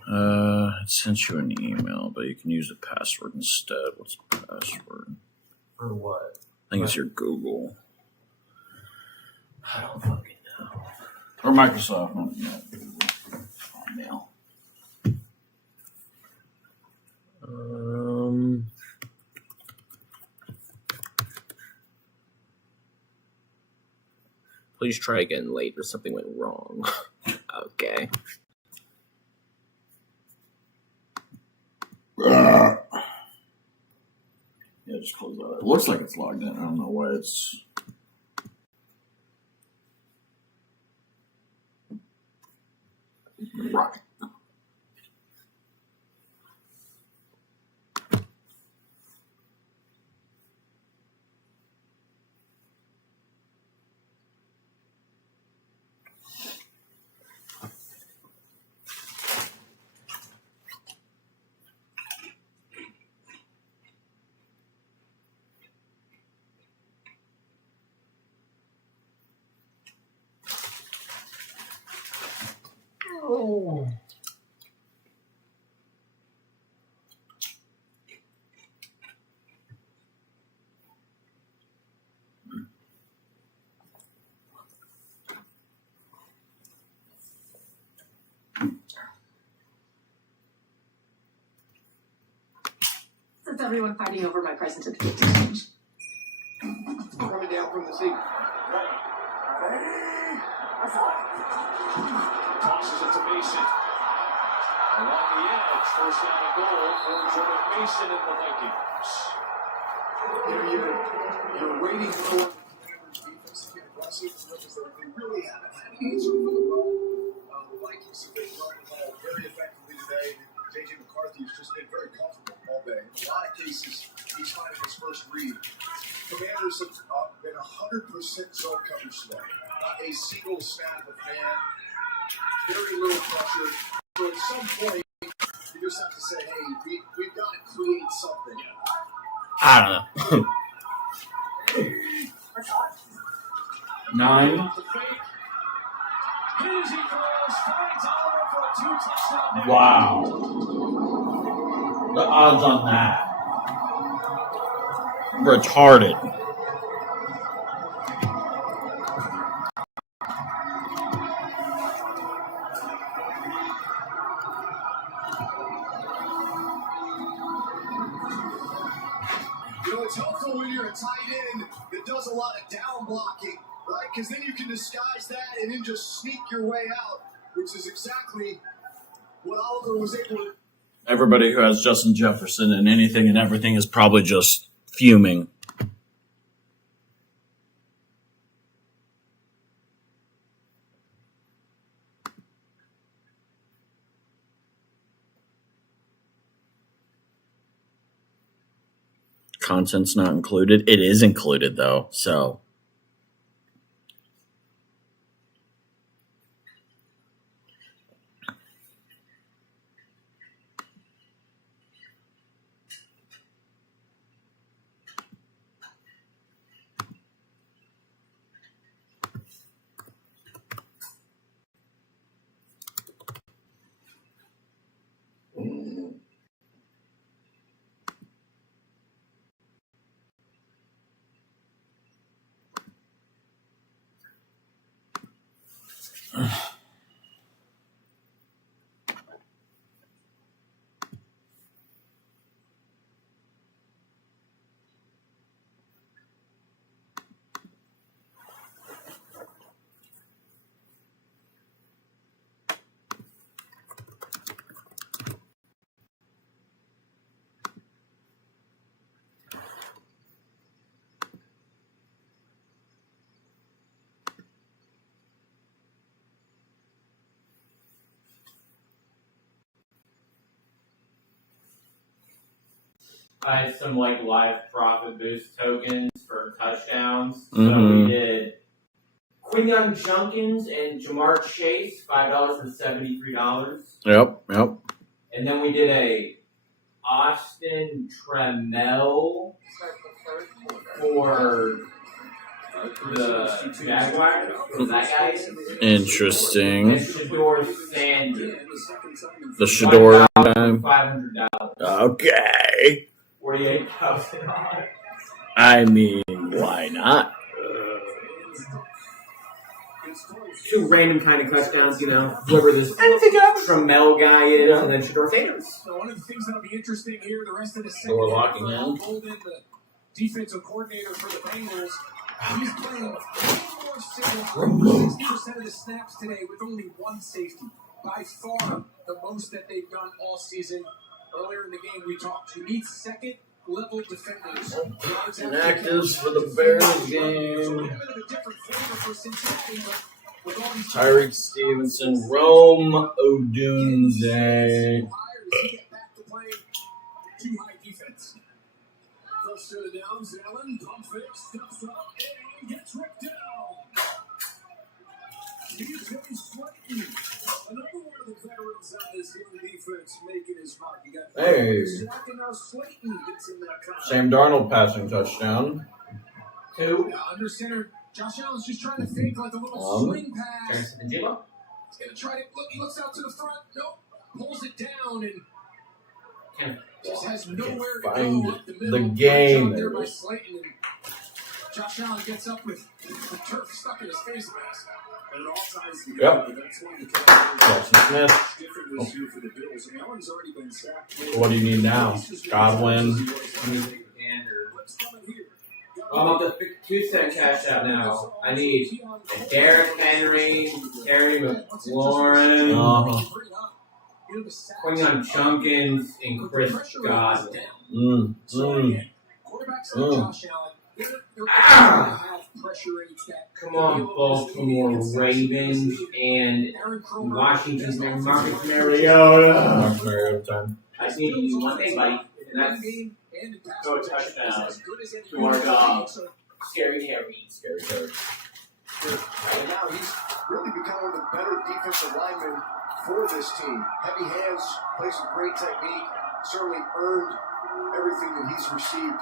It sent you an email, but you can use the password instead. What's the password? For what? I think it's your Google. I don't fucking know. Or Microsoft. No, Mail. Please try again later. Something went wrong. Okay. Yeah, just close that. It looks like it's logged in. I don't know why it's. Rock. Oh. Since everyone fighting over my present at the gift exchange. Coming down from the seat. Tosses it to Mason. Along the edge, first down and goal for Jordan Mason and the Vikings. You're waiting for the defense to get aggressive because they really haven't had an answer for the run. The Vikings have been running the ball very effectively today. J.J. McCarthy has just been very comfortable all day. In a lot of cases, he's finding his first read. Commanders have been 100% zone coverage today. Not a single snap of man. Very little pressure. So at some point, you just have to say, hey, we've got to create something. I don't know. 9. Wow. The odds on that. Retarded. You know, it's helpful when you're a tight end that does a lot of down blocking, right? Because then you can disguise that and then just sneak your way out, which is exactly what Oliver was able to. Everybody who has Justin Jefferson and anything and everything is probably just fuming. Content's not included. It is included though, so. I had some live profit boost tokens for touchdowns. So Mhm. we did Quinyon Junkins and Jamar Chase, $5 for $73. Yep. And then we did a Austin Tremel for the Jaguars. Was that guy? Interesting. And Shador Sandy. The Shador time. $500. Okay. 48,000. I mean, why not? Two random kind of touchdowns, you know. Whoever this Tremel guy is, and then Shador Sanders. So one of the things that'll be interesting here, the rest of the So second we're half, locking in. Golden, the defensive coordinator for the Bengals, he's playing more signals, 60% of the snaps today with only one safety. By far the most that they've done all season. Earlier in the game, we talked. You need second level defenders. Inactives for the Bears game. Tyreek Stevenson, Rome Odunze. Too high defense. First to the downs, Allen, pump fake, steps up, and gets ripped down. He's getting slightly. Another one of the veterans on this young defense making his mark. You got Hey. Sack, and now Slayton gets in that cut. Sam Darnold passing touchdown. Two. Under center, Josh Allen's just trying to fake like a little swing pass. He's going to try to look. He looks out to the front. Nope. Pulls it down and just has nowhere to Find go up the middle. the game. There by Slayton, and Josh Allen gets up with the turf stuck in his face mask. And at all times, Yep. that's one of the Jackson Smith. different this year for the Bills. And Allen's already been sacked. What do you need now? Godwin. I'm on the 2-cent cash out now. I need a Derrick Henry, Terry McLaurin, Quinton Junkins, and Chris Godwin. Come on, Baltimore Ravens and Washington's Marcus Mariota. Marcus Mariota time. I just need to use one thing, buddy, and that's go a touchdown to our dog. Scary Harry. Scary Harry. And now he's really become one of the better defensive linemen for this team. Heavy hands, plays with great technique, certainly earned everything that he's received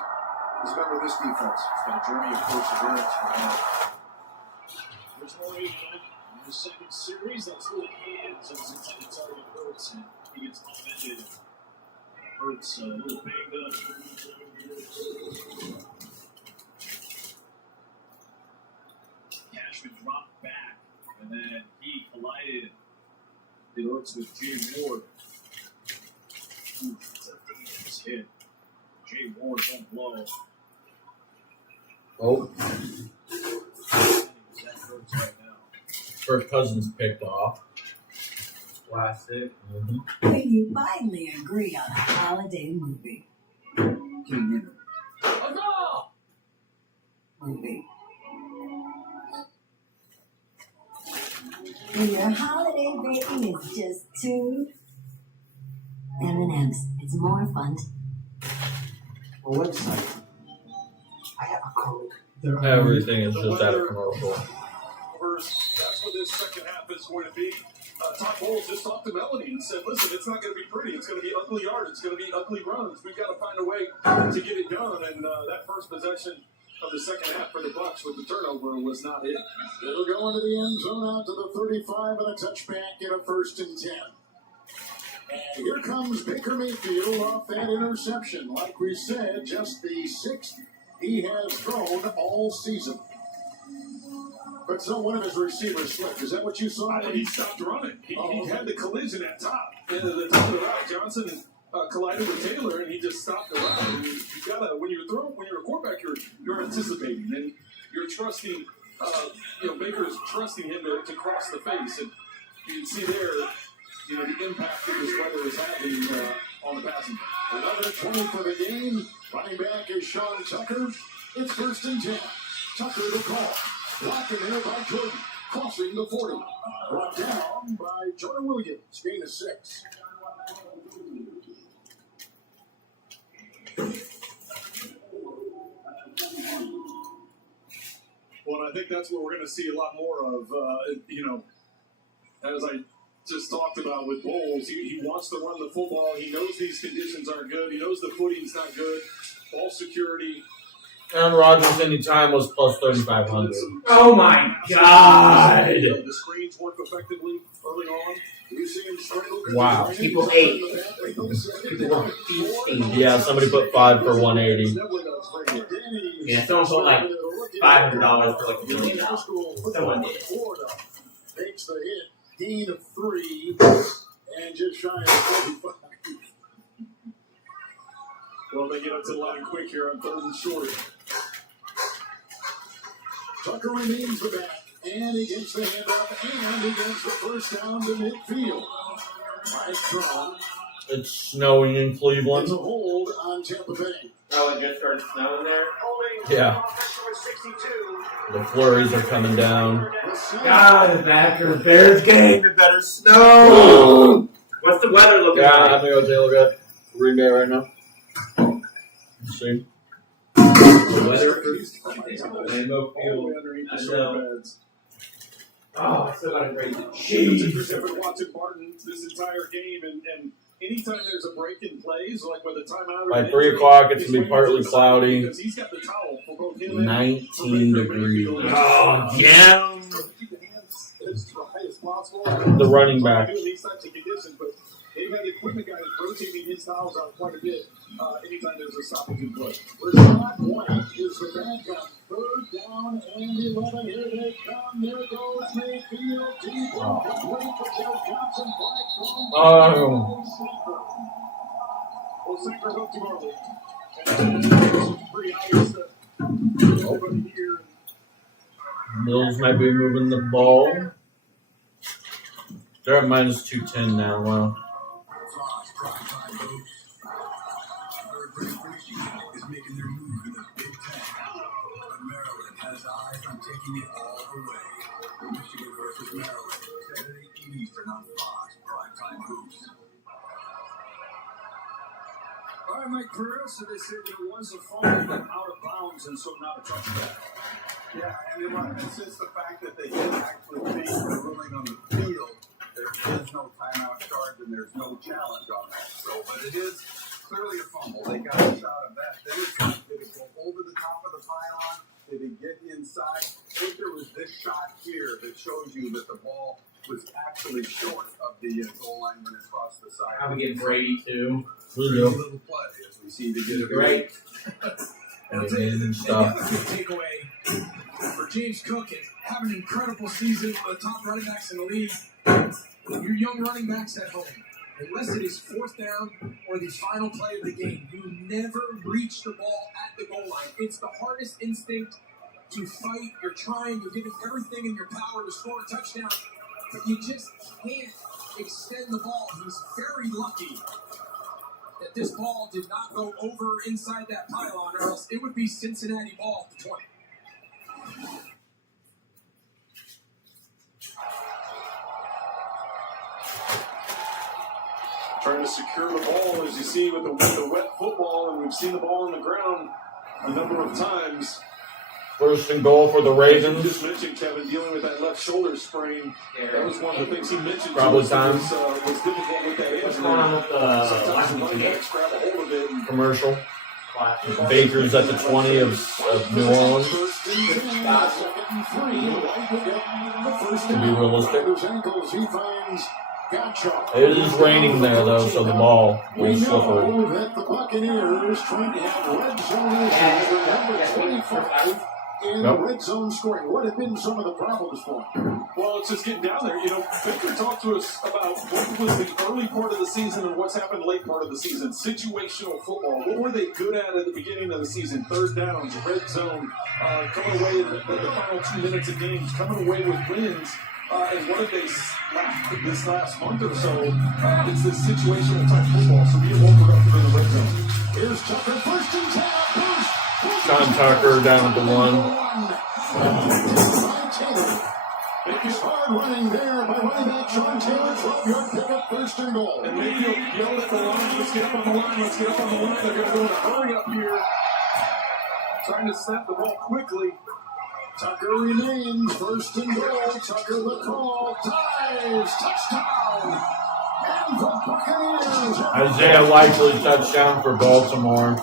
as a member of this defense. It's been a journey of perseverance for him. There's more in the second series. That's little hands of his intended target Hurts, and he gets offended. Hurts a little banged up. Cashman dropped back, and then he collided. It hurts with Jay Ward. It's a dangerous hit. Jay Ward won't blow. Oh. Kirk Cousins picked off. Classic. When you finally agree on a holiday movie. Movie. When your holiday baking is just 2 M&Ms. It's more fun. A website. I have a code. Everything is just out of commercial. That's what this second half is going to be. Todd Bowles just talked to Melody and said, listen, it's not going to be pretty. It's going to be ugly art. It's going to be ugly runs. We've got to find a way to get it done. And that first possession of the second half for the Bucs with the turnover was not it. They'll go into the end zone out to the 35 and a touchback in a 1st and 10. And here comes Baker Mayfield off that interception. Like we said, just the 6th he has thrown all season. But so one of his receivers slipped. Is that what you saw? He stopped running. He had the collision at top. And at the top of the route, Johnson collided with Taylor, and he just stopped the route. And you gotta, when you're a quarterback, you're anticipating, and you're trusting. Baker's trusting him to cross the face, and you can see there, the impact that this weather is having on the passing. Another 20 for the game. Running back is Sean Tucker. It's 1st and 10. Tucker the call. Blocked in there by Jordan. Crossing the 40. Brought down by Jordan Williams. Gain of 6. Well, I think that's what we're going to see a lot more of, as I just talked about with Bowles. He wants to run the football. He knows these conditions aren't good. He knows the footing's not good. Ball security. Aaron Rodgers anytime was plus 3,500. Oh my God! The screens work effectively early on. Wow. People ate. People were feasting. Yeah, somebody put 5 for 180. Yeah, someone put like $500 for like $1 million. Someone did. Takes the hit. Gain of 3. And just shy of 45. Well, they get up to the line quick here on 3rd and short. Tucker remains the back, and he gets the handoff, and he gets the first down to midfield. Nice throw. It's snowing in Cleveland. It's a hold on Tampa Bay. Oh, it just started snowing there? Yeah. The flurries are coming down. God, the Packers Bears game. It better snow. What's the weather looking Yeah, like? I'm gonna go take a look at Green Bay right now. Let's see. The weather for Lambeau Field. I know. Oh, I still got to grade the cheese. I've been watching Martin this entire game, and anytime there's a break in plays, like with a timeout or By 3 o'clock, it's gonna be partly cloudy. because he's got the towel for both him and 19 degrees. Oh, yeah. as dry as possible. The running back. Doing these types of conditions, but they've had equipment guys rotating his towels out quite a bit anytime there's a stoppage in play. Rashad White is the bad guy. 3rd down and 11. Here they come. There goes Mayfield. Deep complete for Joe Johnson. Oh. Well, Sacker hooked him early. And it's pretty obvious that everybody here. Bills might be moving the ball. They're at minus 210 now. Wow. Is making their move in the Big Ten. But Maryland has eyes on taking it all the way. Michigan versus Maryland, Saturday 8 Eastern on Fox Primetime Hoops. All right, Mike Pereira, so they said there was a fumble, but out of bounds, and so not a touchdown. Yeah, and it's just the fact that they didn't actually make the ruling on the field. There is no timeout charge, and there's no challenge on that. So, but it is clearly a fumble. They got a shot of that. Did it go over the top of the pylon? Did it get inside? I think there was this shot here that shows you that the ball was actually short of the goal line when it crossed the side. How we get Brady too? Little play as we see to get it Great. Amazing The stuff. other big takeaway for James Cook and have an incredible season, one of the top running backs in the league. Your young running backs at home, unless it is 4th down or the final play of the game, you never reach the ball at the goal line. It's the hardest instinct to fight. You're trying, you're giving everything in your power to score a touchdown, but you just can't extend the ball. He's very lucky that this ball did not go over inside that pylon, or else it would be Cincinnati ball at the 20. Trying to secure the ball, as you see with the wet football, and we've seen the ball on the ground a number of times. 1st and goal for the You Ravens. just mentioned, Kevin, dealing with that left shoulder sprain. That was one of the things he mentioned. Probably to us time. was difficult with that injury. What's going on with Sometimes the Washington running game? backs grab a hold of it. And Commercial. Baker's at the 20 of New Orleans. To be realistic. It is raining there, though, so the ball We is slippery. know that the Buccaneers trying to have red zone number 25 in Nope. red zone scoring. What have been some of the problems for them? Well, it's just getting down there. You know, Victor talked to us about what was the early part of the season and what's happened late part of the season. Situational football. What were they good at the beginning of the season? 3rd downs, red zone, coming away in the final 2 minutes of games, coming away with wins. And what have they lacked this last month or so? It's this situational type football. So being more productive in the red zone. Here's Tucker, 1st and 10. Sean Tucker down at the 1. It is hard running there by running back Sean Taylor. 12-yard pickup, 1st and goal. And Mayfield yelled at the line, let's get up on the line, let's get up on the line. They're going to go in a hurry up here. Trying to snap the ball quickly. Tucker remains 1st and goal. Tucker the call. Dives. Touchdown. And the Buccaneers. Isaiah Likely touchdown for Baltimore.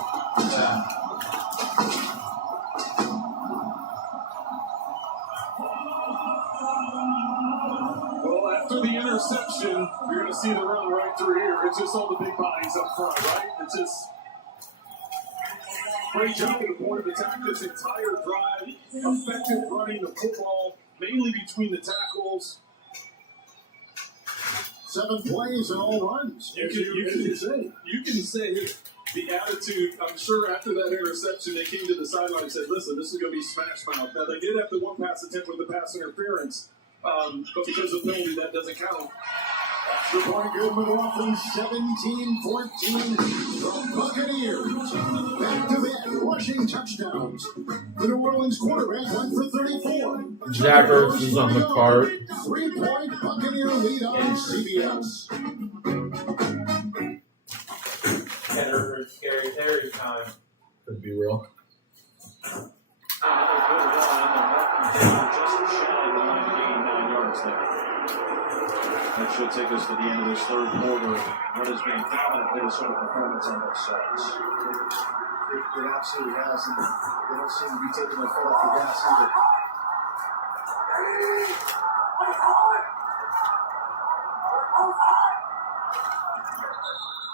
Well, after the interception, you're going to see the run right through here. It's just all the big bodies up front, right? It's just great job at the point of attack this entire drive. Effective running the football, mainly between the tackles. 7 plays and all runs. You can say the attitude, I'm sure after that interception, they came to the sideline and said, listen, this is going to be smash mouth. Now, they did have the one pass attempt with the pass interference, but because of penalty, that doesn't count. Extra point good, McLaughlin, 17-14. The Buccaneers back to back rushing touchdowns. The New Orleans quarterback went for 34. Zach Ertz is on the cart. 3-point Buccaneer lead on CBS. Heather for Scary Terry time. Could be real. Another good run, and just shy of the line to gain 9 yards there. That should take us to the end of this third quarter. What has been dominant Minnesota performance on both sides. It absolutely has, and they don't seem to be taking their foot off the gas either.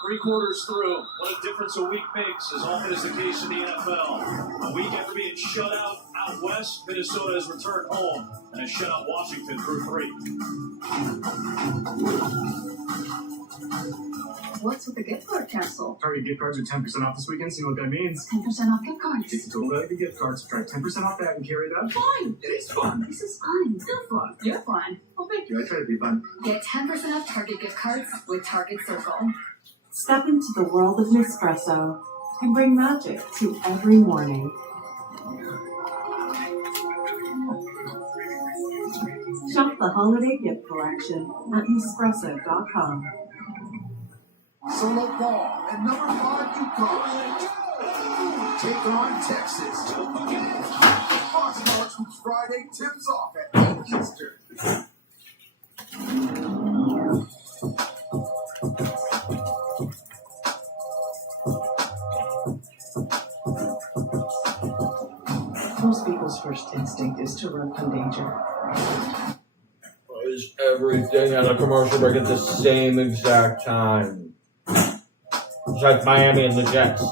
3 quarters through, what a difference a week makes, as often is the case in the NFL. A week after being shut out west, Minnesota has returned home and has shut out Washington through 3. What's with the gift card cancel? Target gift cards are 10% off this weekend, so you know what that means? 10% off gift cards. Take the total value of the gift cards, subtract 10% off that, and carry it out. Fine. It is fun. This is fun. You're fun. You're fun. Well, thank you. I try to be fun. Get 10% off Target gift cards with Target Circle. Step into the world of Nespresso and bring magic to every morning. Shop the holiday gift collection at Nespresso.com. Solo ball at number 5 UConn. Take on Texas. Fox College Hoops Friday tips off at 8 Eastern. Most people's first instinct is to run from danger. Is everything at a commercial break at the same exact time? It's like Miami and the Jets.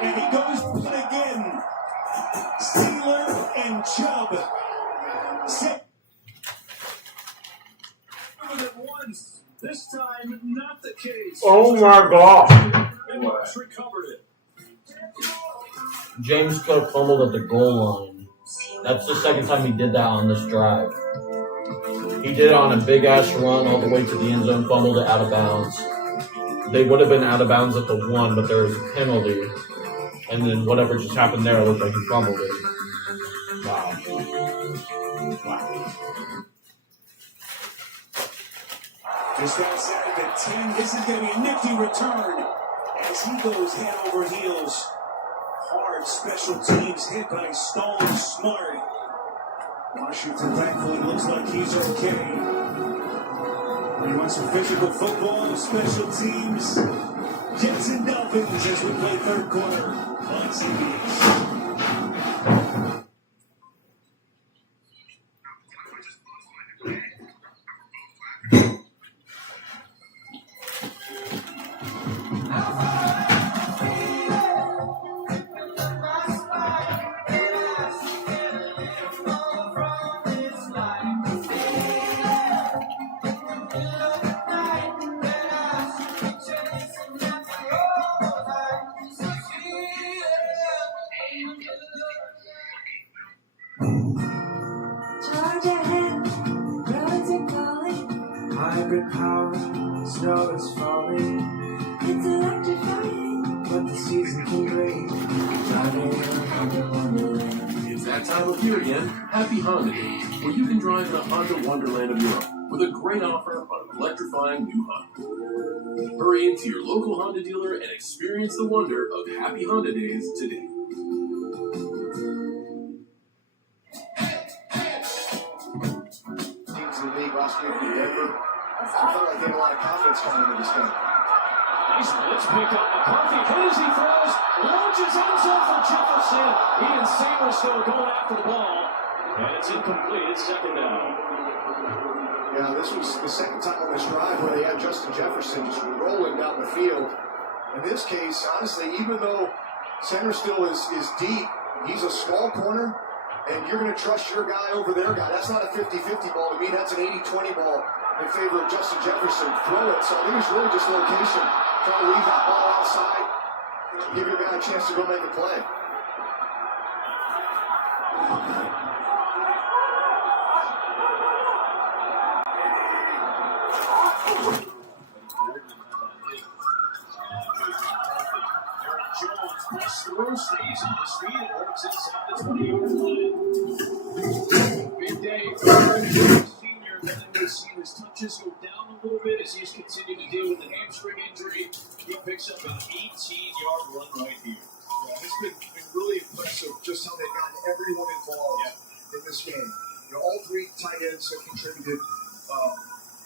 And he goes for it again. Steeler and Chubb. Once. This time, not the case. Oh my gosh. And Marks recovered it. James Cook fumbled at the goal line. That's the second time he did that on this drive. He did it on a big-ass run all the way to the end zone, fumbled it out of bounds. They would have been out of bounds at the 1, but there was a penalty. And then whatever just happened there looked like he fumbled it. Wow. Just outside the 10, this is going to be a nifty return as he goes head over heels. Hard special teams hit by Stone Smart. Washington thankfully looks like he's okay. You want some physical football, special teams? Jets and Dolphins as we play third quarter on CBS. Charge ahead, roads are calling. Hybrid power, snow is falling. It's electrifying, but the season can bring. It's that time of year again. Happy Honda Days, where you can drive the Honda Wonderland of Europe with a great offer on an electrifying new Honda. Hurry into your local Honda dealer and experience the wonder of Happy Honda Days today. Teams in the league last week in Denver. I felt like they had a lot of confidence coming into this game. Nice blitz pick up. McCarthy hit as he throws. Launches end zone for Jefferson. He and Samuelson going after the ball. And it's incomplete. It's second down. Yeah, this was the second time on this drive where they had Justin Jefferson just rolling down the field. In this case, honestly, even though center still is deep, he's a small corner, and you're going to trust your guy over their guy. That's not a 50-50 ball. To me, that's an 80-20 ball in favor of Justin Jefferson. Throw it. So I think it's really just location. Trying to leave that ball outside, give your guy a chance to go make a play. Nice throw, stays on his feet, and works inside the 20-yard line. Big day for the senior. Then we've seen his touches go down a little bit as he's continued to deal with the hamstring injury. He picks up an 18-yard run right here. Yeah, it's been really impressive just how they've gotten everyone involved in this game. All three tight ends have contributed,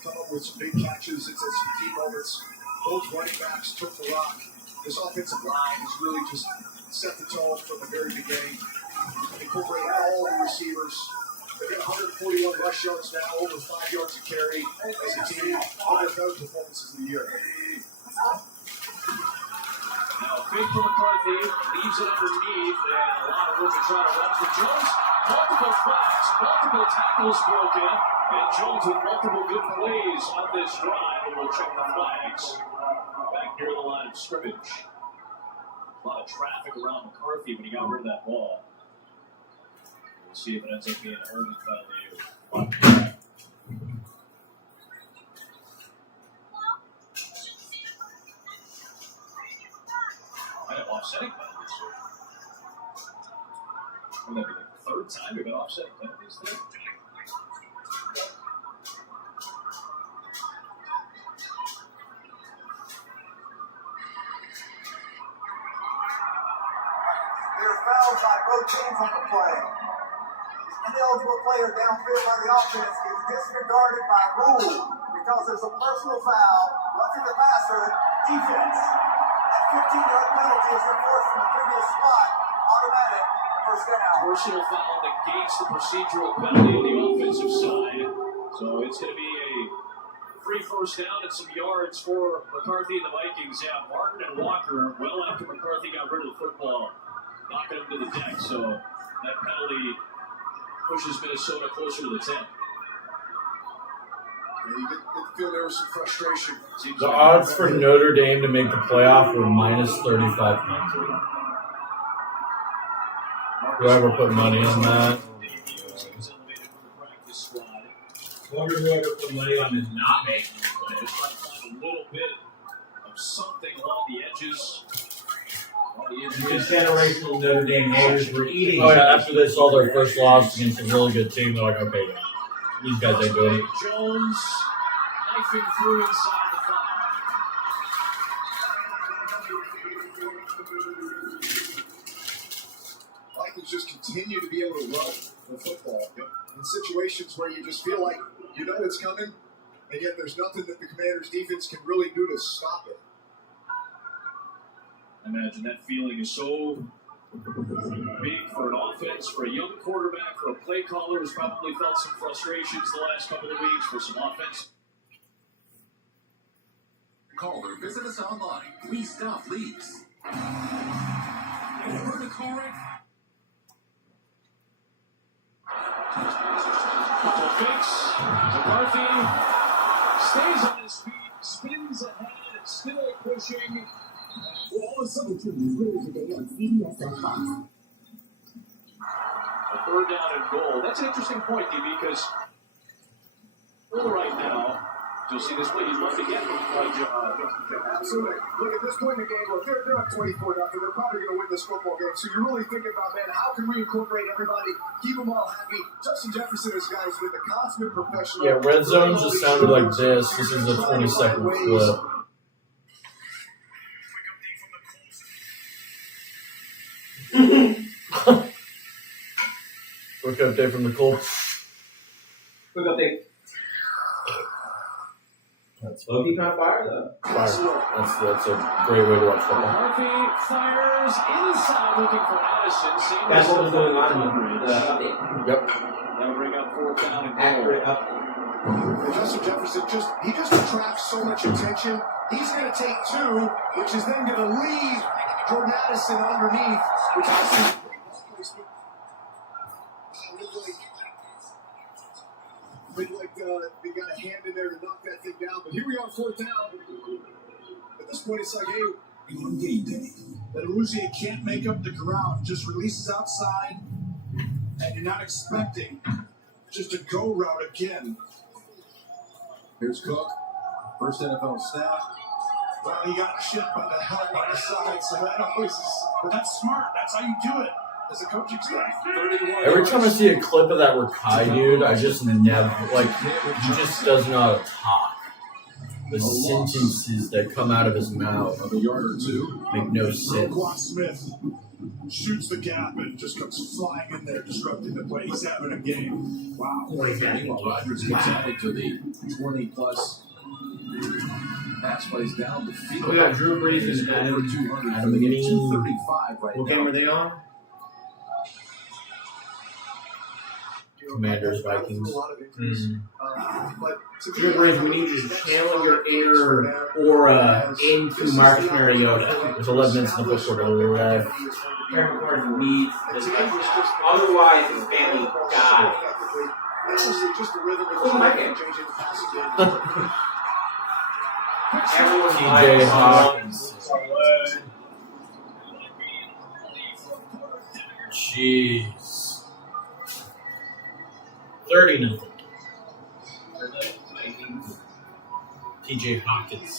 come up with some big catches. It's some key moments. Both running backs took the rock. This offensive line has really just set the tone from the very beginning. Incorporate all the receivers. They've got 141 rush yards now, over 5 yards a carry as a team. One of their better performances of the year. Now, big for McCarthy, leaves it underneath, and a lot of room to try to run for Jones. Multiple flags, multiple tackles broken, and Jones with multiple good plays on this drive, and we'll check the flags back near the line of scrimmage. A lot of traffic around McCarthy when he got rid of that ball. We'll see if it ends up being a holding penalty. Might have offsetting penalties here. Will that be the third time we've been offsetting penalties today? There are fouls by both teams on the play. An ineligible player downfield by the offense is disregarded by rule because there's a personal foul, roughing the passer, defense. That 15-yard penalty is enforced from the previous spot, automatic, first down. Personal foul negates the procedural penalty on the offensive side. So it's going to be a free first down and some yards for McCarthy and the Vikings. Yeah, Martin and Walker, well after McCarthy got rid of the football, knocking him to the deck. So that penalty pushes Minnesota closer to the 10. You get the feel there was some frustration. The odds for Notre Dame to make the playoff were minus 3,500. Whoever put money on that. Wonder whoever put money on is not making the play. Just trying to find a little bit of something along the edges. These generational Notre Dame haters were eating. Oh yeah, after they saw their first loss against a really good team, they're like, okay, these guys ain't doing it. Jones knifing through inside the 5. Vikings just continue to be able to run the football in situations where you just feel like you know it's coming, and yet there's nothing that the Commanders' defense can really do to stop it. I imagine that feeling is so big for an offense, for a young quarterback, for a play caller who's probably felt some frustrations the last couple of weeks, for some offense. Call or visit us online. We stop leaks. Over the correct. Couple fakes. McCarthy stays on his feet, spins ahead, still pushing. All Sunday tunes later today on CBS and Fox. A third down and goal. That's an interesting point, DB, because right now, you'll see this play. You'd love to get from Justin Jefferson. Absolutely. Look, at this point in the game, look, they're up 24-0. They're probably going to win this football game. So you're really thinking about, man, how can we incorporate everybody, keep them all happy? Justin Jefferson is guys with a consummate professional. Yeah, red zone just sounded like this. This is a 20-second clip. Quick update from the Colts. Quick update. That's Loki kind of fire though. Fire. That's a great way to watch football. McCarthy fires inside looking for Addison. That's what was going on in the update. Yep. That'll bring up fourth down and goal. Accurate update. And Justin Jefferson just attracts so much attention. He's going to take two, which is then going to leave Jordan Addison underneath, which is like they got a hand in there to knock that thing down. But here we are, fourth down. At this point, it's like, hey, On game day. That Uruzier can't make up the ground, just releases outside, and you're not expecting just a go route again. Here's Cook. First NFL snap. Well, he got chipped by the help on the side, so that always is. But that's smart. That's how you do it as a coaching staff. 31 Every time I see a clip of that Rakai dude, I just never, like, he just does not talk. The sentences that come out of his mouth a yard or two make no sense. Roquan Smith shoots the gap and just comes flying in there, disrupting the play. He's having a game. Wow. Meanwhile, Rodgers gets added to the 20-plus pass plays down the field. We got Drew Brees and over 200 Adam for the Means. 235 right What now. game are they on? Commanders, Vikings. Drew Brees, we need you to channel your inner aura into Marcus Mariota. There's 11 minutes in the first quarter. Aaron McLaurin needs this touchdown. Otherwise, his family dies. Just the rhythm Oh my God. changing the passing game. Everyone's TJ Hawkins. Jeez. 30-0. TJ Hawkins.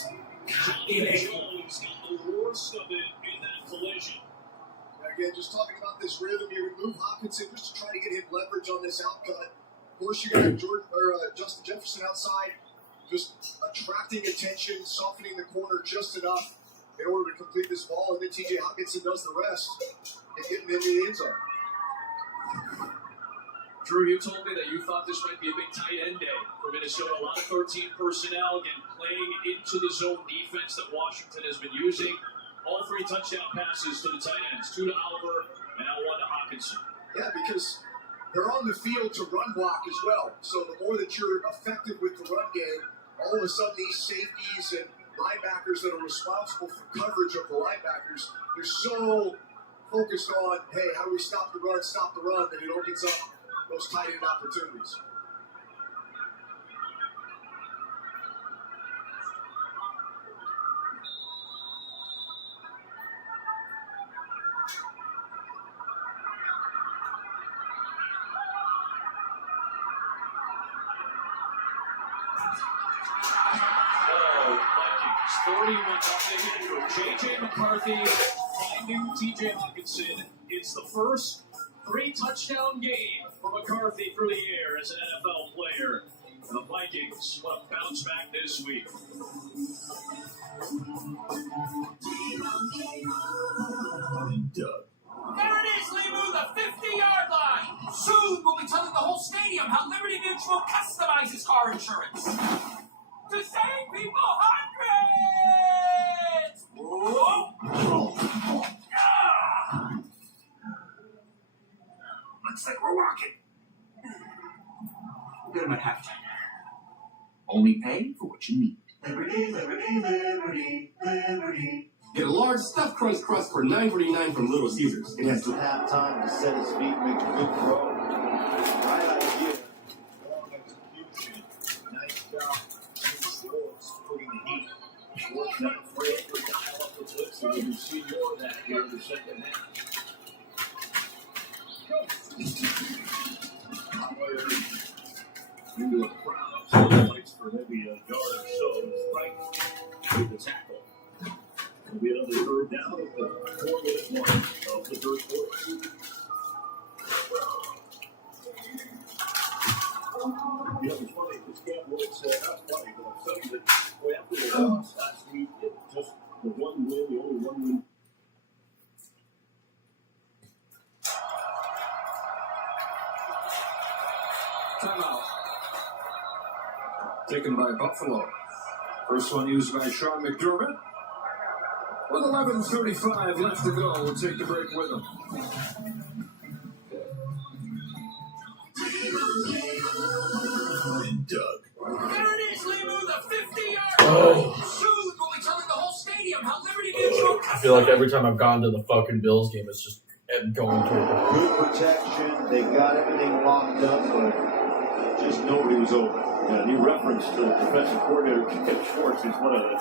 Again, just talking about this rhythm, you remove Hawkinson just to try to get him leverage on this outcut. Of course, you got Justin Jefferson outside, just attracting attention, softening the corner just enough in order to complete this ball, and then TJ Hawkinson does the rest and getting into the end zone. Drew, you told me that you thought this might be a big tight end day for Minnesota. A lot of 13 personnel, again, playing into the zone defense that Washington has been using. All 3 touchdown passes to the tight ends, 2 to Oliver and now 1 to Hawkinson. Yeah, because they're on the field to run block as well. So the more that you're effective with the run game, all of a sudden these safeties and linebackers that are responsible for coverage of the linebackers, they're so focused on, hey, how do we stop the run, that it opens up those tight end opportunities. J.J. McCarthy finding T.J. Hawkinson. It's the first 3-touchdown game for McCarthy through the air as an NFL player. The Vikings want to bounce back this week. Doug. There it is, Limu, the 50-yard line. Soon we'll be telling the whole stadium how Liberty Mutual customizes car insurance. To save people hundreds! Whoa. Looks like we're walking. We'll get them at halftime. Only pay for what you need. Liberty, Liberty, Liberty, Liberty. Get a large stuffed crust crust for $9.49 from Little Caesars. It has to have time to set his feet, make a good throw. Right idea. Long execution. Nice job. Schwartz putting the heat. Schwartz not afraid to dial up the blitz, and you see more of that here in the second half. Into a crowd, so fights for maybe a yard or so, right to the tackle. It'll be another third down at the 4-minute mark of the first quarter. You know, it's funny, this game was not funny, but I'm saying that after the loss last week, it just the one win, the only one win. Timeout. Taken by Buffalo. First one used by Sean McDermott. With 11:35 left to go, we'll take the break with him. Doug. There it is, Limu, the 50-yard Oh. line. Soon we'll be telling the whole stadium how Liberty Mutual I feel like every time I've gone to the fucking Bills game, it's just going to a Good protection. They got everything locked up, but just nobody was open. Yeah, new reference to the defensive coordinator, Kim Schwartz, who's one of the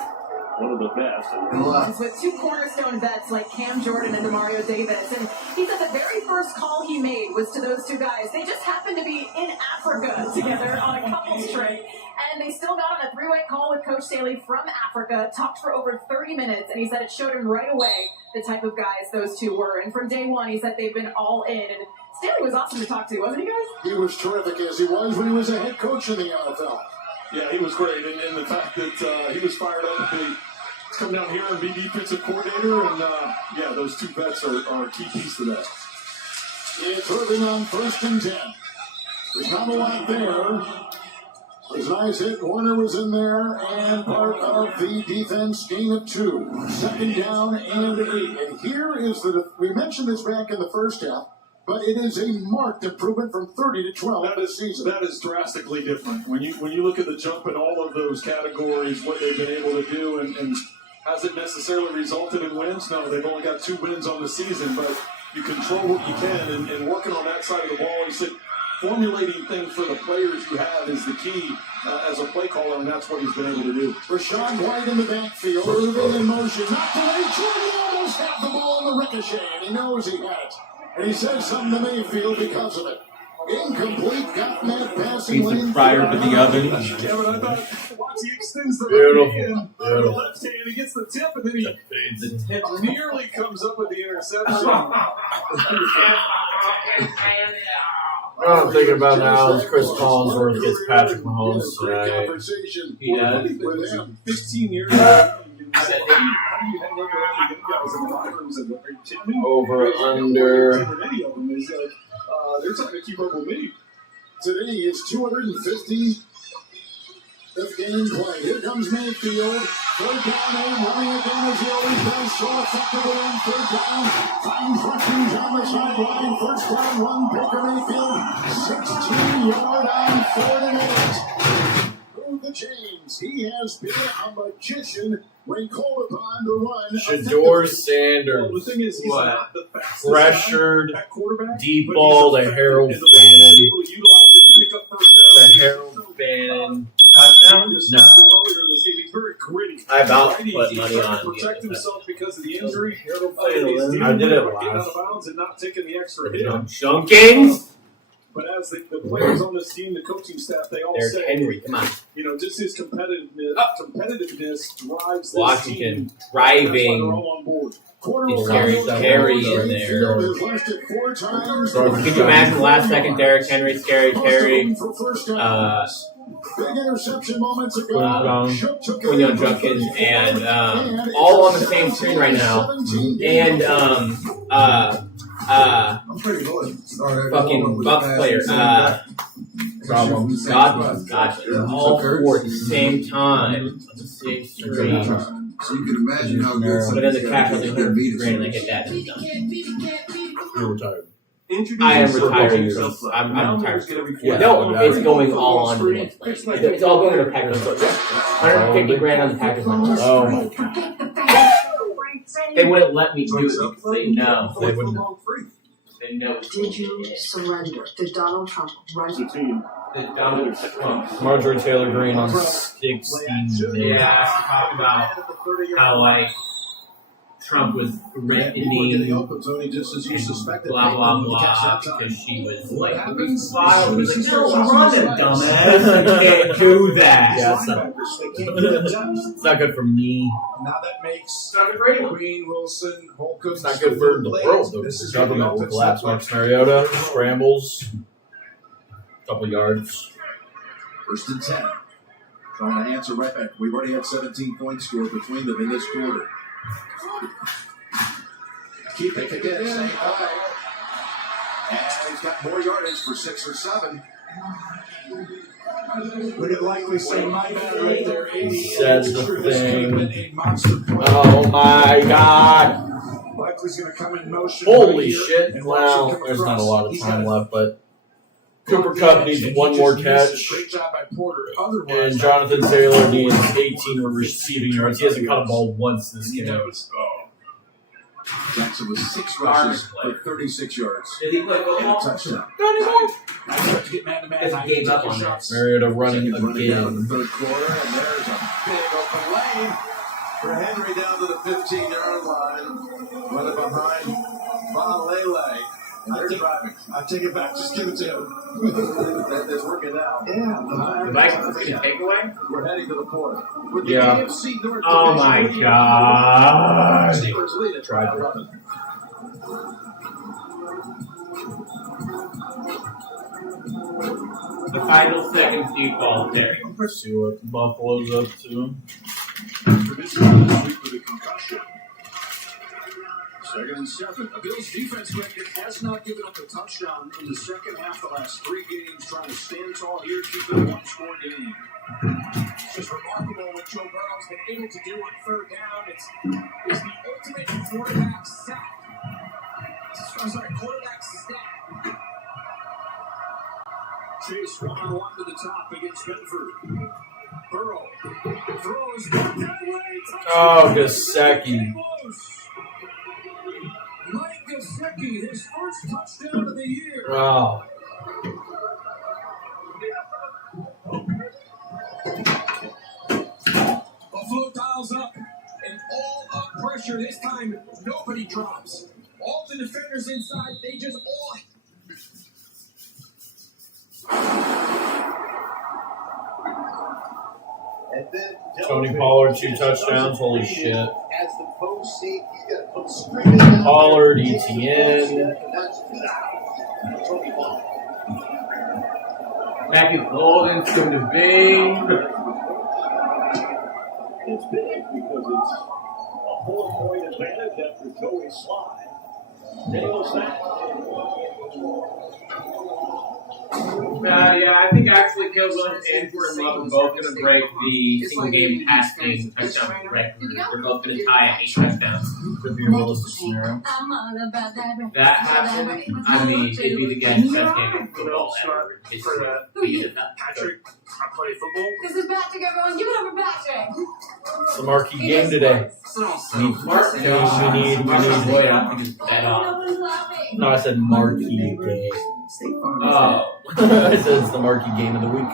one of the best. With two cornerstone vets like Cam Jordan and Demario Davis. And he said the very first call he made was to those two guys. They just happened to be in Africa together on a couples trip. And they still got on a three-way call with Coach Staley from Africa, talked for over 30 minutes, and he said it showed him right away the type of guys those two were. And from day one, he said they've been all in. And Staley was awesome to talk to, wasn't he, guys? He was terrific, as he was when he was a head coach in the NFL. Yeah, he was great, and the fact that he was fired up to come down here and be defensive coordinator, and yeah, those two vets are a key piece to that. It's Irving on 1st and 10. There's not a lot there. There's a nice hit. Warner was in there, and part of the defense gain of 2. 2nd down and 8. And here is we mentioned this back in the first half, but it is a marked improvement from 30 to 12 this season. That is drastically different. When you look at the jump in all of those categories, what they've been able to do, and has it necessarily resulted in wins? No, they've only got 2 wins on the season, but you control what you can, and working on that side of the ball, he said, formulating things for the players you have is the key as a play caller, and that's what he's been able to do. Rashawn White in the backfield, Irving in motion, not to late, Jordan almost had the ball in the ricochet, and he knows he had it. And he said something to Mayfield because of it. Incomplete, got in that passing lane. Pizza prior to the oven. Yeah, but I thought, once he extends the Beautiful. right hand, the left hand, he gets the tip, and then he nearly comes up with the interception. All I'm thinking about now is Chris Collinsworth gets Patrick Mahomes tonight. He does. 15 years ago. Over, under. They're trying to keep up with me. Today it's 250. Fifth game play. Here comes Mayfield. 3rd down and running it down as he always does. So effectively on 3rd down. Finds refuge on the sideline. 1st down, 1. Baker Mayfield. 16-yard on 4th and 8. Through the chains. He has been a magician when called upon to run. Shador Sanders. Well, the thing is, he's not the fastest pressured, at quarterback, deep but ball he's to Harold effective, and the way he's Fannin. able to utilize it and pick up first down. The Harold Fannin touchdown? No. Earlier in this game, he's very gritty. I about Righty, put he's money trying on to protect it. himself because of the injury. Harold I Fannin is did it getting out last. of bounds and not taking the extra hit. Junkins? But as the players on this team, the coaching staff, they all There's say, Henry, come on. you know, just his competitiveness drives this Washington team. driving. That's why they're all on board. It's Terry in there. Could you imagine the last second Derrick Henry, Scary Terry, Big interception moments ago. Quinyon Junkins, and all on the same screen right now. And fucking Bucks player, problem. Godwin, gotcha. All four at the same time on the same screen. So you can imagine how good. But then the cash was $100,000 and they hit that. And done. You're retired. I am retiring. I'm retired. No, it's going all on to the next play. It's all going to the Packers. $150,000 on the Packers. Oh my god. They wouldn't let me do it because they know. They wouldn't. They know. Did you surrender to Donald Trump right? Donald Trump. Marjorie Taylor Greene on 16. Yeah, talk about how like Trump was threatening blah blah blah because she was like filed. Was like, no, run it, dumbass. You can't do that. Yeah, it's not good for me. Now that makes Green, Wilson, Holcomb. It's not good for the world. The government will collapse. Marcus Mariota scrambles, couple yards. 1st and 10. Trying to answer right back. We've already had 17 points scored between them in this quarter. Keep it again. And he's got more yardage for 6 or 7. Would it likely say my bad right there? Says the thing. Oh my god. Likely's going to come in motion. Holy shit. Well, there's not a lot of time left, but Cooper Kupp needs one more catch. Great job by Porter. And Jonathan Taylor needs 18 receiving yards. He hasn't caught a ball once this game. Jackson was 6 rushes for 36 yards. Did he play And a football? touchdown. Not anymore. Now start to get man-to-man. He gave up on that. Mariota running Running down in the again. 3rd quarter, and there's a big open lane. For Henry down to the 15-yard line. Running behind Valele. And they're driving. I take it back. Just give it to him. That's working out. Yeah. The Vikings are taking a takeaway? We're heading to the fourth. With the Yeah. AFC North Oh my Division, god. Steelers lead it. Tried to. The final seconds default there. See what Buffalo's up to. For this week with a concussion. 2nd and 7. The Bills defense, Greg, has not given up a touchdown in the second half the last 3 games, trying to stand tall here, keep it a one-score game. It's just remarkable what Joe Burrow's been able to do on 3rd down. It's the ultimate quarterback sack. Quarterback stack. Chase 1-on-1 to the top against Bedford. Burrow throws that way. Oh, Gesicki. Mike Gesicki, his first touchdown of the year. Oh. Buffalo dials up, and all up pressure. This time, nobody drops. All the defenders inside, they just all. And then Tony Pollard, 2 touchdowns. Holy shit. As the post seat, he's got to come screaming down. Pollard, ETN. That's Tony Pollard. Back is Golden's going to be. It's big because it's a 4-point advantage after Joey Sly nails that. Yeah, I think actually Caleb Williams and Jordan Love are both going to break the single game passing touchdown record. They're both going to tie at 8 touchdowns. Could be a realistic scenario. That happened, I mean, it'd be the best game of football ever. It's For that, Patrick, I play football. This is Patrick, everyone. Give it up for Patrick. It's the marquee game today. We need. Boy, I think it's bet on. No, I said marquee game. Oh. I said it's the marquee game of the week.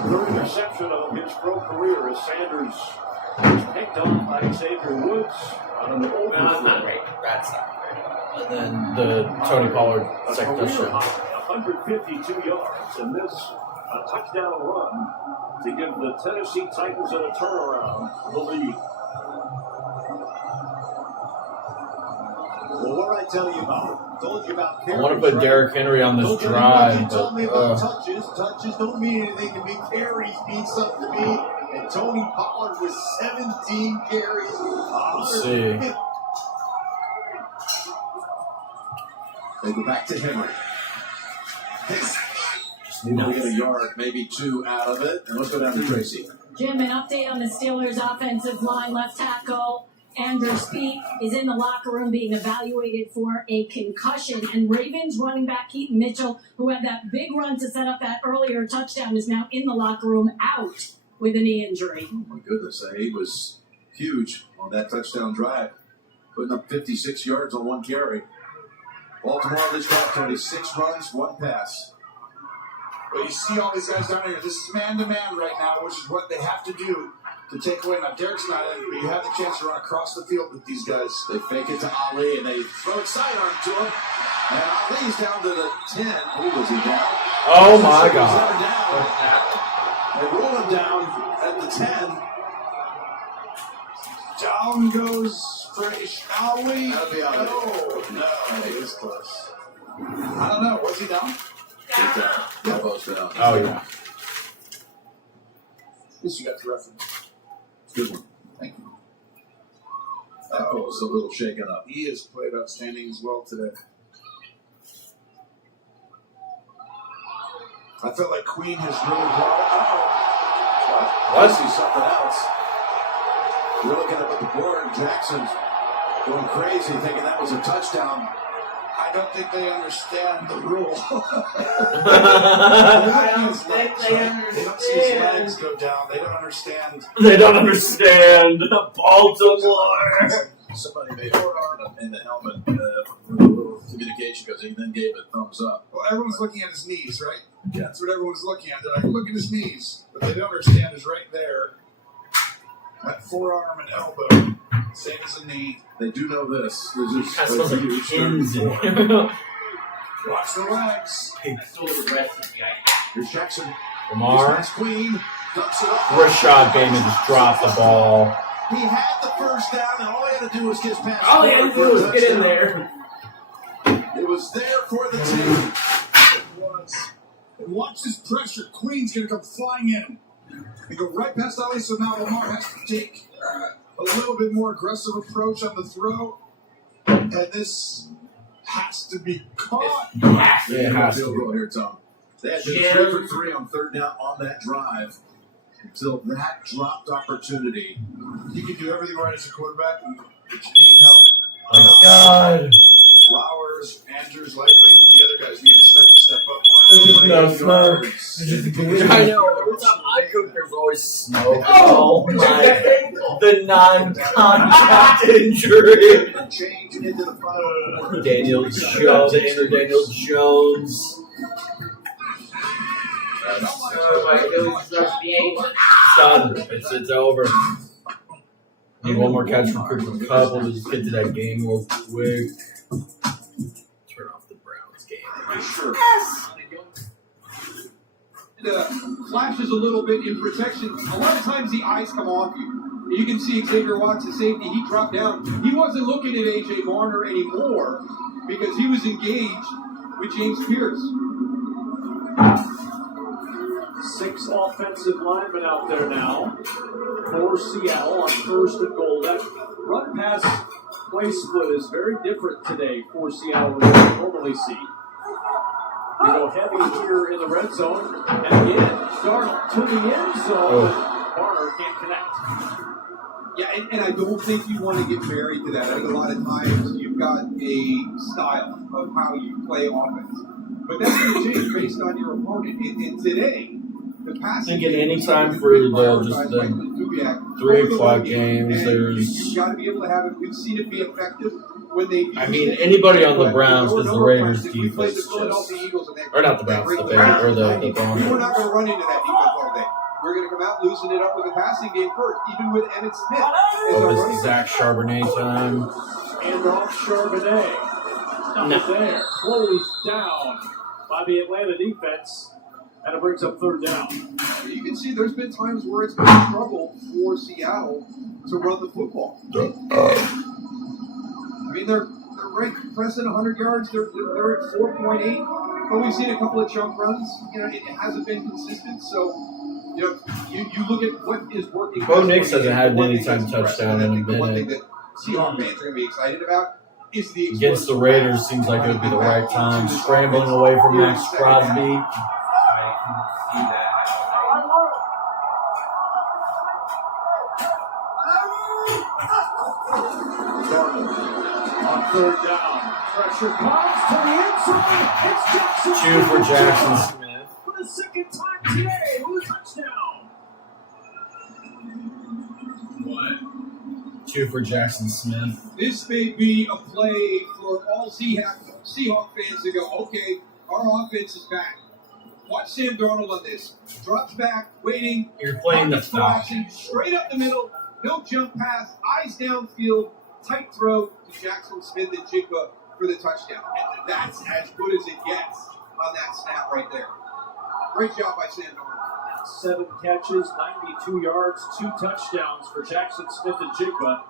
3rd interception of his pro career as Sanders was picked off by Xavier Woods on an Well, that's not overthrow. great. That's not great. And then the Tony Pollard A second career touchdown. high, 152 yards, and this a touchdown run to give the Tennessee Titans in a turnaround the lead. Well, what did I tell you about? Told you about. I want to put Derrick Henry on this drive, Tell me but about touches. Touches don't mean anything to me. Carries mean something to me. And Tony Pollard with 17 carries. let's see. They go back to Henry. Just need to get a yard, maybe 2 out of it. And let's go down to Tracy. Jim, an update on the Steelers' offensive line. Left tackle Andrew Speak is in the locker room being evaluated for a concussion. And Ravens running back Keaton Mitchell, who had that big run to set up that earlier touchdown, is now in the locker room out with a knee injury. Oh, my goodness. He was huge on that touchdown drive. Putting up 56 yards on 1 carry. Baltimore on this drive, Tony, 6 runs, 1 pass. But you see all these guys down here. This is man-to-man right now, which is what they have to do to take away. Now, Derek's not in, but you have the chance to run across the field with these guys. They fake it to Ali, and they throw it sidearm to him. And Ali's down to the 10. Who was he down? Oh, my God. They roll him down at the 10. Down goes Fresh Ali. That'll be Ali. No, He was close. I don't know. Was he down? He's down. Elbows down. Oh, yeah. At least you got the reference. Good one. Thank you. That was a little shaken up. He has played outstanding as well today. I felt like Queen has really brought it. What? I see something else. We're looking up at the board. Jackson's going crazy, thinking that was a touchdown. I don't think they understand the rule. I don't think they understand. They don't see his legs go down. They don't understand. They don't understand. Baltimore. Somebody made a comment in the helmet communication because he then gave a thumbs up. Well, everyone's looking at his knees, right? Yeah. That's what everyone's looking at. They're like, look at his knees. But they don't understand is right there. That forearm and elbow, same as a knee. They do know this. There's just That smells like pins in it. Watch the legs. Here's Jackson. Lamar. Queen. Dumps it up. Rashad Bateman just dropped the ball. He had the first down, and all he had to do was get past. All he had to do was get in there. It was there for the team. And watch this pressure. Queen's going to come flying in. They go right past Ali, so now Lamar has to take a little bit more aggressive approach on the throw. And this has to be caught. Yeah, it has Field goal to. here, Tom. They had to go 3 for 3 on third down on that drive until that dropped opportunity. You can do everything right as a quarterback, but you need help. Oh my God. Flowers, Andrews likely, but the other guys need to start to step up. There's just no smoke. I know. Every time I cook, there's always smoke. Oh my. The non-contact injury. Change into the final. Daniel Jones. Andrew Daniel Jones. Done. It's over. Need one more catch from Cooper Kupp. We'll just get to that game real quick. Turn off the Browns game. Sure. Flashes a little bit in protection. A lot of times the eyes come off you. You can see Xavier Watson, safety. He dropped down. He wasn't looking at A.J. Varner anymore because he was engaged with James Pierce. 6 offensive linemen out there now for Seattle on 1st and goal. That run pass play split is very different today for Seattle than what we normally see. We go heavy here in the red zone, and again, Darnold to the end zone. Varner can't connect. Yeah, and I don't think you want to get married to that. I think a lot of times you've got a style of how you play offense. But that's going to change based on your opponent. And today, the passing Thinking anytime for the 3 o'clock games, you've got to be able to have it. We've seen it be effective when they. I mean, anybody on the Browns because the Raiders defense just, or not the Browns, the Bears, or the Broncos. We're not going to run into that defense all day. We're going to come out, loosen it up with the passing game first, even with Emmitt Smith. Oh, this is Zach Charbonnet time. And off Charbonnet. Not there. Closed down by the Atlanta defense. And it brings up 3rd down. You can see there's been times where it's been a struggle for Seattle to run the football. I mean, they're right pressing 100 yards. They're at 4.8. But we've seen a couple of jump runs. You know, it hasn't been consistent. So, you know, you look at what is working. Bo Nix hasn't had an anytime touchdown in a minute. One thing that Seahawks fans are going to be excited about is the against the Raiders. Seems like it would be the right time. Scrambling away from Max Crosby. On 3rd down. Pressure comes to the inside. It's Jackson. 2 for Jackson Smith. For the 2nd time today with a touchdown. What? 2 for Jackson Smith. This may be a play for all Seahawk fans to go, okay, our offense is back. Watch Sam Darnold on this. Drops back, waiting. You're playing the Falcons. Straight up the middle. No jump pass. Eyes downfield. Tight throw to Jackson Smith and Jigba for the touchdown. And that's as good as it gets on that snap right there. Great job by Sam Darnold. 7 catches, 92 yards, 2 touchdowns for Jackson Smith and Jigba.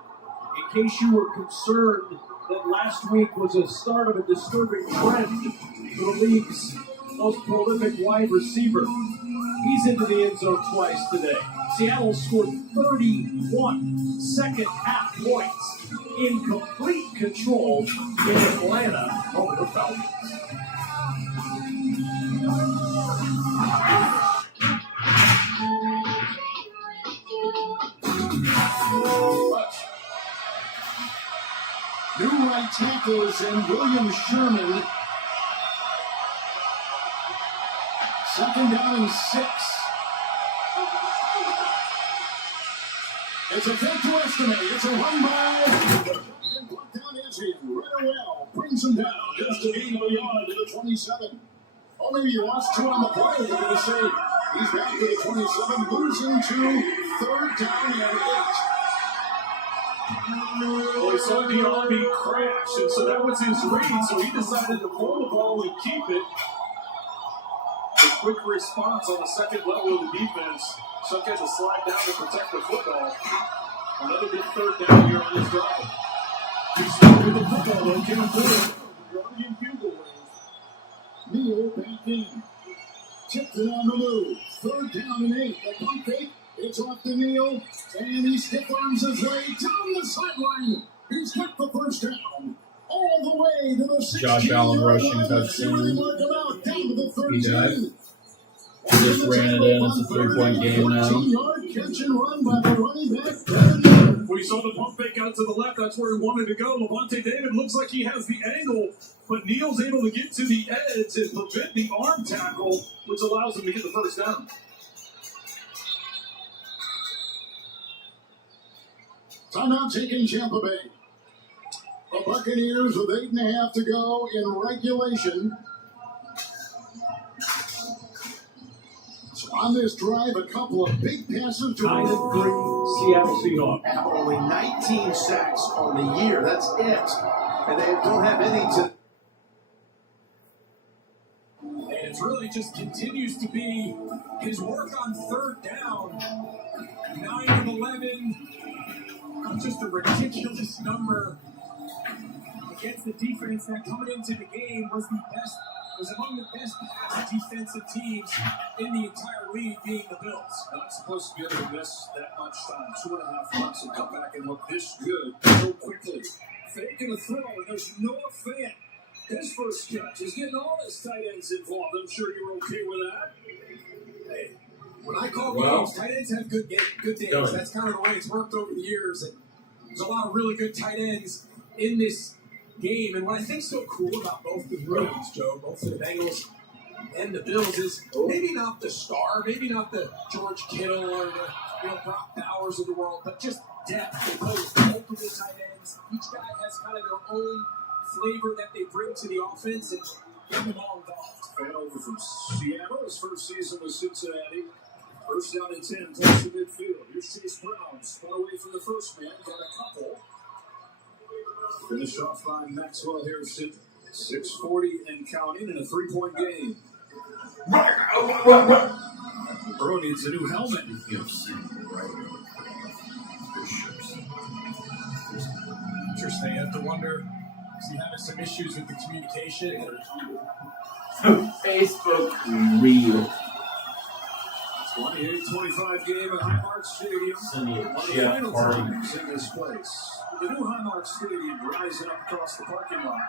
In case you were concerned that last week was a start of a disturbing trend for the league's most prolific wide receiver, he's into the end zone twice today. Seattle scored 31 second-half points in complete control in Atlanta over the Falcons. New right tackle is in William Sherman. 2nd down and 6. It's a take to estimate. It's a run by. And brought down is him. Really well. Brings him down just a gain of a yard to the 27. Or maybe you watch 2 on the play. You're going to say he's back to the 27, losing to 3rd down and 8. Well, he saw Diombi crash, and so that was his read, so he decided to pull the ball and keep it. A quick response on the second level of the defense. Chuck had to slide down to protect the football. Another big 3rd down here on this drive. He's stuck with the football, though. Can't put it. Guardian field goal range. Neal back in. Tipped it on the move. 3rd down and 8. The pump fake. It's off to Neal. And he stiff arms his way down the sideline. He's got the 1st down. All the way to the 16. Josh Allen rushing touchdown. He died. He just ran it in. It's a 3-point game now. When he saw the pump fake out to the left, that's where he wanted to go. Levante David looks like he has the angle, but Neal's able to get to the edge and prevent the arm tackle, which allows him to get the 1st down. Timeout taking Tampa Bay. The Buccaneers with 8.5 to go in regulation. So on this drive, a couple of big passes to Seattle Seahawks. Only 19 sacks on the year. That's it. And they don't have any to. And it really just continues to be his work on 3rd down. 9 of 11. Just a ridiculous number against the defense that coming into the game was among the best pass defensive teams in the entire league, being the Bills. Not supposed to be able to miss that much time. 2.5 months and come back and look this good so quickly. Faking the throw, and there's Noah Fant. His first catch is getting all his tight ends involved. I'm sure you're okay with that. Hey, when I call games, tight ends have good days. That's kind of the way it's worked over the years. And there's a lot of really good tight ends in this game. And what I think's so cool about both the rookies, Joe, both the Bengals and the Bills, is maybe not the star, maybe not the George Kittle or the Brock Bowers of the world, but just depth. They play with multiple tight ends. Each guy has kind of their own flavor that they bring to the offense and get them all involved. Fan over from Seattle. His first season with Cincinnati. 1st down and 10, close to midfield. Here's Chase Brown. Spun away from the first man. Got a couple. Finished off by Maxwell Harrison. 6:40 and counting in a 3-point game. Burrow needs a new helmet. Interesting. You have to wonder, is he having some issues with the communication? Facebook real. 28-25 game at Highmark Stadium. One of the final times in this place. The new Highmark Stadium rising up across the parking lot.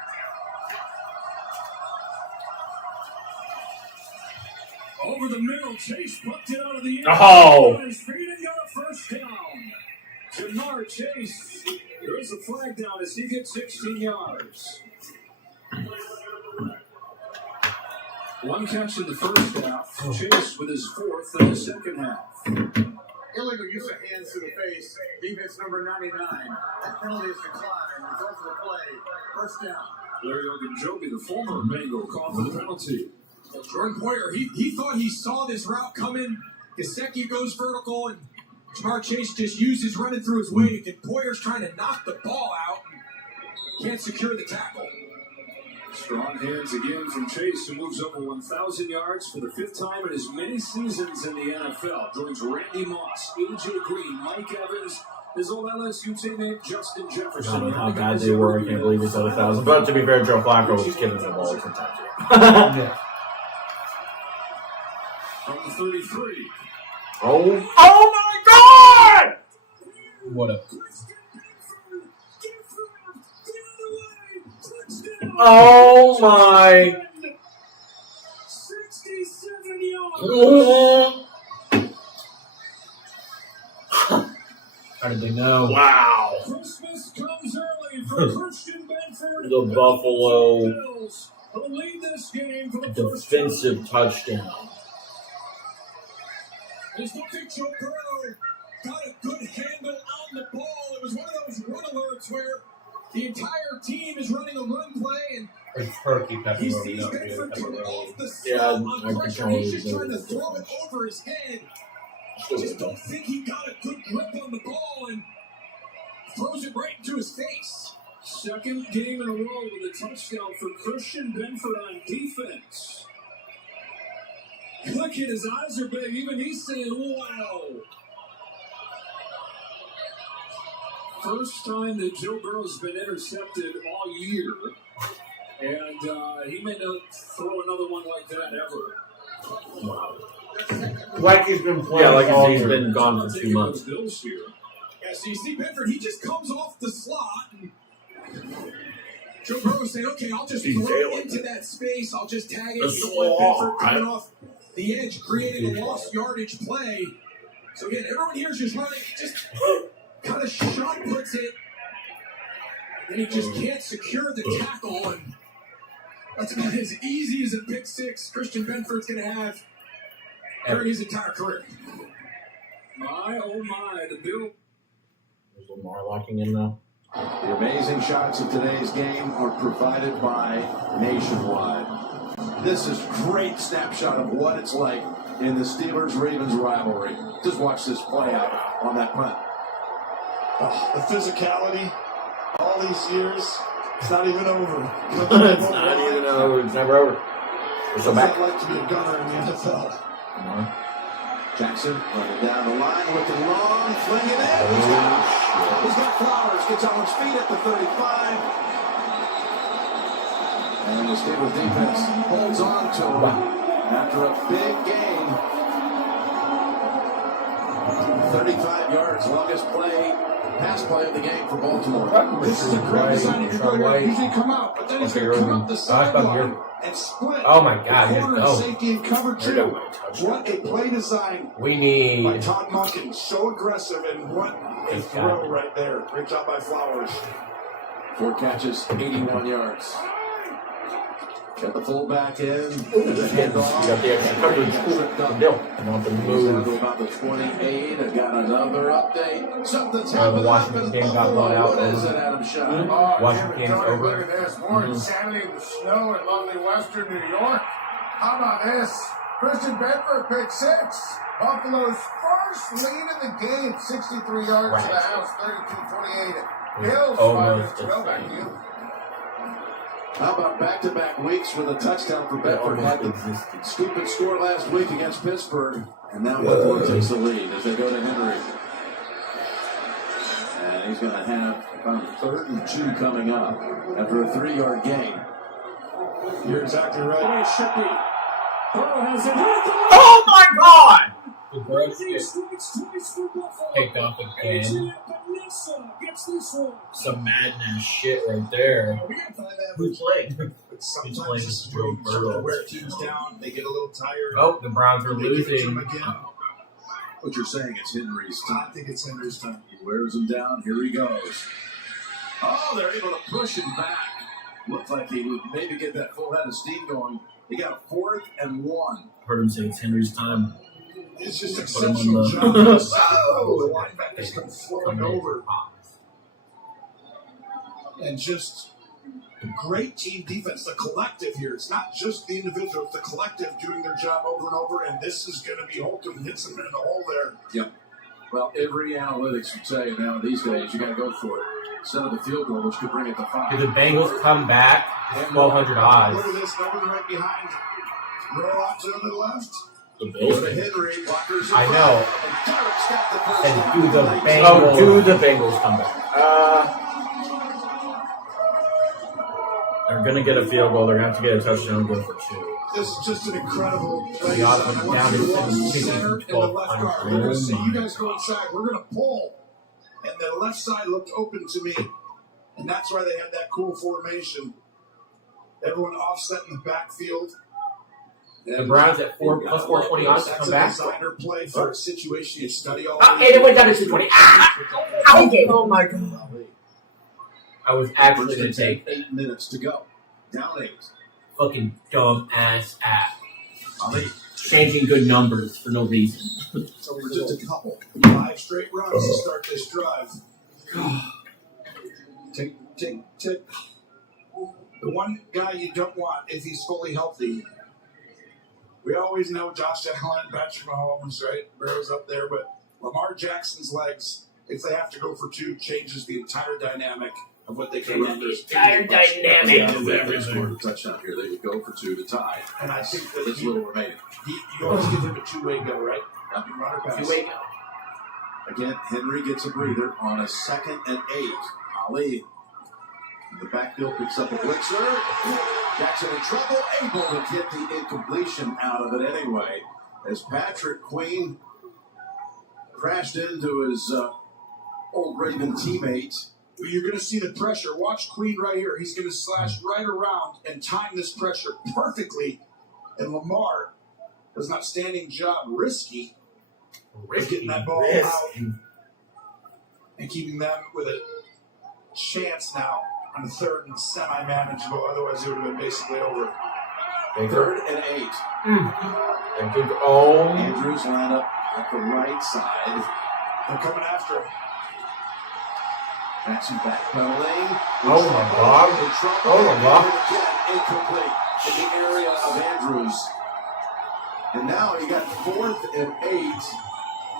Over the middle, Chase plucked it out of the air. Oh! His feet and got a 1st down. Jamar Chase. There is a flag down as he gets 16 yards. One catch in the 1st half. Chase with his 4th in the 2nd half. Illegal use of hands to the face. Defense number 99. That penalty is declined. Result of the play. 1st down. Larry Ogunjobi, the former Bengal, called for the penalty. Jordan Poyer, he thought he saw this route coming. Gesicki goes vertical, and Jamar Chase just uses running through his weight. And Poyer's trying to knock the ball out and can't secure the tackle. Strong hands again from Chase, who moves over 1,000 yards for the 5th time in as many seasons in the NFL. Joins Randy Moss, A.J. Green, Mike Evans, his old LSU teammate Justin I Jefferson. don't know how bad they were. I can't believe he said 1,000. But to be fair, Joe Flacco was giving the ball sometimes. Yeah. From the 33. Oh my God! What a. Oh my. 67 yards. How did they know? Wow. Christmas comes early for Christian Benford. The Buffalo Bills, who lead this game for the defensive touchdown. He's looking Joe Burrow. Got a good handle on the ball. It was one of those run alerts where the entire team is running a run play and he sees Benford come off the snap on pressure. He's just trying to throw it over his head. Just don't think he got a good grip on the ball and throws it right into his face. Second game in a row with a touchdown for Christian Benford on defense. Look at his eyes are big. Even he's saying, wow. First time that Joe Burrow's been intercepted all year. And he may not throw another one like that ever. Wow. Like he's been playing. Yeah, like he's been gone for 2 months. Yeah, so you see Benford, he just comes off the slot. And Joe Burrow saying, okay, I'll just throw it into that space. I'll just tag it. You don't let Benford coming off the edge, creating a lost yardage play. So again, everyone here is just running, just kind of shot puts it. And he just can't secure the tackle. And that's about as easy as a pick six Christian Benford's going to have during his entire career. My, oh my, the Bill. There's Lamar locking in now. The amazing shots of today's game are provided by Nationwide. This is a great snapshot of what it's like in the Steelers-Ravens rivalry. Just watch this play out on that punt. Oh, the physicality, all these years, it's not even over. It's not even over. It's never over. What's it like to be a gunner in the NFL? Jackson running down the line with the long fling it in. He's got Flowers, gets on his feet at the 35. And the Steelers defense holds on to him after a big gain. 35 yards, longest pass play of the game for Baltimore. This is a great design. If you're going to usually come out, but then he's going to come up the sideline and split. Oh my God! Corner and safety and cover two. What a play design We need. by Todd Monken. So aggressive, and what a throw right there. Great job by Flowers. 4 catches, 81 yards. Got the fullback in. The handoff. You got the extra coverage. Good deal. I want the Moves down to move. about the 28. I got another update. Something's The happening. Washington game got blown out. What is it, Adam Shaw? Washington game's over. Look at this. More insanity in the snow in lovely western New York. How about this? Christian Benford pick 6. Buffalo's first lead in the game. 63 yards to the house. 32-28. Bills 5 minutes to go. Back to you. How about back-to-back weeks with a touchdown for Bedford? Had the scoop and score last week against Pittsburgh, and now Buffalo takes the lead as they go to Henry. And he's going to have about 3rd and 2 coming up after a 3-yard gain. You're exactly right. It should be. Burrow has it. Oh my God! The Browns get picked up again. Some madness shit right there. Who's playing? Sometimes this is where you start to wear teams down. They get a little tired. Oh, the Browns are They give it to losing. them again. What you're saying, it's Henry's I time. think it's Henry's time. He wears him down. Here he goes. Oh, they're able to push him back. Looks like he would maybe get that full head of steam going. He got a 4th and 1. Heard him say it's Henry's time. It's just Put him exceptional on job. the- The linebackers come flowing over. And just great team defense. The collective here. It's not just the individuals. The collective doing their job over and over. And this is going to be Holcomb hits him in the hole there. Yep. Well, every analytics would tell you now these days you got to go for it. Instead of the field goal, which could bring it to 5. If the Bengals come back, 1,200 odds. Look at this. Number right behind. Roll out to the left. The Go Bills. to Henry. Blockers I in know. front. And Derek's got the first And down. do the Bengals. Oh, do the Bengals come back? They're gonna get a field goal. They're gonna have to get a touchdown and go for 2. This is just an incredible play. The odds went down to Center and the left guard. We're going to see you 1,200. guys go inside. We're going to pull. And the left side looked open to me. And that's why they had that cool formation. Everyone offset in the backfield. The Browns at 4 plus 420 odds to That's come a back. designer play for a situation you study all And week. it went down to 220. Oh my God! I was actually gonna take 8 minutes to go. Down 8. fucking dumb ass app. Changing good numbers for no reason. So we're just a couple. 5 straight runs to start this drive. Tick, tick, tick. The one guy you don't want, if he's fully healthy, We always know Josh Allen and Patrick Mahomes, right? Burrow's up there, but Lamar Jackson's legs, if they have to go for 2, changes the entire dynamic of what they can run. The entire dynamic of They everything. scored a touchdown here. They would go for 2 to tie. And I think that This little remaining. you always give him a two-way go, right? You run or pass. Two-way go. Again, Henry gets a breather on a 2nd and 8. Ali in the backfield picks up a blitzer. Jackson in trouble, able to get the incompletion out of it anyway. As Patrick Queen crashed into his old Raven teammate. Well, you're going to see the pressure. Watch Queen right here. He's going to slash right around and time this pressure perfectly. And Lamar does an outstanding job, risky, of getting that ball out and keeping them with a chance now on the 3rd and semi-manageable. Otherwise, it would have been basically over. 3rd and 8. And good. Oh. Andrews line up at the right side. They're coming after him. Jackson backpedaling. Oh my God. Oh my God. Incomplete in the area of Andrews. And now you got 4th and 8.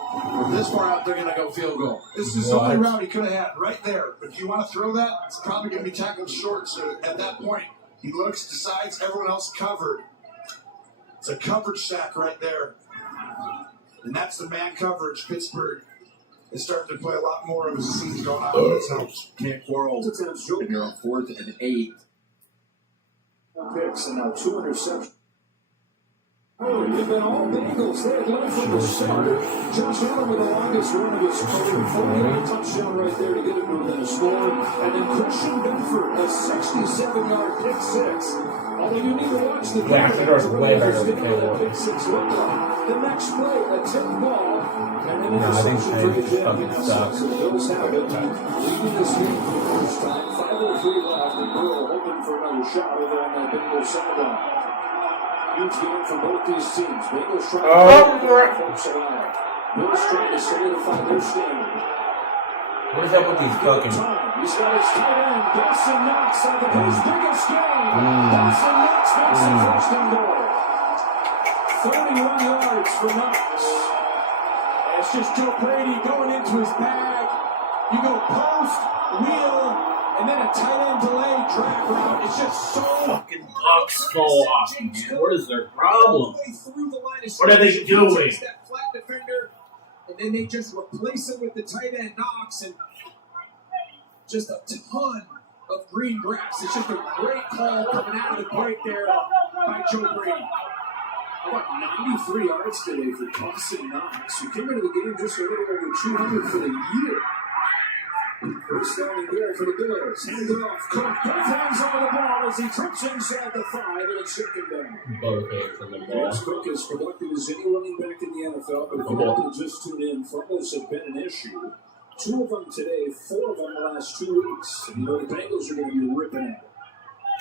From this far out, they're going to go field goal. This is the only route he could have had right there. But if you want to throw that, it's probably going to be tackled short. So at that point, he looks, decides, everyone else covered. It's a coverage sack right there. And that's the man coverage. Pittsburgh is starting to play a lot more of as the season's going on. This helps. Can't quarrel. And you're on 4th and 8. Picks and now 2 interceptions. Oh, they've been all Bengals. They had led from the start. Josh Allen with the longest run of his career. 40-yard touchdown right there to get him to the score. And then Christian Benford, a 67-yard pick 6. Although you need to watch the Yeah, Fedor's way better than Caleb. Pick 6 look like. The next play, a tip ball. And then No, I think Fedor's fucking sucks. So the Bills have it. Leading this game for the first time. 5:03 left. And Burrow hoping for another shot over on that Bengals sideline. Huge game for both these teams. Bengals trying to folks alive. Bills trying to solidify their stand. What is up with these fucking? He's got his tight end, Dawson Knox, out of his biggest game. Dawson Knox makes the first and goal. 31 yards for Knox. It's just Joe Brady going into his bag. You go post, wheel, and then a tight end delay drag route. It's just so Fucking bucks fall off, man. What is their problem? What are they doing? That flat defender, and then they just replace it with the tight end Knox, and just a ton of green grass. It's just a great call coming out of the break there by Joe Brady. How about 93 yards today for Dawson Knox, who came into the game just a little over 200 for the year. First down and goal for the Bills. Hand it off. Cook. Both hands on the ball as he trips inside the 5 and it's second down. Both hands on the ball. James Cook is productive as any running back in the NFL, but if you happen to just tune in, fumbles have been an issue. 2 of them today, 4 of them the last 2 weeks. And you know the Bengals are going to be ripping at it.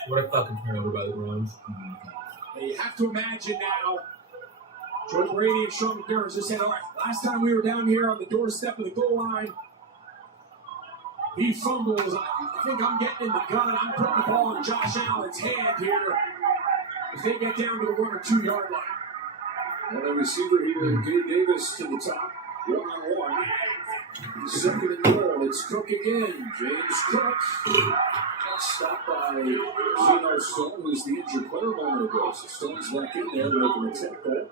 What a fucking turnover by the Browns. And you have to imagine now, Joe Brady and Sean McDermott just saying, all right, last time we were down here on the doorstep of the goal line, he fumbles. I think I'm getting in the gun. I'm putting the ball in Josh Allen's hand here. If they get down to the 1 or 2 yard line. And the receiver here, Gabe Davis to the top, 1-on-1. Second and goal. It's Cook again. James Cook. Stopped by Geno Stone, who's the injured player a moment ago. So Stone's back in there making a tackle.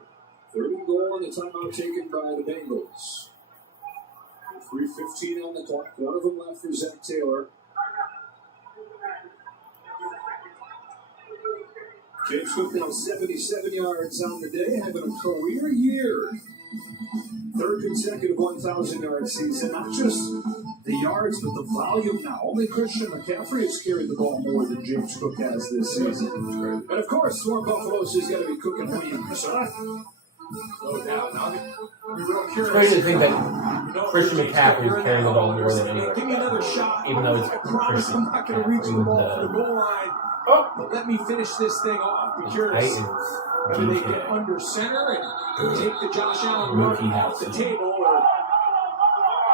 3rd and goal and the timeout taken by the Bengals. 3:15 on the clock. 1 of them left for Zach Taylor. James Cook now 77 yards on the day, having a career year. 3rd consecutive 1,000-yard season. Not just the yards, but the volume now. Only Christian McCaffrey has carried the ball more than James Cook has this season. And of course, for Buffalo's is got to be cooking wings, huh? No doubt. Now, be real It's curious. crazy to think that Christian McCaffrey is carrying the ball more than anyone. Give me another shot. Even though it's I promise Christian I'm not going to reach the ball for the goal line. But let me finish this thing off. Be curious whether they get under center and take the Josh Allen run off the table, or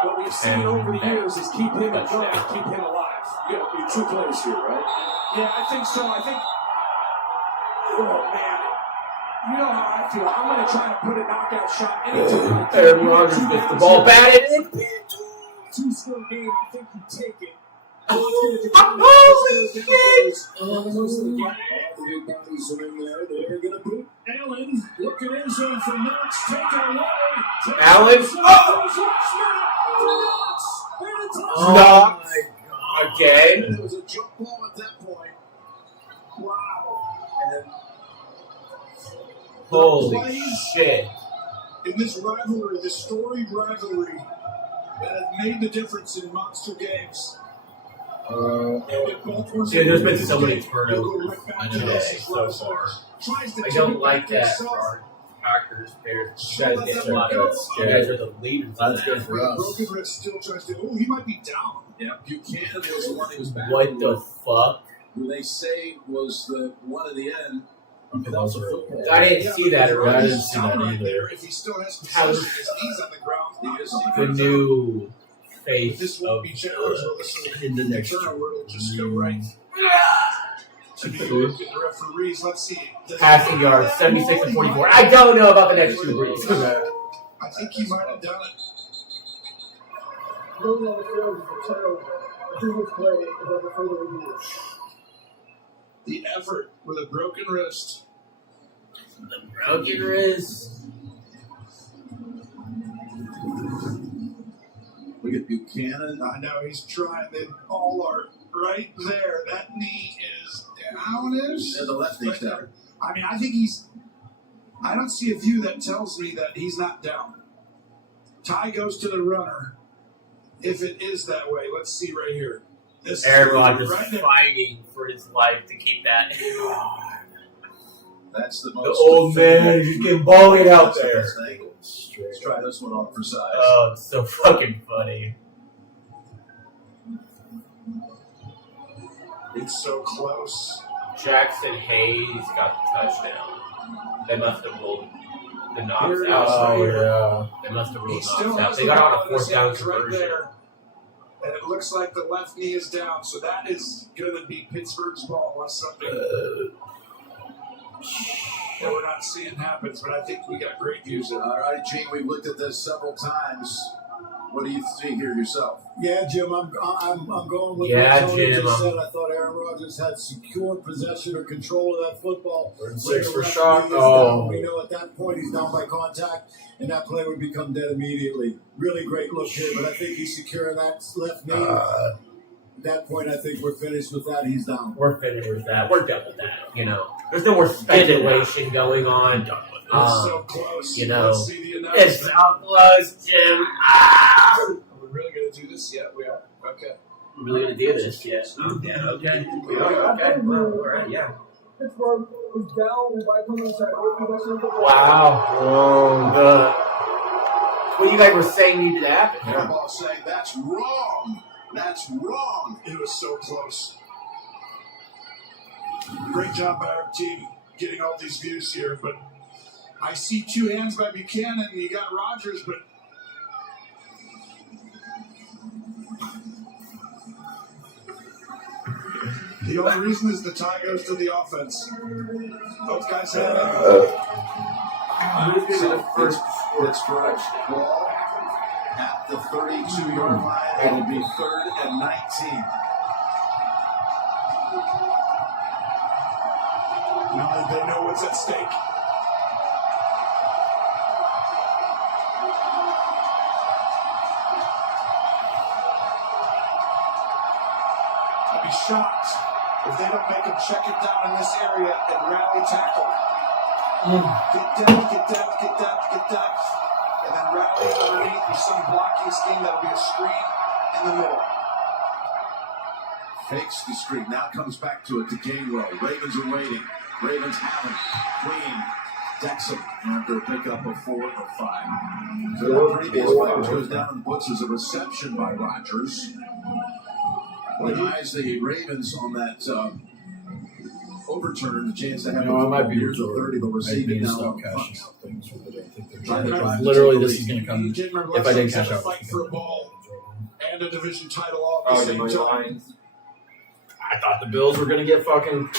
what we've seen over the years is keep him at gun, keep him alive. You got 2 plays here, right? Yeah, I think so. I think. Oh man, You know how I feel. I'm going to try to put a knockout shot anytime. Aaron Rodgers gets the ball batted in. Two-score game, I think you take it. Holy shit! Most of the game. The big bodies are in there. They're going to put Allen looking in zone for Knox. Take it away. Allen. Oh! Knox. Again. It was a jump ball at that point. Wow. And then Holy shit. In this rivalry, this storied rivalry that has made the difference in monster games. Dude, there's been so many turnovers today so far. I don't like that for our Packers, Bears. You guys get a lot of You guys are the leaders. That's good for us. Broken wrist still tries to. Oh, he might be down. Yeah, Buchanan was the one who was back. What the fuck? Who they say was the one at the end. Okay, that was a football. I didn't see that already. I didn't see that either. If he still has possession, his knees on the ground, he is the new face this won't be challenged in the next year. It'll just go right. To New York and the referees, let's see. Passing yards, 76 and 44. I don't know about the next two weeks. I think he might have done it. The effort with a broken wrist. The broken wrist. Look at Buchanan. I know he's trying. They all are right there. That knee is down-ish. Yeah, the left knee's down. I mean, I think he's. I don't see a view that tells me that he's not down. Ty goes to the runner. If it is that way, let's see right here. This Aaron Rodgers right fighting for his life to keep that. That's the most. The old man is getting bullied out there. Let's try this one on for size. Oh, it's so fucking funny. It's so close. Jackson Hayes got the touchdown. They must have ruled the Knox Here it out. is, right here. yeah. They must have He ruled still Knox out. has They the got ball on a in his fourth down hands right conversion. there. And it looks like the left knee is down, so that is going to be Pittsburgh's ball unless something that we're not seeing happens. But I think we got great views of it. All right, Gene, we've looked at this several times. What do you see here yourself? Yeah, Jim, I'm going with Yeah, what Tony Jim, just said. I thought Aaron Rodgers had secure possession or control of that football. Six When for the shot. referee is down, we know at that point he's down by contact, and that play would become dead immediately. Really great look here, but I think he's securing that left knee. At that point, I think we're finished with that. He's down. We're finished with that. We're done with that. You know, there's no more speculation going on. It's so close. You know, Let's see the announcement. it's so close, Jim. Are we really going to do this yet? We are. Okay. We're really gonna do this? Yes. Okay. Okay. We are. Okay. Well, all right. Yeah. Pittsburgh is down by possession. Wow. What you guys were saying needed to happen. Harbaugh saying that's wrong. That's wrong. It was so close. Great job by our team getting all these views here, but I see two hands by Buchanan. You got Rodgers, but the only reason is the tie goes to the offense. Both guys have it. So first, Pittsburgh ball at the 32-yard line. It'll be 3rd and 19. Now that they know what's at stake. I'd be shocked if they don't make him check it down in this area and rally tackle. Get down, get down, get down, get down. And then rally underneath with some blocking scheme that'll be a screen in the middle. Fakes the screen. Now comes back to it to Gainwell. Ravens are waiting. Ravens have him. Clean. Dexham after a pickup of 4 or 5. So the previous play, which goes down in the books as a reception by Rodgers. Denies the Ravens on that overturn, the chance to have I might be near the 30. They'll receive it now on cashing punt. out things for the day. I think they're Trying to drive literally, the this is going to come. Jim If I didn't cash a out, fight for a ball and a division title all at the same time. I thought the Bills were going to get fucking.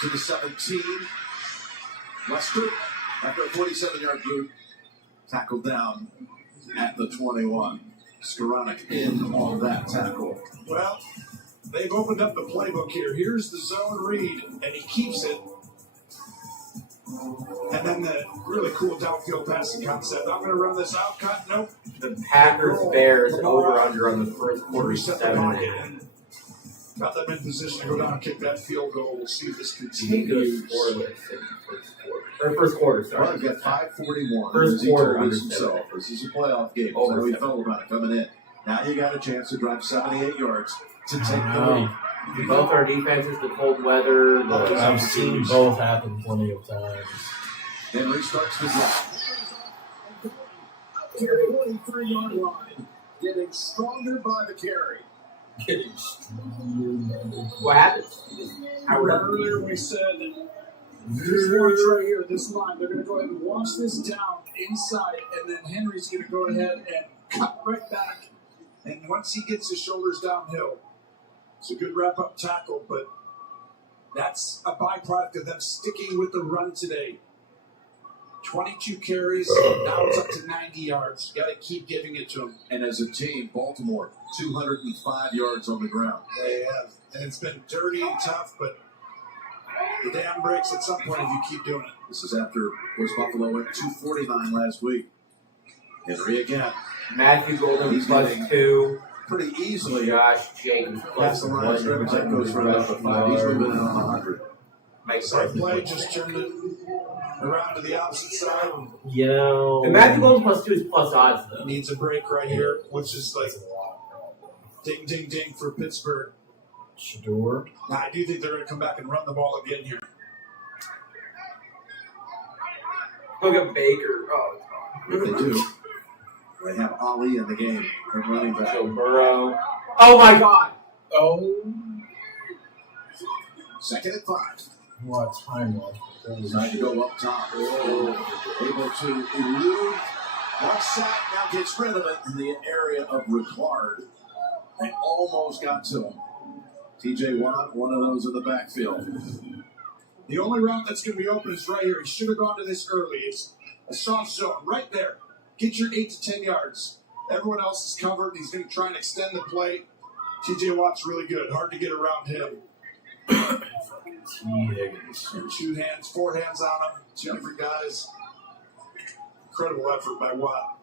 to the 17. Lester, after a 47-yard boot, tackled down at the 21. Skoranek in on that tackle. Well, they've opened up the playbook here. Here's the zone read, and he keeps it. And then the really cool downfield passing concept. I'm going to run this out. Cut. Nope. The Packers-Bears over-under on the first quarter, Reset the 7.5. Got them in position to go down and kick that field goal. We'll see if this He goes continues. scoreless in the first quarter. Or first quarter, sorry. Well, you've got 5:41. First As he quarter, told us under himself. This is a playoff game. Over So he 7. felt about it coming in. Now you got a chance to drive 78 yards to take the lead. Both our defenses, the cold weather. I've seen both happen plenty of times. Henry starts the drive. To the 43-yard line. Getting stronger by the carry. Getting stronger. What happens? Earlier we said this launch right here, this line, they're going to go ahead and launch this down inside, and then Henry's going to go ahead and cut right back. And once he gets his shoulders downhill, it's a good wrap-up tackle, but that's a byproduct of them sticking with the run today. 22 carries, now it's up to 90 yards. Got to keep giving it to them. And as a team, Baltimore, 205 yards on the ground. They have. And it's been dirty and tough, but the dam breaks at some point if you keep doing it. This is after West Buffalo went 249 last week. Henry again. Matthew Golden He's plus getting 2. Pretty easily. Josh Jacobs That's plus the line of 1. scrimmage. That goes for about 5. He's moving in on 100. Same play, just turned it around to the opposite side. You know. And Matthew Golden plus 2 is plus odds, though. Needs a break right here, which is like ding, ding, ding for Pittsburgh. Shador. Now, I do think they're going to come back and run the ball again here. Look at Baker. Oh, If they do, they have Ali in the game. They're running back. Joe Burrow. Oh, my God. Oh. Second and 5. What time left? Trying to go up top. Able to elude. One sack, now gets rid of it in the area of Ricard. They almost got to him. TJ Watt, one of those in the backfield. The only route that's going to be open is right here. He should have gone to this early. It's a soft zone right there. Get your 8 to 10 yards. Everyone else is covered. He's going to try and extend the play. TJ Watt's really good. Hard to get around him. Two hands, 4 hands on him. 2 different guys. Incredible effort by Watt.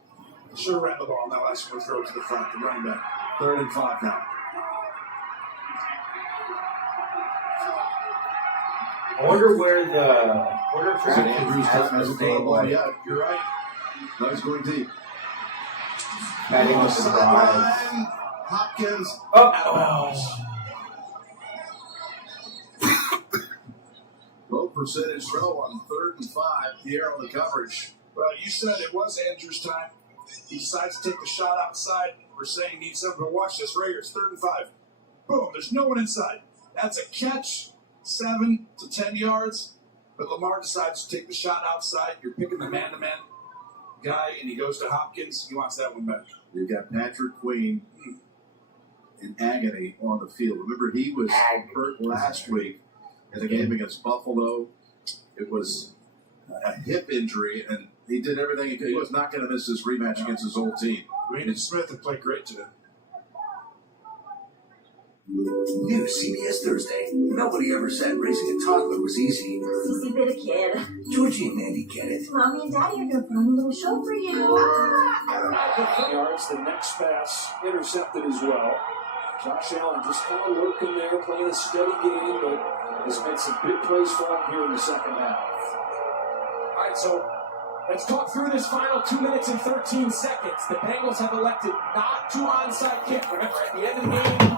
Should have ran the ball. Now last one throw to the front. The running back. 3rd and 5 now. I wonder where the quarter Is it track Andrews hasn't thrown the ball yet? You're right. No, he's going deep. Batting with the drive. Sideline. Hopkins. Oh. Low percentage throw on 3rd and 5. Pierre on the coverage. Well, you said it was Andrews' time. He decides to take the shot outside. We're saying he needs someone to watch this right here. It's 3rd and 5. Boom, there's no one inside. That's a catch, 7 to 10 yards. But Lamar decides to take the shot outside. You're picking the man-to-man guy, and he goes to Hopkins. He wants that one back. You've got Patrick Queen in agony on the field. Remember, he was hurt last week in the game against Buffalo. It was a hip injury, and he did everything he could. He was not going to miss this rematch against his old team. Green and Smith have played great today. New CBS Thursday. Nobody ever said raising a toddler was easy. Cece bit a kid. Georgie and Mandy get it. Mommy and Daddy are going to put on a little show for you. Yards, the next pass intercepted as well. Josh Allen just kind of lurking there, playing a steady game, but has made some big plays for him here in the second half. All right, so let's talk through this final 2 minutes and 13 seconds. The Bengals have elected not to onside kick. Remember, at the end of the game,